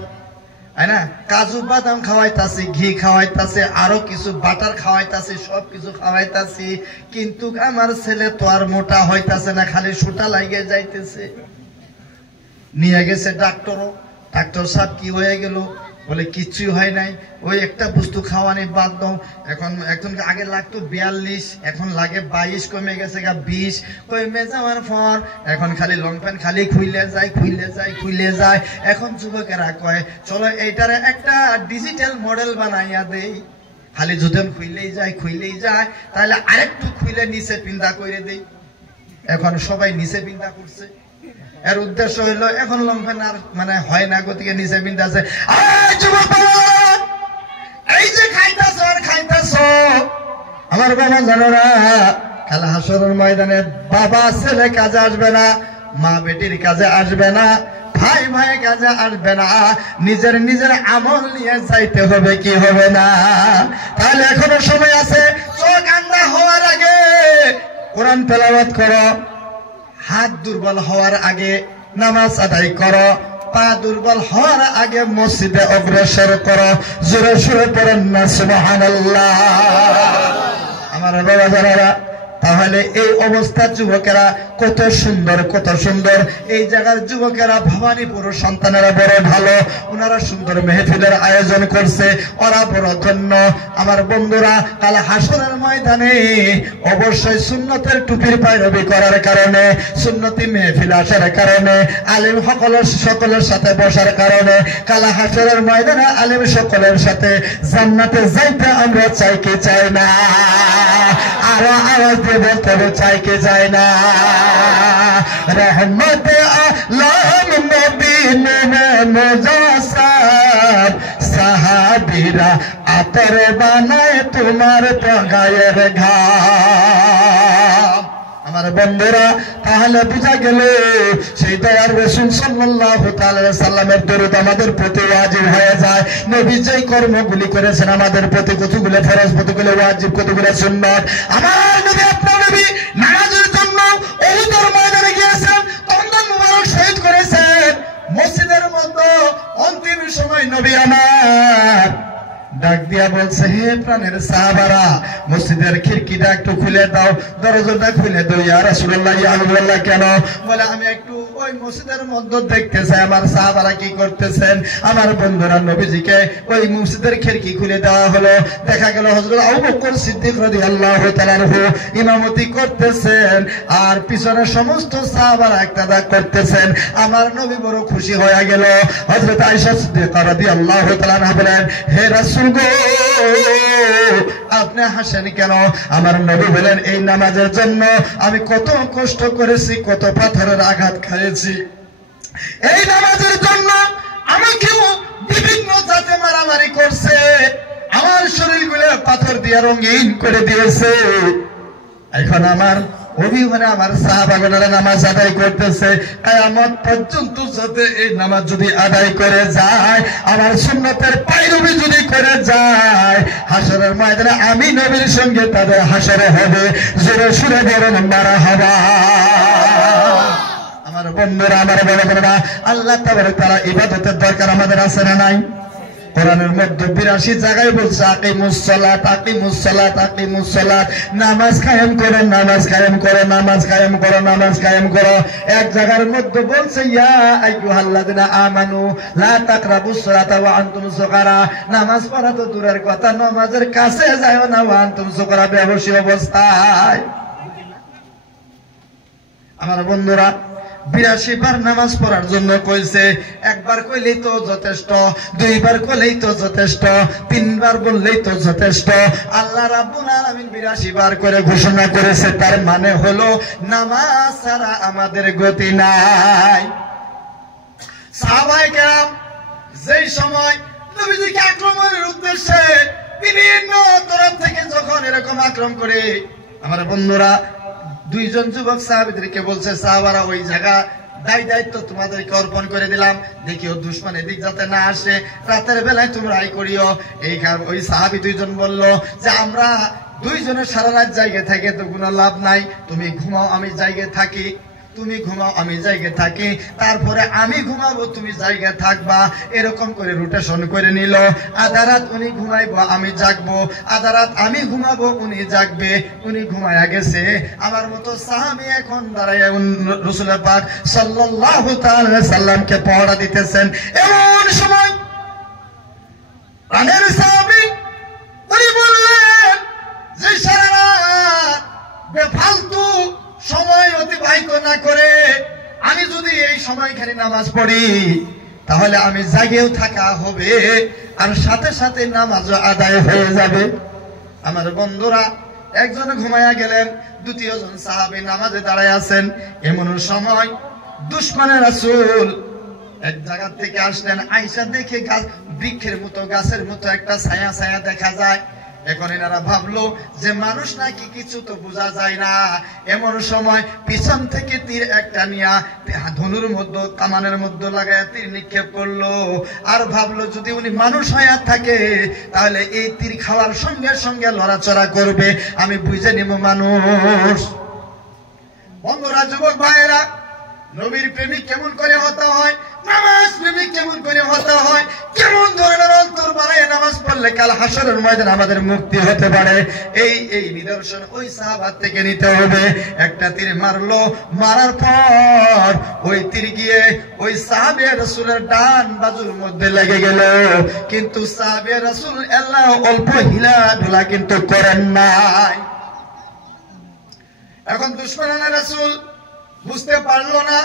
তাই না, কাজু বাদাম খাওয়াইতাছি, ঘি খাওয়াইতাছে, আরো কিছু বাটার খাওয়াইতাছি, সবকিছু খাওয়াইতাছি, কিন্তু আমার ছেলে তো আর মোটা হইতাছে না, খালি সুটা লাগিয়ে যাইতেছে। নিয়ে গেছে ডাক্তারও, ডাক্তার সাহেব কি হয়ে গেল? বলে কিচ্ছুই হয় নাই, ওই একটা বস্তু খাওয়ানি বাদ দাও। এখন একজনকে আগে লাগতো 42, এখন লাগে 22, কমে গেছে 20। কমে যাওয়ার পর এখন খালি লং প্যান্ট খালি খুইলে যায়, খুইলে যায়, খুইলে যায়। এখন যুবকেরা কয় চলো এইটারে একটা ডিজিটাল মডেল বানাইয়া দেই, খালি জুতেন খুইলেই যায়, খুইলেই যায়, তাহলে আরেকটু খুইলে নিচে পিন্দা করে দেই। এখন সবাই নিচে পিন্দা করছে। এর উদ্দেশ্য হইলো এখন লঙ্ঘন আর মানে হয় না, গতিকে নিচে বিন্দাছে। এই যে খাইতাছ আর খাইতাছ, আমার বাবা জানোরা কাল হাসরের ময়দানে বাবা ছেলে কাজে আসবে না, মা বেটির কাজে আসবে না, ভাই ভাই কাজে আসবে না, নিজের নিজের আমল নিয়ে যাইতে হবে, কি হবে না? তাহলে এখনো সময় আছে। চোখ আন্ধা হওয়ার আগে কোরআন তেলাওয়াত করো, হাত দুর্বল হওয়ার আগে নামাজ আদায় করো, পা দুর্বল হওয়ার আগে মসজিদে অগ্রসর করো। জোরে সুরে পড়েন না সুবহানাল্লাহ। আমার বাবা জানারা, তাহলে এই অবস্থা যুবকেরা কত সুন্দর, কত সুন্দর। এই জায়গার যুবকেরা ভবানীপুর সন্তানেরা বড় ভালো, ওনারা সুন্দর মেহফিলের আয়োজন করছে, ওরা বড় ধন্য। আমার বন্ধুরা, কাল হাসরের ময়দানে অবশ্যই সুন্নতের টুপির পায়রবি করার কারণে, সুন্নতি মেহফিল আসার কারণে, আলিম সকলের সাথে বসার কারণে কাল হাসরের ময়দানে আলিম সকলের সাথে জান্নাতে যাইতে আমরা চাই কি চাই না? আরো আওয়াজ দিয়ে বলতে হবে, চাই কি চাই না? রহমত আলম নবী মুজাসসাব সাহাবীরা আতর বানায় তোমার গায়ের ঘাম। আমার বন্ধুরা, তাহলে বুঝা গেল সেই দয়ার রাসূল সাল্লাল্লাহু তাআলা আলাইহি সাল্লামের দরুদ আমাদের প্রতি ওয়াজিব হয়ে যায়। নবী যেই কর্মগুলি করেছেন আমাদের প্রতি, কতগুলো ফরজ, কতগুলো ওয়াজিব, কতগুলো সুন্নাত। আমার নবী, আপনার নবী নামাজের জন্য উহুদের ময়দানে গিয়েছেন, তন্দন মুবারক শহীদ করেছেন। মসজিদের মধ্যে অন্তিম সময় নবী আমার ডাক দিয়া বলছে, হে প্রাণের সাহাবারা, মসজিদের খিড়কিটা একটু খুলে দাও, দরজাটা খুলে দাও। ইয়া রাসূলুল্লাহ, ইয়া হাবিবাল্লাহ। কেন? বলে আমি একটু ওই মসজিদের মধ্যে দেখতে চাই আমার সাহাবারা কি করতেছেন। আমার বন্ধুরা, নবীজিকে ওই মসজিদের খিড়কি খুলে দেওয়া হলো। দেখা গেল হযরত আবু বকর সিদ্দিক রাদিয়াল্লাহু তাআলা আনহু ইমামতি করতেছেন, আর পিছনে সমস্ত সাহাবারা ইক্তাদা করতেছেন। আমার নবী বড় খুশি হয়ে গেল। হযরত আয়েশা সিদ্দিকা রাদিয়াল্লাহু তাআলা আনহা বলেন, হে রাসূল গো, আপনি হাসেন কেন? আমার নবী বলেন, এই নামাজের জন্য আমি কত কষ্ট করেছি, কত পাথরের আঘাত খাইছি। এই নামাজের জন্য আমাকেও বিভিন্ন জাতে মারামারি করছে, আমার শরীরগুলো পাথর দিয়ে রঙিন করে দিয়েছে। এখন আমার অভিমানে আমার সাহাবাগণেরা নামাজ আদায় করতেছে। কিয়ামত পর্যন্ত যাতে এই নামাজ যদি আদায় করে যায়, আমার সুন্নতের পায়রবি যদি করে যায়, হাসরের ময়দানে আমি নবীর সঙ্গে তাদের হাসরে হবে। জোরে সুরে বলেন মারহাবা। আমার বন্ধুরা, আমার বড় বড়রা, আল্লাহ তাবারক তাআলা ইবাদতের দরকার আমাদের আছে না নাই? কোরআনের মধ্যে ৮২ জায়গায় বলছে, আকিমুস সালাত, আকিমুস সালাত, আকিমুস সালাত। নামাজ কায়েম করো, নামাজ কায়েম করো, নামাজ কায়েম করো, নামাজ কায়েম করো। এক জায়গার মধ্যে বলছে, ইয়া আইয়ুহাল্লাযিনা আমানু লা তাকরাবুস সালাতা ওয়া আনতুম সুকারা। নামাজ পড়া তো দূরের কথা, নামাজের কাছে যাও না, ওয়া আনতুম সুকারা, বেহুশী অবস্থায়। আমার বন্ধুরা, ৮২ বার নামাজ পড়ার জন্য কইছে। একবার কইলেই তো যথেষ্ট, দুইবার কইলেই তো যথেষ্ট, তিনবার বললেই তো যথেষ্ট। আল্লাহ রাব্বুল আলামিন ৮২ বার করে ঘোষণা করেছে, তার মানে হলো নামাজ ছাড়া আমাদের গতি নাই। সাহাবায়ে কেরাম যেই সময় নবীজিকে আক্রমণের উদ্দেশ্যে বিভিন্ন তরফ থেকে যখন এরকম আক্রমণ করে, আমার বন্ধুরা, দুইজন যুবক সাহাবীদেরকে বলছে, সাহাবারা ওই জায়গা দায়িত্ব তোমাদেরকে অর্পণ করে দিলাম, দেখিও দুশমন এদিক যাতে না আসে, রাতের বেলায় তোমরা আই করিও। এই ওই সাহাবী দুইজন বলল যে আমরা দুইজনের সারা রাত জায়গায় থেকে তো কোনো লাভ নাই, তুমি ঘুমাও আমি জায়গায় থাকি, তুমি ঘুমাও আমি জায়গায় থাকি, তারপরে আমি ঘুমাবো তুমি জায়গায় থাকবা। এরকম করে রোটেশন করে নিল। আধা রাত উনি ঘুমাইবো আমি জাগবো, আধা রাত আমি ঘুমাবো উনি জাগবে। উনি ঘুমায়া গেছে, আমার মতো সাহাবী এখন দাঁড়ায় রাসূল পাক সাল্লাল্লাহু তাআলা আলাইহি সাল্লামকে পহরা দিতেছেন। এমন সময় প্রাণের সাহাবী উনি বললেন যে সারা রাত বেফালতু সময় অতিবাহিত না করে আমি যদি এই সময়খানি নামাজ পড়ি, তাহলে আমি জাগেও থাকা হবে, আর সাথে সাথে নামাজও আদায় হয়ে যাবে। আমার বন্ধুরা, একজন ঘুমায়া গেলেন, দ্বিতীয় জন সাহাবী নামাজে দাঁড়ায় আছেন। এমন সময় দুশমনের রাসূল এক জায়গা থেকে আসলেন। আয়েশা দেখে বৃক্ষের মতো, গাছের মতো একটা ছায়া ছায়া দেখা যায়। এখন এনারা ভাবলো যে মানুষ নাকি কিছু তো বোঝা যায় না। এমন সময় পিছন থেকে তীর একটা নিয়া ধনুর মধ্যে কামানের মধ্যে লাগায় তীর নিক্ষেপ করলো। আর ভাবলো যদি উনি মানুষ হয়ে থাকে তাহলে এই তীর খাওয়ার সঙ্গে সঙ্গে লড়াচড়া করবে, আমি বুঝে নিব মানুষ। বন্ধুরা, যুবক ভাইয়েরা, নবীর প্রেমিক কেমন করে হতে হয়, নামাজ প্রেমিক কেমন করে হতে হয়, কেমন ধরনের অন্তর বানায় নামাজ পড়লে কাল হাসরের ময়দানে আমাদের মুক্তি হতে পারে, এই নিদর্শন ওই সাহাবাত থেকে নিতে হবে। একটা তীর মারলো, মারার পর ওই তীর গিয়ে ওই সাহাবে রাসূলের ডান বাজুর মধ্যে লেগে গেল, কিন্তু সাহাবে রাসূল আল্লাহ অল্প হিলা ঢোলা কিন্তু করেন নাই। এখন দুশমনানা রাসূল বুঝতে পারলো না,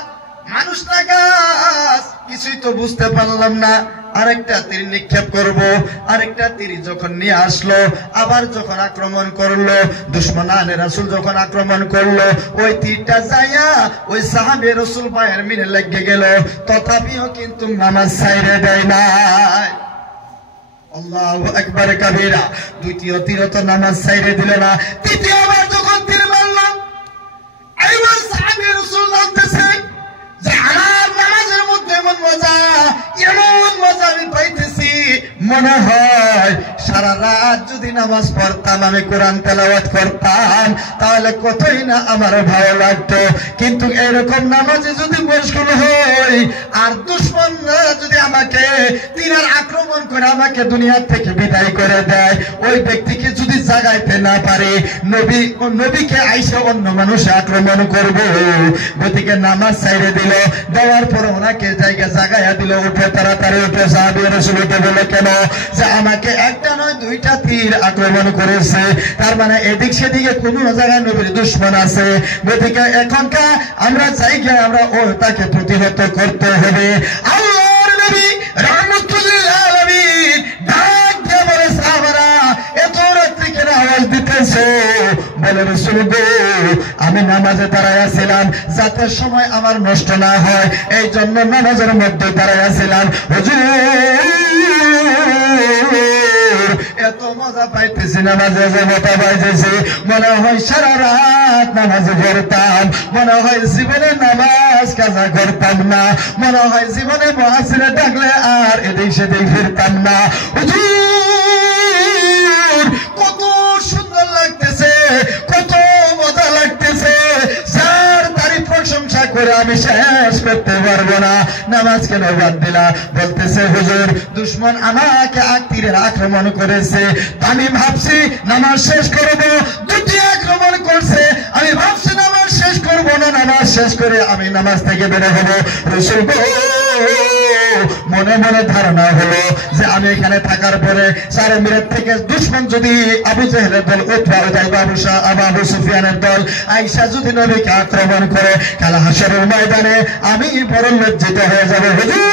মানুষ না গাছ, কিছুই তো বুঝতে পারলাম না। আরেকটা তীর নিক্ষেপ করব, আরেকটা তীর যখন নিয়ে আসলো, আবার যখন আক্রমণ করলো, দুশমনানে রাসূল যখন আক্রমণ করলো, ওই তীরটা যাইয়া ওই সাহাবে রাসূল পায়ের মিনে লেগে গেল, তথাপিও কিন্তু নামাজ ছাইড়ে দেয় নাই। আল্লাহু আকবার কাবীরা। দ্বিতীয় তীর তো নামাজ ছাইড়ে দিল না। তৃতীয়বার যখন তীর মারলো, এইবার সাহাবে রাসূল বলতেছে যে আমার নামাজের মধ্যে এমন মজা আমি পাইতেছি, মনে হয় সারা রাত যদি নামাজ পড়তাম, আমি কোরআন তেলাওয়াত করতাম, তাহলে কতই না আমার ভালো লাগতো। কিন্তু এরকম নামাজে যদি মশগুল হই আর দুশমনরা যদি আমাকে তীরের আক্রমণ করে আমাকে দুনিয়া থেকে বিদায় করে দেয়, ওই ব্যক্তিকে যদি জাগাইতে না পারে, নবীকে আইসা অন্য মানুষ আক্রমণ করবে। গতিকে নামাজ ছাইড়ে দিল, দেওয়ার পর ওনাকে জায়গা জাগাইয়া দিল, উঠে তাড়াতাড়ি উঠে সাহাবী রাসূল বলে কেন যে আমাকে একটা নয় দুইটা তীর আক্রমণ করেছে, তার মানে এদিক সেদিকে কোন জায়গায় নবীর দুশমন আছে। গতিকে এখনকার আমরা জায়গায় আমরা তাকে প্রতিহত করতে হবে। আল্লাহর নবী রাহমাতুল আলামিন ডাক দিয়ে বলে, সাহাবারা এত রাত্রি কেন আওয়াজ দিতেছো? বলে, রাসূল গো, আমি নামাজে দাঁড়াইয়া ছিলাম, যাতে সময় আমার নষ্ট না হয়, এই জন্য নামাজের মধ্যে দাঁড়াইয়া ছিলাম। হুজুর, এত মজা পাইতেছি নামাজে, যে মজা পাইতেছি মনে হয় সারা রাত নামাজে পড়তাম, মনে হয় জীবনে নামাজ কাজা করতাম না, মনে হয় জীবনে মুয়াজ্জিনে ডাকলে আর এদিক সেদিক ফিরতাম না। হুজুর, কত সুন্দর লাগতেছে, কত মজা লাগতেছে, যার তারই প্রশংসা করে আমি শেষ করতে পারবো না। নামাজ কেন বাদ দিলা? বলতেছে, হুজুর, দুশমন আমাকে তীরের আক্রমণ করেছে, আমি ভাবছি নামাজ শেষ করবো, দুটি আক্রমণ করছে, আমি ভাবছি নামাজ শেষ করবো না, নামাজ শেষ করে আমি নামাজ থেকে বের হবো। রাসূল গো, মনে মনে ধারণা হলো যে আমি এখানে থাকার পরে সারে মিরাত থেকে দুশমন যদি আবু জেহেলের দল, উতবা, উতাইবা, আবু সুফিয়ানের দল আয়েশা যদি নবীকে আক্রমণ করে, কাল হাশরের ময়দানে আমি বড় লজ্জিত হয়ে যাব। হুজুর,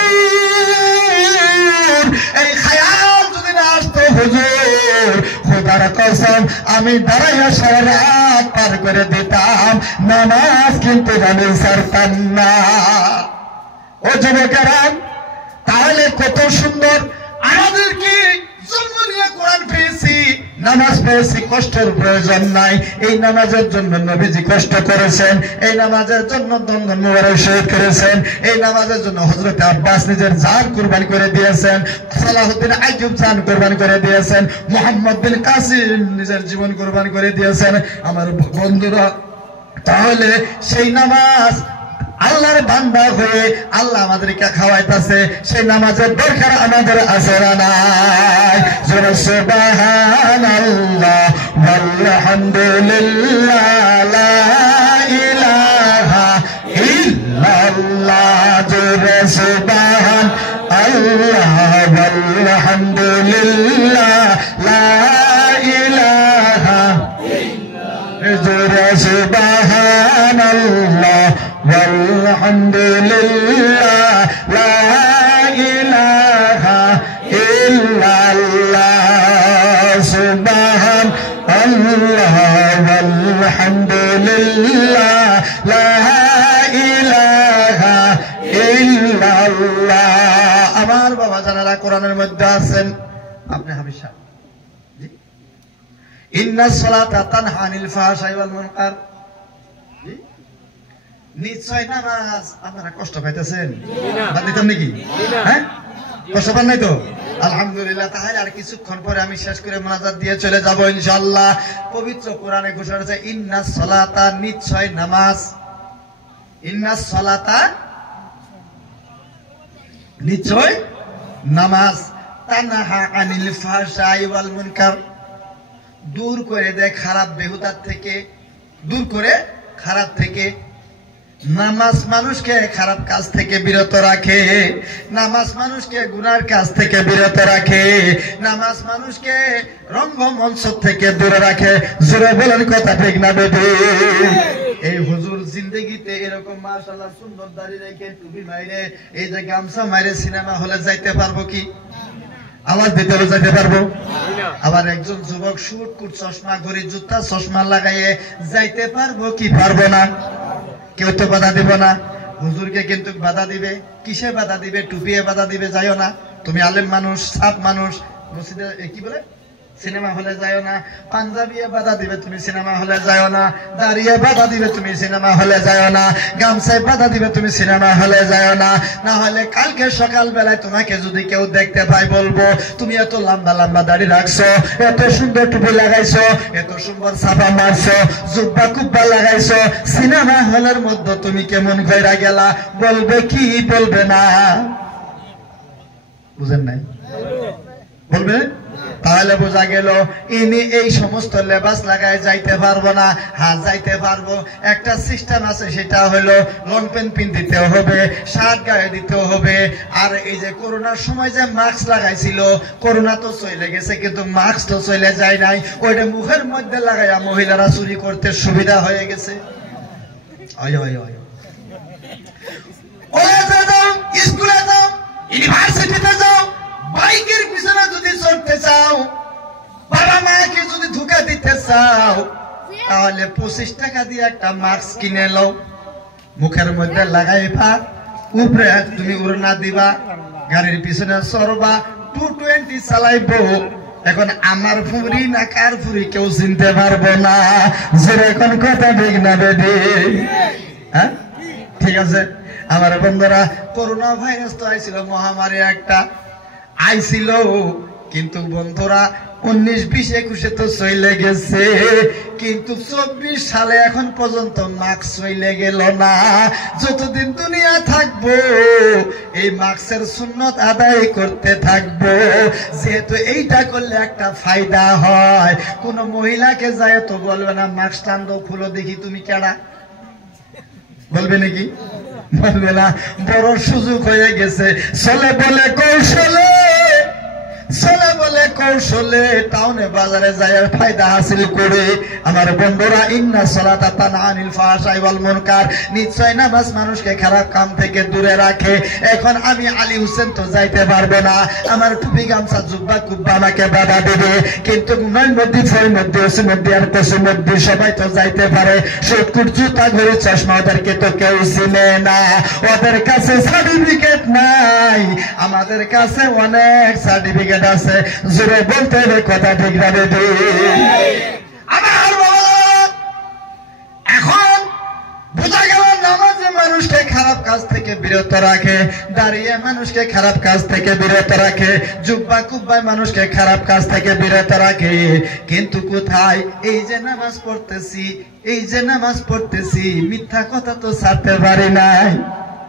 এই খায়াল যদি না আসতো, হুজুর খোদার কসম আমি দাঁড়াইয়া সারা রাত পার করে দিতাম, নামাজ কিন্তু আমি ছাড়তাম না। ও যুবকেরা, তাহলে কত সুন্দর আমাদের কি জন্ম নিয়ে কোরআন পেয়েছি, নামাজ পেয়েছি, কষ্টের প্রয়োজন নাই। এই নামাজের জন্য নবীজি কষ্ট করেছেন, এই নামাজের জন্য দন্দন মুবারক শহীদ করেছেন, এই নামাজের জন্য হযরত আব্বাস নিজের জান কুরবান করে দিয়েছেন, সালাহুদ্দিন আইয়ুব জান কুরবান করে দিয়েছেন, মুহাম্মদ বিন কাসিম নিজের জীবন কুরবান করে দিয়েছেন। আমার বন্ধুরা, তাহলে সেই নামাজ আল্লাহর বান্দা হয়ে আল্লাহ আমাদেরকে খাওয়াইতেছে, সেই নামাজের দরকার আমাদের আছে না নাই? জোরে সুবহানাল্লাহ ওয়ালহামদুলিল্লাহ লা ইলাহা ইল্লাল্লাহ। জোরে সুবহানাল্লাহ ওয়ালহামদুলিল্লাহ লা ইলাহা ইল্লাল্লাহ। জোরে সুবহানাল্লাহ ওয়ালহামদুলিল্লাহ লা ইলাহা ইল্লাল্লাহ। সুবহানাল্লাহ ওয়ালহামদুলিল্লাহ লা ইলাহা ইল্লাল্লাহ। আমার বাবা জানারা কোরআনের মধ্যে আছেন, আপনি হাফেজ সাহেব, ইন্নাস সালাতা তানহা আনিল ফাহশাই ওয়াল মুনকার। নিশ্চয় নামাজ। আপনারা কষ্ট পাইতেছেন? বাদ দিতাম নাকি? হ্যাঁ, কষ্ট পান নাই তো? আলহামদুলিল্লাহ। তাহলে আর কিছুক্ষণ পরে আমি শেষ করে মোনাজাত দিয়ে চলে যাব ইনশাআল্লাহ। পবিত্র কোরআনে ঘোষণা আছে ইন্নাস সালাতা, নিশ্চয় নামাজ, ইন্নাস সালাতা নিশ্চয় নামাজ, তানহা আনিল ফাহশাই ওয়াল মুনকার, দূর করে দেয় খারাপ বেহুদার থেকে, দূর করে খারাপ থেকে। নামাজ মানুষকে খারাপ কাজ থেকে বিরত রাখে, নামাজ মানুষকে গুনার কাজ থেকে বিরত রাখে, নামাজ মানুষকে রঙ্গমঞ্চ থেকে দূরে রাখে। জোরে বলেন কথা ঠিক না বেবি? এই হুজুর জিন্দেগিতে এরকম মাশাআল্লাহ সুন্দর দাড়ি রেখে টুপি মাইরে এই যে গামছা মাইরে সিনেমা হলে যাইতে পারবো কি? আওয়াজ দিতে যাইতে পারবো? আবার একজন যুবক শুট কুট চশমা ঘড়ি জুতা চশমা লাগাইয়ে যাইতে পারবো কি পারবো না? কেউ তো বাধা দিব না। হুজুরকে কিন্তু বাধা দিবে। কিসে বাধা দিবে? টুপিয়ে বাধা দিবে, যাইও না তুমি আলেম মানুষ, সাপ মানুষ, মসজিদে কি বলে সিনেমা হলে যাইও না। পাঞ্জাবিয়ে বাধা দিবে, তুমি সিনেমা হলে যাইও না। দাঁড়িয়ে বাধা দিবে, তুমি সিনেমা হলে যাইও না। গামছায় বাধা দিবে, তুমি সিনেমা হলে যাইও না। না হলে কালকে সকাল বেলায় তোমাকে যদি কেউ দেখতে পায় বলবো তুমি এত লম্বা লম্বা দাড়ি রাখছো, এত সুন্দর টুপি লাগাইছো, এত সুন্দর ছাপা মারছো, জুব্বা কুব্বা লাগাইছো, সিনেমা হলের মধ্যে তুমি কেমন কইরা গেলা? বলবে কি বলবে না? বুঝেন নাই? বলবে। তাহলে বোঝা গেল ইনি এই সমস্ত লেবাস লাগায় যাইতে পারবো না। হ্যাঁ, যাইতে পারবো। একটা সিস্টেম আছে, সেটা হলো লং প্যান্ট পিনতে হবে, শার্ট গায়ে দিতে হবে। আর এই যে করোনার সময় যে মাস্ক লাগাইছিল, করোনা তো চলে গেছে কিন্তু মাস্ক তো চলে যায় নাই। ওইটা মুখের মধ্যে লাগাইয়া মহিলারা চুরি করতে সুবিধা হয়ে গেছে। স্কুলে যাও, ইউনিভার্সিটিতে যাও, বাইকের পিছনে যদি চড়তে চাও, বাবা মাকে যদি ধোঁকা দিতে চাও, তাহলে 25 টাকা দিয়ে একটা মাস্ক কিনে লও, মুখের মধ্যে লাগাইবা, উপরে তুমি উড়না দিবা, গাড়ির পিছনে চড়বা, 220 চালাইবো। এখন আমার ফুরি না কার ফুরি কেউ চিনতে পারবো না। যেরকম কথা ঠিক না বেবি? হ্যাঁ, ঠিক আছে আমার বন্ধুরা। করোনা ভাইরাস তো আইছিল, মহামারী একটা আইছিল, কিন্তু বন্ধুরা 19, 20, 21 তো চলে গেছে, কিন্তু 24 সালে এখন পর্যন্ত মাস্ক চলে গেল না। যতদিন দুনিয়া থাকবো এই মাস্কের সুন্নত আদায় করতে থাকবো, যেহেতু এইটা করলে একটা ফায়দা হয়। কোন মহিলাকে যায় তো বলবে না মাস্ক টান দাও, খুলো দেখি তুমি কেডা, বলবে নাকি? বলবে না। বড় সুযোগ হয়ে গেছে। চলে বলে কৌশলে, চলে বলে কৌশলে টাউনে বাজারে যায় ফায়দা হাসিল করে। আমার বন্ধুরা, ইন্নাস সালাতা তানহা আনিল ফাহশাই ওয়াল মুনকার, নিশ্চয় নামাজ মানুষকে খারাপ কাম থেকে দূরে রাখে। এখন আমি আলী হোসেন তো যাইতে পারবো না, আমার টুপি গামছা জুব্বা কুব্বা আমাকে বাধা দেবে, কিন্তু নয় মধ্যে ছয় মধ্যে ওসি মধ্যে আর কসি মধ্যে সবাই তো যাইতে পারে। সৎকুট জুতা ঘড়ি চশমা ওদেরকে তো কেউ চিনে না, ওদের কাছে সার্টিফিকেট নাই, আমাদের কাছে অনেক সার্টিফিকেট আছে। জোরে বলতে হবে কথা ঠিক না বেবি? আমার এখন বোঝা গেল নামাজে মানুষকে খারাপ কাজ থেকে বিরত রাখে, দাঁড়িয়ে মানুষকে খারাপ কাজ থেকে বিরত রাখে, জুব্বা কুব্বায় মানুষকে খারাপ কাজ থেকে বিরত রাখে। কিন্তু কোথায়? এই যে নামাজ পড়তেছি, এই যে নামাজ পড়তেছি, মিথ্যা কথা তো ছাড়তে পারি নাই।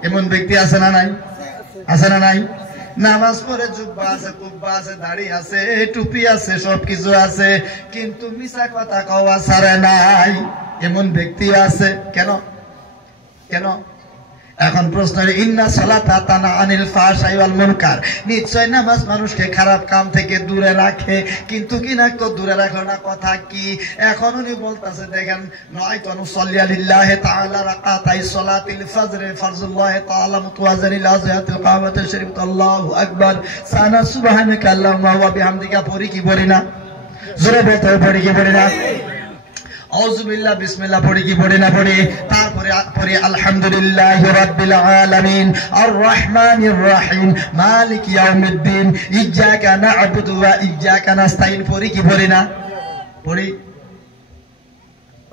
এমন ব্যক্তি আছে না নাই? আছে না নাই? নামাজ পড়ে জুব্বা আছে, কুব্বা আছে, দাড়ি আছে, টুপি আছে, সবকিছু আছে, কিন্তু মিছা কথা কওয়া ছাড়ে নাই। এমন ব্যক্তি আছে। কেন? কেন? এখন প্রশ্ন, ইন্নাস সালাতা তানহা আনিল ফাহশাই ওয়াল মুনকার, নিশ্চয় নামাজ মানুষকে খারাপ কাম থেকে দূরে রাখে, কিন্তু কিনা তো দূরে রাখো না, কথা কি? এখন উনি বলতেছে, দেখেন, নয়তো নুসাল্লি লিল্লাহি তাআলা রাকাতাই সালাতিল ফজর, ফরজুল্লাহি তাআলা মুতাওয়াজিল আযায়াতিল কামাতিশ শরীফ, আল্লাহু আকবার, সানা সুবহানাকা আল্লাহুম্মা ওয়া বিহামদিকা, পড়ি কি পড়ি না? জোরে বলতে পড়ি কি পড়ি না? আউযুবিল্লাহ বিসমিল্লাহ পড়ি কি পড়ি না পড়ি? তারপরে পড়ি আলহামদুলিল্লাহি রাব্বিল আলামিন আর রহমানির রহিম মালিক ইয়াউমিদ্দিন ইয়্যাকা না'বুদু ওয়া ইয়্যাকা নাস্তাইন, পড়ি কি পড়ি না? পড়ি।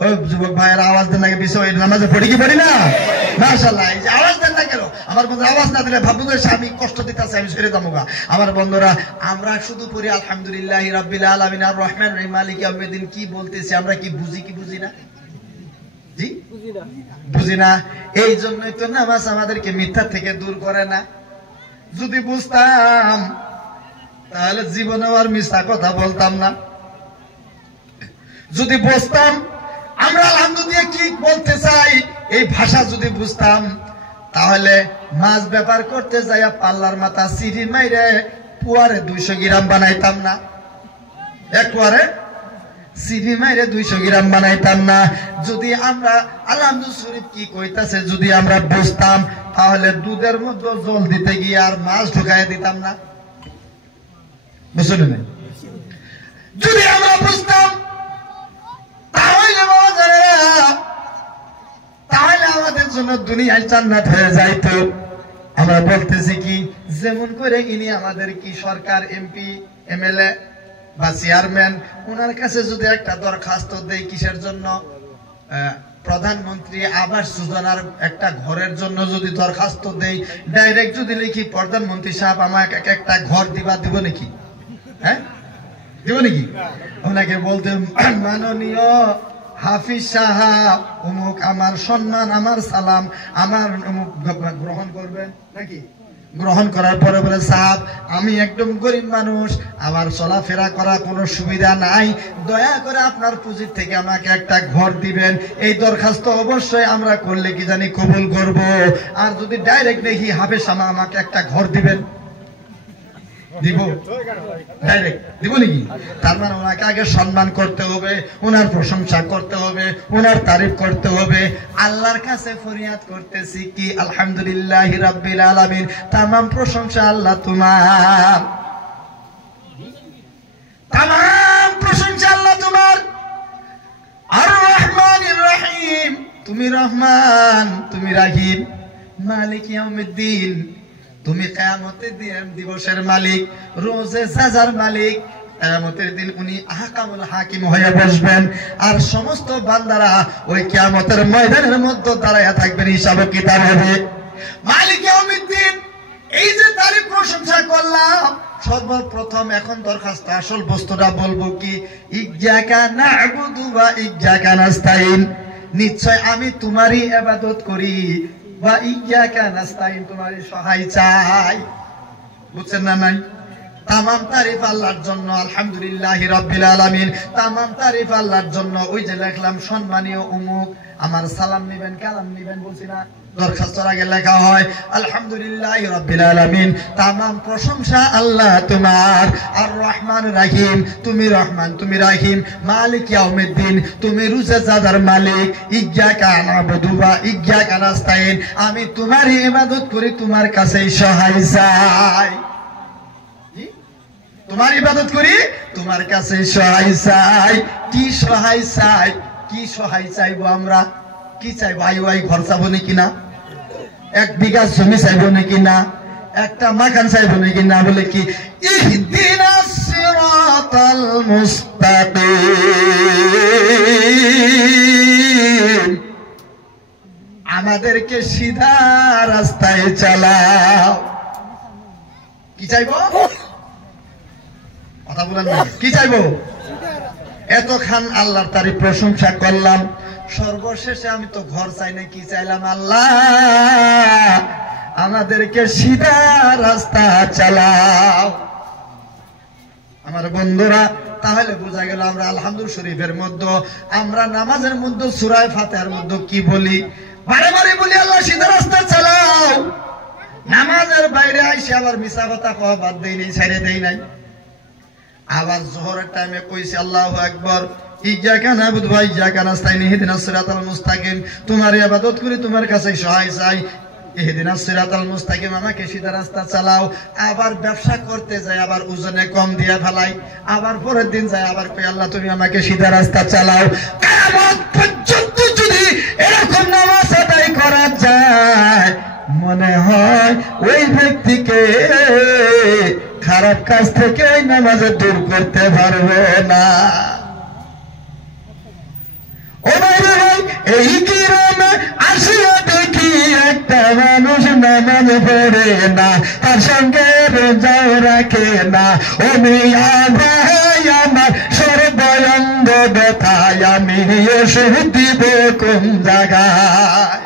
ও যুবক ভাইয়ের আওয়াজ দেন নাকি বিষয় নামাজে পড়ি কি পড়ি না? মাশাআল্লাহ, এই যে আওয়াজ দেন না কেন? আমার বন্ধুরা আওয়াজ না দিলে ভাববো যে আমি কষ্ট দিতেছি, আমি ছেড়ে যাবো গা। আমার বন্ধুরা আমরা শুধু পড়ি আলহামদুলিল্লাহি রাব্বিল আলামিন আর রহমানির রহিম মালিকি ইয়াউমিদ্দিন, কি বলতেছি আমরা? কি বুঝি কি বুঝি না? জি বুঝি না। এই জন্যই তো নামাজ আমাদেরকে মিথ্যা থেকে দূর করে না। যদি বুঝতাম তাহলে জীবনে আর মিথ্যা কথা বলতাম না। যদি বুঝতাম আমরা আলহামদুলিল্লাহ কি বলতে চাই, এই ভাষা যদি বুঝতাম, তাহলে মাছ ব্যাপার করতে যাইয়া পাল্লার মাথা সিঁড়ি মাইরে পুয়ারে 200 গ্রাম বানাইতাম না। একবারে সিঁড়ি মাইরে 200 গ্রাম বানাইতাম না। যদি আমরা আলহামদুলিল্লাহ শরীফ কি কইতাছে যদি আমরা বুঝতাম, তাহলে দুধের মধ্যে জল দিতে গিয়ে আর মাছ ঢুকাই দিতাম না। বুঝলেন? যদি আমরা বুঝতাম তাহলে আমাদের জন্য দুনিয়ায় জান্নাত হয়ে যাইতো। আমরা বলতেছি কি, যেমন করে ইনি আমাদের কি সরকার, এমপি, এমএলএ বা চেয়ারম্যান, ওনার কাছে যদি একটা দরখাস্ত দেই কিসের জন্য, প্রধানমন্ত্রী আবাস যোজনার একটা ঘরের জন্য যদি দরখাস্ত দেই, ডাইরেক্ট যদি লিখি প্রধানমন্ত্রী সাহেব আমাকে একটা ঘর দিবা, দিব নাকি? হ্যাঁ দিব নাকি? ওনাকে বলতে মাননীয় হাফিজ সাহেব অমুক, আমার সম্মান, আমার সালাম, আমার গ্রহণ করবেন নাকি? গ্রহণ করার পরে বলে সাহেব আমি একদম গরিব মানুষ, আমার চলাফেরা করা কোনো সুবিধা নাই, দয়া করে আপনার পুঁজির থেকে আমাকে একটা ঘর দিবেন। এই দরখাস্ত অবশ্যই আমরা করলে কি জানি কবুল করব। আর যদি ডাইরেক্ট দেখি হাফেজ সাহেব আমাকে একটা ঘর দিবেন, দিব? ডাইরেক্ট দিব নাকি? তার মানে ওনাকে আগে সম্মান করতে হবে, ওনার প্রশংসা করতে হবে, ওনার তারিফ করতে হবে। আল্লাহর কাছে ফরিয়াদ করতেছি কি আলহামদুলিল্লাহি রাব্বিল আলামিন, तमाम প্রশংসা আল্লাহ তোমার, तमाम প্রশংসা আল্লাহ তোমার। আর রহমানির রহিম, তুমি রহমান, তুমি রহিম। মালিক ইয়াউমিদ্দিন, তুমি কিয়ামতের দিবসের মালিক, রোজে সাজার মালিক। কিয়ামতের দিন উনি আহকামুল হাকিম হয়ে বসবেন, আর সমস্ত বান্দারা ওই কিয়ামতের ময়দানের মধ্যে দাঁড়ায়া থাকবেন, হিসাব কিতাব হবে। মালিক ইয়াউমিদ্দিন, এই যে তারিফ প্রশংসা করলাম, সর্বপ্রথম এখন দরখাস্ত আসল বস্তুটা বলবো কি, ইয়্যাকা না'বুদু ওয়া ইয়্যাকা নাস্তাইন, নিশ্চয় আমি তোমারই ইবাদত করি, ওয়া ইয়্যাকা নাস্তাইন, তোমারই সহায় চাই। বুঝছেন না? নাই তামাম তারিফ আল্লাহর জন্য, আলহামদুলিল্লাহি রাব্বিল আলামিন, তামাম তারিফ আল্লাহর জন্য। ওই যে লিখলাম সম্মানীয় অমুক, আমার সালাম নিবেন, কালাম নিবেন, বলছি না? দরখাস্তর আগে লেখা হয় আলহামদুলিল্লাহি রাব্বিল আলামিন, তামাম প্রশংসা আল্লাহ তোমার। আর রহমান রহিম, তুমি রহমান, তুমি রহিম। মালিক ইয়াউমিদ্দিন, তুমি রোজা জাদার মালিক। ইয়্যাকা না'বুদু ওয়া ইয়্যাকা নাস্তাইন, আমি তোমারই ইবাদত করি, তোমার কাছেই সহায় চাই। তোমার ইবাদত করি, তোমার কাছে সহায় চাই। কি সহায় চাই? কি সহায় চাইবো আমরা? কি চাইবো? আই ঘর চাইবো নাকি না? 1 বিঘা জমি চাইবো নাকি না? একটা মাকান চাইবো নাকি না? বলে কি ইহদিনাস সিরাতাল মুস্তাকিম, আমাদেরকে সিধা রাস্তায় চালাও। কি চাইবো? কথা বলেন না, কি চাইবো? এতক্ষণ আল্লাহর তারিফ প্রশংসা করলাম, সর্বশেষে আমি তো ঘর চাই না, কি চাইলাম? আল্লাহ আমাদেরকে সিধা রাস্তা চালাও। আমার বন্ধুরা, তাহলে বোঝা গেল আমরা আলহামদুলিল্লাহ শরীফের মধ্যে, আমরা নামাজের মধ্যে সূরা ফাতিহার মধ্যে কি বলি? বারে বারে বলি আল্লাহ সিধা রাস্তা চালাও। নামাজের বাইরে আইসে আবার মিছা কথা কওয়া বাদ দেই নাই, ছেড়ে দেই নাই। আবার জোহরের টাইমে কইছি আল্লাহু আকবার, ইয়্যাকা না'বুদু ওয়া ইয়্যাকা নাস্তাইন, ইহদিনাস সিরাতাল মুস্তাকিম, তোমার ইবাদত করি, তোমার কাছে সহায় চাই। ইহদিনাস সিরাতাল মুস্তাকিম, আমাকে সিধা রাস্তা চালাও। আবার ব্যবসা করতে যাই, আবার ওজনে কম দিয়ে ফেলাই। আবার পরের দিন যাই, আবার কই আল্লাহ তুমি আমাকে সিধা রাস্তা চালাও। কিয়ামত পর্যন্ত যদি এরকম নামাজ আদায় করা যায়, মনে হয় ওই ব্যক্তিকে খারাপ কাজ থেকে ওই নামাজে দূর করতে পারবে না। ও বাইরে ভাই, এই গ্রামে আসিয়া দেখি একটা মানুষ নামাজ পড়ে না, তার সঙ্গে রোজাও রাখে না। ও মিয়া ভাই আমার সর্বঙ্গ ব্যথায়, আমি ওষুধ দিব কোন জায়গায়?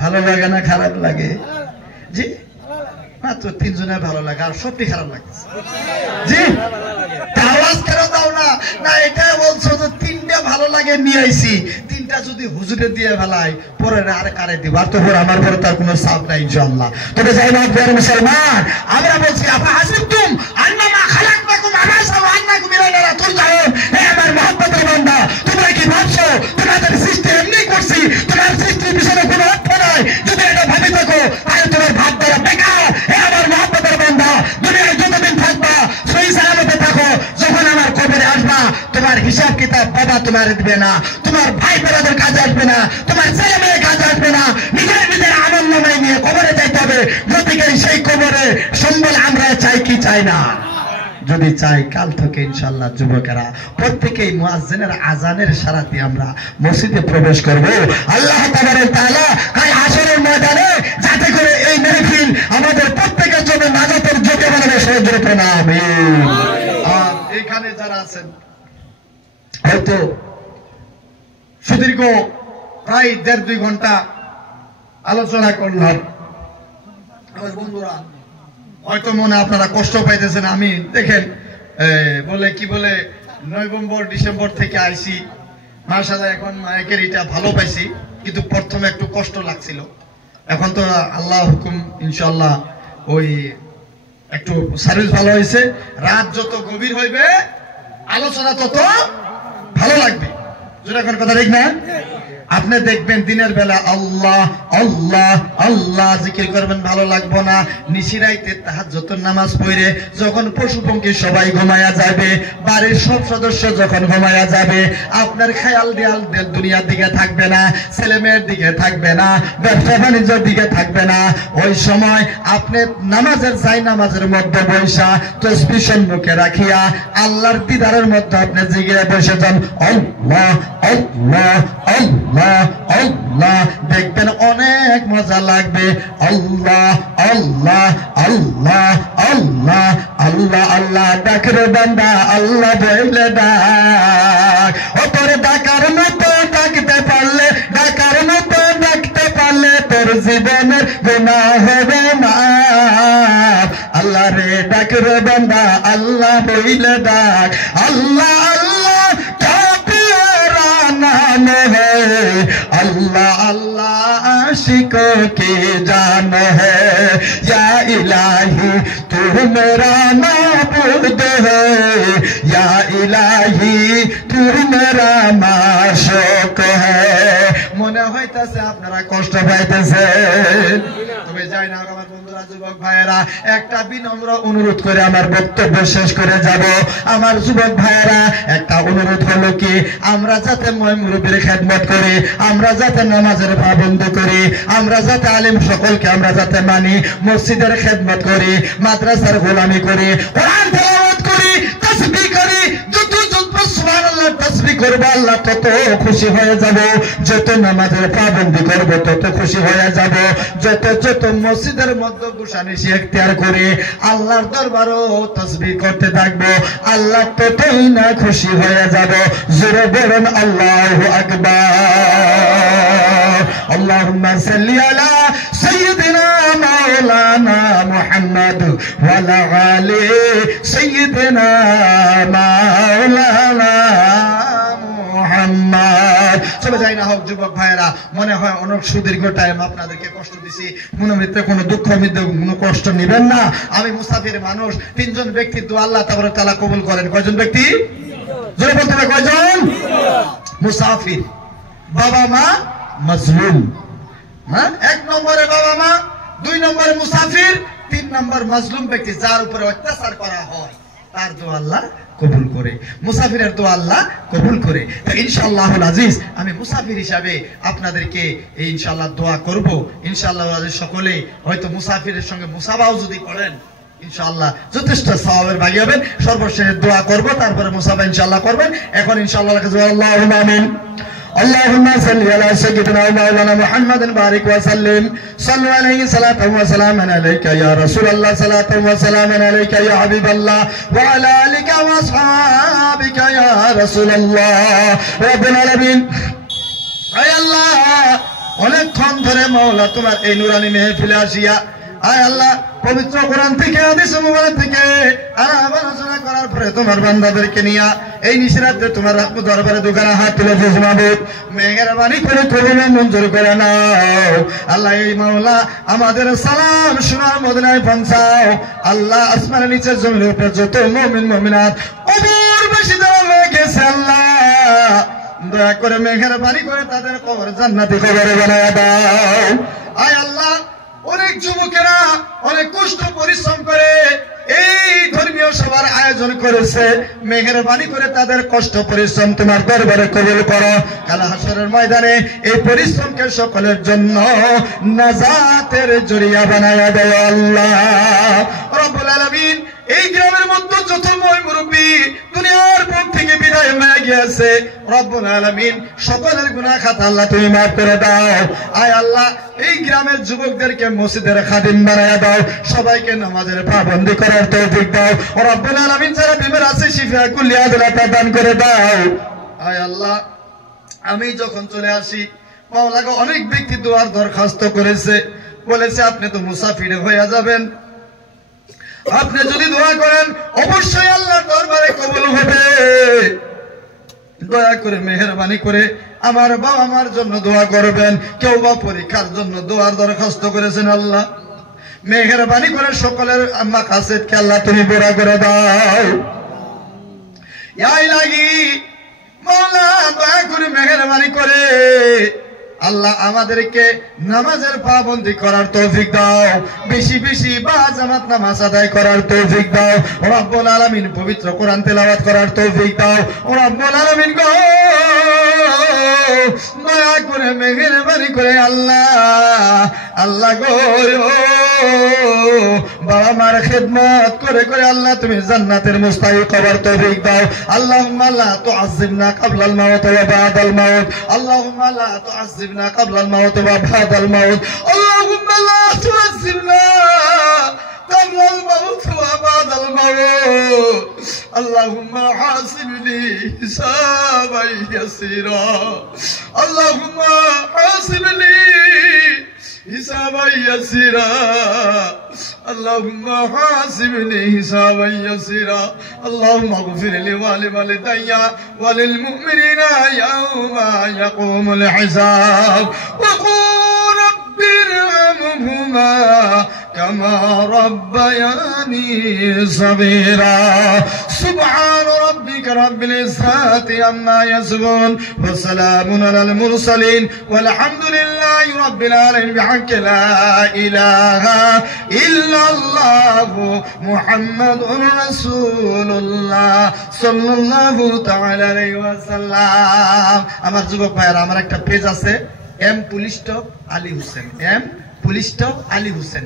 ভালো লাগে না খারাপ লাগে? জি, মাত্র 3 জনের ভালো লাগে, আর সত্যি খারাপ লাগছে। জি, আওয়াজ কেন দাও না? না, এটা বলছো যে 3টা ভালো লাগে নিয়ে আইছি, 3টা যদি হুজুরে দিয়ে ফেলাই পরে আরে কারে দিব, আর তো আমার পরে তার কোনো চাপ নাই ইনশাআল্লাহ। তবে যাই না মুসলমান, আমরা বলছি আপা হাসিবতুম আন্নামা খালাকনাকুম আবাসা ওয়া আন্নাকুম ইলাইনা তুরজাউন। হে আমার মহব্বতের বান্দা, তোমরা কি ভাবছো তোমাদের সৃষ্টি এমনি করছি? তোমার সৃষ্টির পিছনে কোনো অর্থ নাই। যদি এটা ভাবি থাকো তাহলে তোমার ভাব দ্বারা বেকার। হে আমার মহব্বতের বান্দা, দুনিয়ায় যতদিন থাকবা সহি সালামতে থাকো। যখন আমার কবরে আসবা, তোমার হিসাব কিতাব বাবা তোমার দিবে না, তোমার ভাই বোনদের কাজে আসবে না, তোমার ছেলে মেয়ে কাজে আসবে না। নিজের আনন্দময় নিয়ে কবরে যাইতে হবে। গতিকে সেই কবরে সম্বল আমরা চাই কি চাই না? যদি চাই, কাল থেকে ইনশাআল্লাহ যুবকেরা প্রত্যেকেই মুয়াজ্জিনের আজানের সারাতে আমরা মসজিদে প্রবেশ করব। আল্লাহ তাআলা কাল হাশরের ময়দানে যাতে করে এই মাহফিল আমাদের প্রত্যেকের জন্য নাজাতের যোগ্য বানাবে। সহজে প্রণাম। আর এখানে যারা আছেন হয়তো সুদীর্ঘ প্রায় 1.5-2 ঘন্টা আলোচনা করলাম। আমার বন্ধুরা হয়তো মনে আপনারা কষ্ট পাইতেছেন। আমি দেখেন বলে কি বলে নভেম্বর ডিসেম্বর থেকে আইছি, মাশাআল্লাহ এখন মাইকের এটা ভালো পাইছি, কিন্তু প্রথমে একটু কষ্ট লাগছিল। এখন তো আল্লাহ হুকুম ইনশাআল্লাহ ওই একটু সার্ভিস ভালো হয়েছে। রাত যত গভীর হইবে আলোচনা তত ভালো লাগবে। যেটা এখন কথা ঠিক না? আপনি দেখবেন দিনের বেলা আল্লাহ আল্লাহ আল্লাহ জিকির করবেন, ভালো লাগবো না। নিশিরাইতে তাহাজ্জুদের নামাজ পড়ে যখন পশু পঙ্খী সবাই ঘুমায়া যাবে, বাড়ির সব সদস্য যখন ঘুমায়া যাবে, আপনার খেয়াল দেয়াল দুনিয়ার দিকে থাকবে না, ছেলে মেয়ের দিকে থাকবে না, ব্যবসা বাণিজ্যের দিকে থাকবে না। ওই সময় আপনি নামাজের চাই নামাজের মধ্যে বৈশা তসবিহ সম্মুখে রাখিয়া আল্লাহর দিদারের মধ্যে আপনি জিগিয়ে বসে যান আল্লাহ আল্লাহ আল্লাহ আল্লাহ, দেখবেন অনেক মজা লাগবে। আল্লাহ আল্লাহ আল্লাহ আল্লাহ আল্লাহ আল্লাহ ডাক রে বান্দা, আল্লাহ বইলে ডাক। ওপরে ডাকার মতো ডাকতে পারলে, ডাকার মতো ডাকতে পারলে তোর জীবনের গুনাহ হবে না। আল্লাহ রে ডাক রে বান্দা, আল্লাহ বইলে ডাক। আল্লাহ আল্লাহ नाम है, अल्लाह अल्लाह आशिकों की जान है। या इलाही तू मेरा माबूद है, या इलाही तू मेरा माशूक है। মনে হইতাছে আপনারা কষ্ট পাইতেছেন, তবে যাই না আমার বন্ধুরা যুবক ভাইয়েরা, একটা বিনম্র অনুরোধ করে আমার বক্তব্য শেষ করে যাব। আমার যুবক ভাইয়েরা একটা অনুরোধ হলো কি, আমরা যাতে মুরব্বির খেদমত করি, আমরা যাতে নামাজের পাবন্দ করি, আমরা যাতে আলেম সকলকে আমরা যাতে মানি, মসজিদের খেদমত করি, মাদ্রাসার গোলামি করি, কোরআন তেলাওয়াত করি, তাসবিহ করি। যত সুবহানাল্লাহ তাসবিহ করব আল্লাহ তত খুশি হয়ে যাব, যত নামাজের পাবন্দি করব তত খুশি হয়ে যাব, যত যত মসজিদের মধ্যে গুসানিশি ইখতিয়ার করে আল্লাহর দরবারও তাসবিহ করতে থাকবো, আল্লাহ ততই না খুশি হয়ে যাব। জোরে বলেন আল্লাহু আকবার। আল্লাহুম্মা সাল্লি আলা সাইয়্যিদিনা মাওলানা মুহাম্মদ ওয়া আলা আলি সাইয়্যিদিনা মাওলানা মুহাম্মদ। চলে যাই না হোক যুবক ভাইয়েরা, মনে হয় অনেক সুদীর্ঘ টাইম আপনাদেরকে কষ্ট দিছি, মনে ভিতরে কোনো দুঃখ মধ্যে কোনো কষ্ট নেবেন না। আমি মুসাফির মানুষ। 3 জন ব্যক্তির দোয়া আল্লাহ তাআলা কবুল করেন। কয়জন ব্যক্তি? জোরে বলতে হবে, কয়জন? মুসাফির, বাবা মা মাজলুম। হ্যাঁ, 1 নম্বরে বাবা মা, 2 নম্বরে মুসাফির, 3 নম্বর মাজলুম ব্যক্তি, যার উপরে অত্যাচার করা হয়, তার দোয়া আল্লাহ কবুল করে, মুসাফিরের দোয়া আল্লাহ কবুল করে। তো ইনশাআল্লাহুল আজিজ আমি মুসাফির হিসাবে আপনাদেরকে ইনশাআল্লাহ দোয়া করব। ইনশাআল্লাহুল আজিজ সকলে হয়তো মুসাফিরের সঙ্গে মুসাফাও যদি করেন ইনশাআল্লাহ যথেষ্ট সওয়াবের ভাগী হবেন। সর্বশেষ দোয়া করব, তারপরে মুসাফা ইনশাআল্লাহ করবেন। এখন ইনশাআল্লাহ আল্লাহুম্মা আমিন। اللهم صل على سيدنا ومولانا محمد بارك وسلم صلوا عليه صلاة وسلام عليك يا رسول الله صلاة وسلام عليك يا حبيب الله وعلى آلك وأصحابك يا رسول الله رب العالمين। আয় আল্লাহ, অনেকক্ষণ ধরে মাওলা তোমার এই নুরানি মেহফিলে আসিয়া আয় আল্লাহ পবিত্র কোরআন থেকে হাদিস মুবারক থেকে আলোচনা করার পরে তোমার বান্দাদেরকে নিয়ে এই নিশরাতে তোমার দরবারে দোকানে হাত তুলে মাহবুব মেহেরবানি করে করুণা মঞ্জুর করে নাও আল্লাহ। এই মাওলা আমাদের সালাম সোনার মদিনায় পৌঁছাও আল্লাহ। আসমানের নিচে জমির উপর যত মুমিন মুমিনাত অবশ্যই যারা হয়ে গেছে আল্লাহ দয়া করে মেহেরবানি করে তাদের কবর জান্নাতি কবর বানায় দাও। আয় আল্লাহ, অনেক যুবকেরা অনেক কষ্ট পরিশ্রম করে এই ধর্মীয় সভার আয়োজন করেছে, মেহেরবানি করে তাদের কষ্ট পরিশ্রম তোমার দরবারে কবুল করো। কাল হাসরের ময়দানে এই পরিশ্রমকে সকলের জন্য নাজাতের জরিয়া বানায়া দেয় আল্লাহ রব্বুল আলামিন। এই গ্রামের মধ্যে যত মুরব্বী দুনিয়ার বুক থেকে বিদায় হয়ে গিয়েছে রব্বুল আলামিন সকলের গুনাহ খাতা আল্লাহ তুমি মাফ করে দাও। আয় আল্লাহ, এই গ্রামের যুবকদেরকে মসজিদের খাদিম বানায়া দাও, সবাইকে নামাজের পাবন্দি করার তৌফিক দাও রব্বুল আলামিন। যারা বিমার আছে শিফা কুল্লিয়া আদালতা দান করে দাও। আয় আল্লাহ, আমি যখন চলে আসি মাওলাকে অনেক ব্যক্তি দোয়ার দরখাস্ত করেছে, বলেছে আপনি তো মুসাফির হয়ে যাবেন, আপনি যদি দোয়া করেন অবশ্যই আল্লাহর দরবারে কবুল হবে। দয়া করে মেহেরবানি করে আমার বাবা মার জন্য দোয়া করবেন। কেউ বা পরীক্ষার জন্য দোয়ার দরখাস্ত করেছেন, আল্লাহ মেহেরবানি করে সকলের আম্মা কাছেদকে আল্লাহ তুমি পুরা করে দাও। ইলাহি মাওলা, দয়া করে মেহেরবানি করে আল্লাহ আমাদেরকে নামাজের পাবন্দি করার তৌফিক দাও, বেশি বেশি বা জামাত নামাজ আদায় করার তৌফিক দাও রব্বুল আলামিন। পবিত্র কোরআন তেলাওয়াত করার তৌফিক দাও রব্বুল আলামিন গো। দয়া করে মেহেরবানি করে আল্লাহ আল্লাহ গো, বাবা মার খেদমত করে করে আল্লাহ তুমি জান্নাতের মুস্তাহিক হবার তৌফিক দাও। আল্লাহুম্মা লা তুআযিবনা ক্বাবলাল মাউত ওয়া বা'দাল মাউত, আল্লাহুম্মা লা তুআযিবনা ক্বাবলাল মাউত ওয়া বা'দাল মাউত, আল্লাহুম্মা লা তুআযিবনা ক্বাবলাল মাউত ওয়া বা'দাল মাউত, আল্লাহুম্মা হাসিবনি হিসাবান ইয়াসীরা, আল্লাহুম্মা হাসিবনি হিসাবান ইয়াসীরা, আল্লাহুম্মা হাসিবনি হিসাবান ইয়াসীরা, আল্লাহুম্মা গফির লি ওয়া লিওয়ালিদাইয়া ওয়া লিল মুমিনিনা ইয়াওমা ইয়াকুমুল হিসাব ওয়া কুল রাব্বিরহামহুমা কামা রাব্বায়ানি সাগীরা। সুবহান রাব্বিকা রাব্বিল ইজ্জাতি আম্মা ইয়াসিফুন ওয়া সালামুন আলাল মুরসালিন ওয়াল হামদুলিল্লাহি রাব্বিল আলামিন। বিহাক্কি লা ইলাহা ইল্লাল্লাহু মুহাম্মাদুর রাসূলুল্লাহ সাল্লাল্লাহু তাআলা আলাইহি ওয়াসাল্লাম। আমার যুবক ভাইরা, আমার একটা পেজ আছে M police top Ali Hossain, M police top Ali Hossain.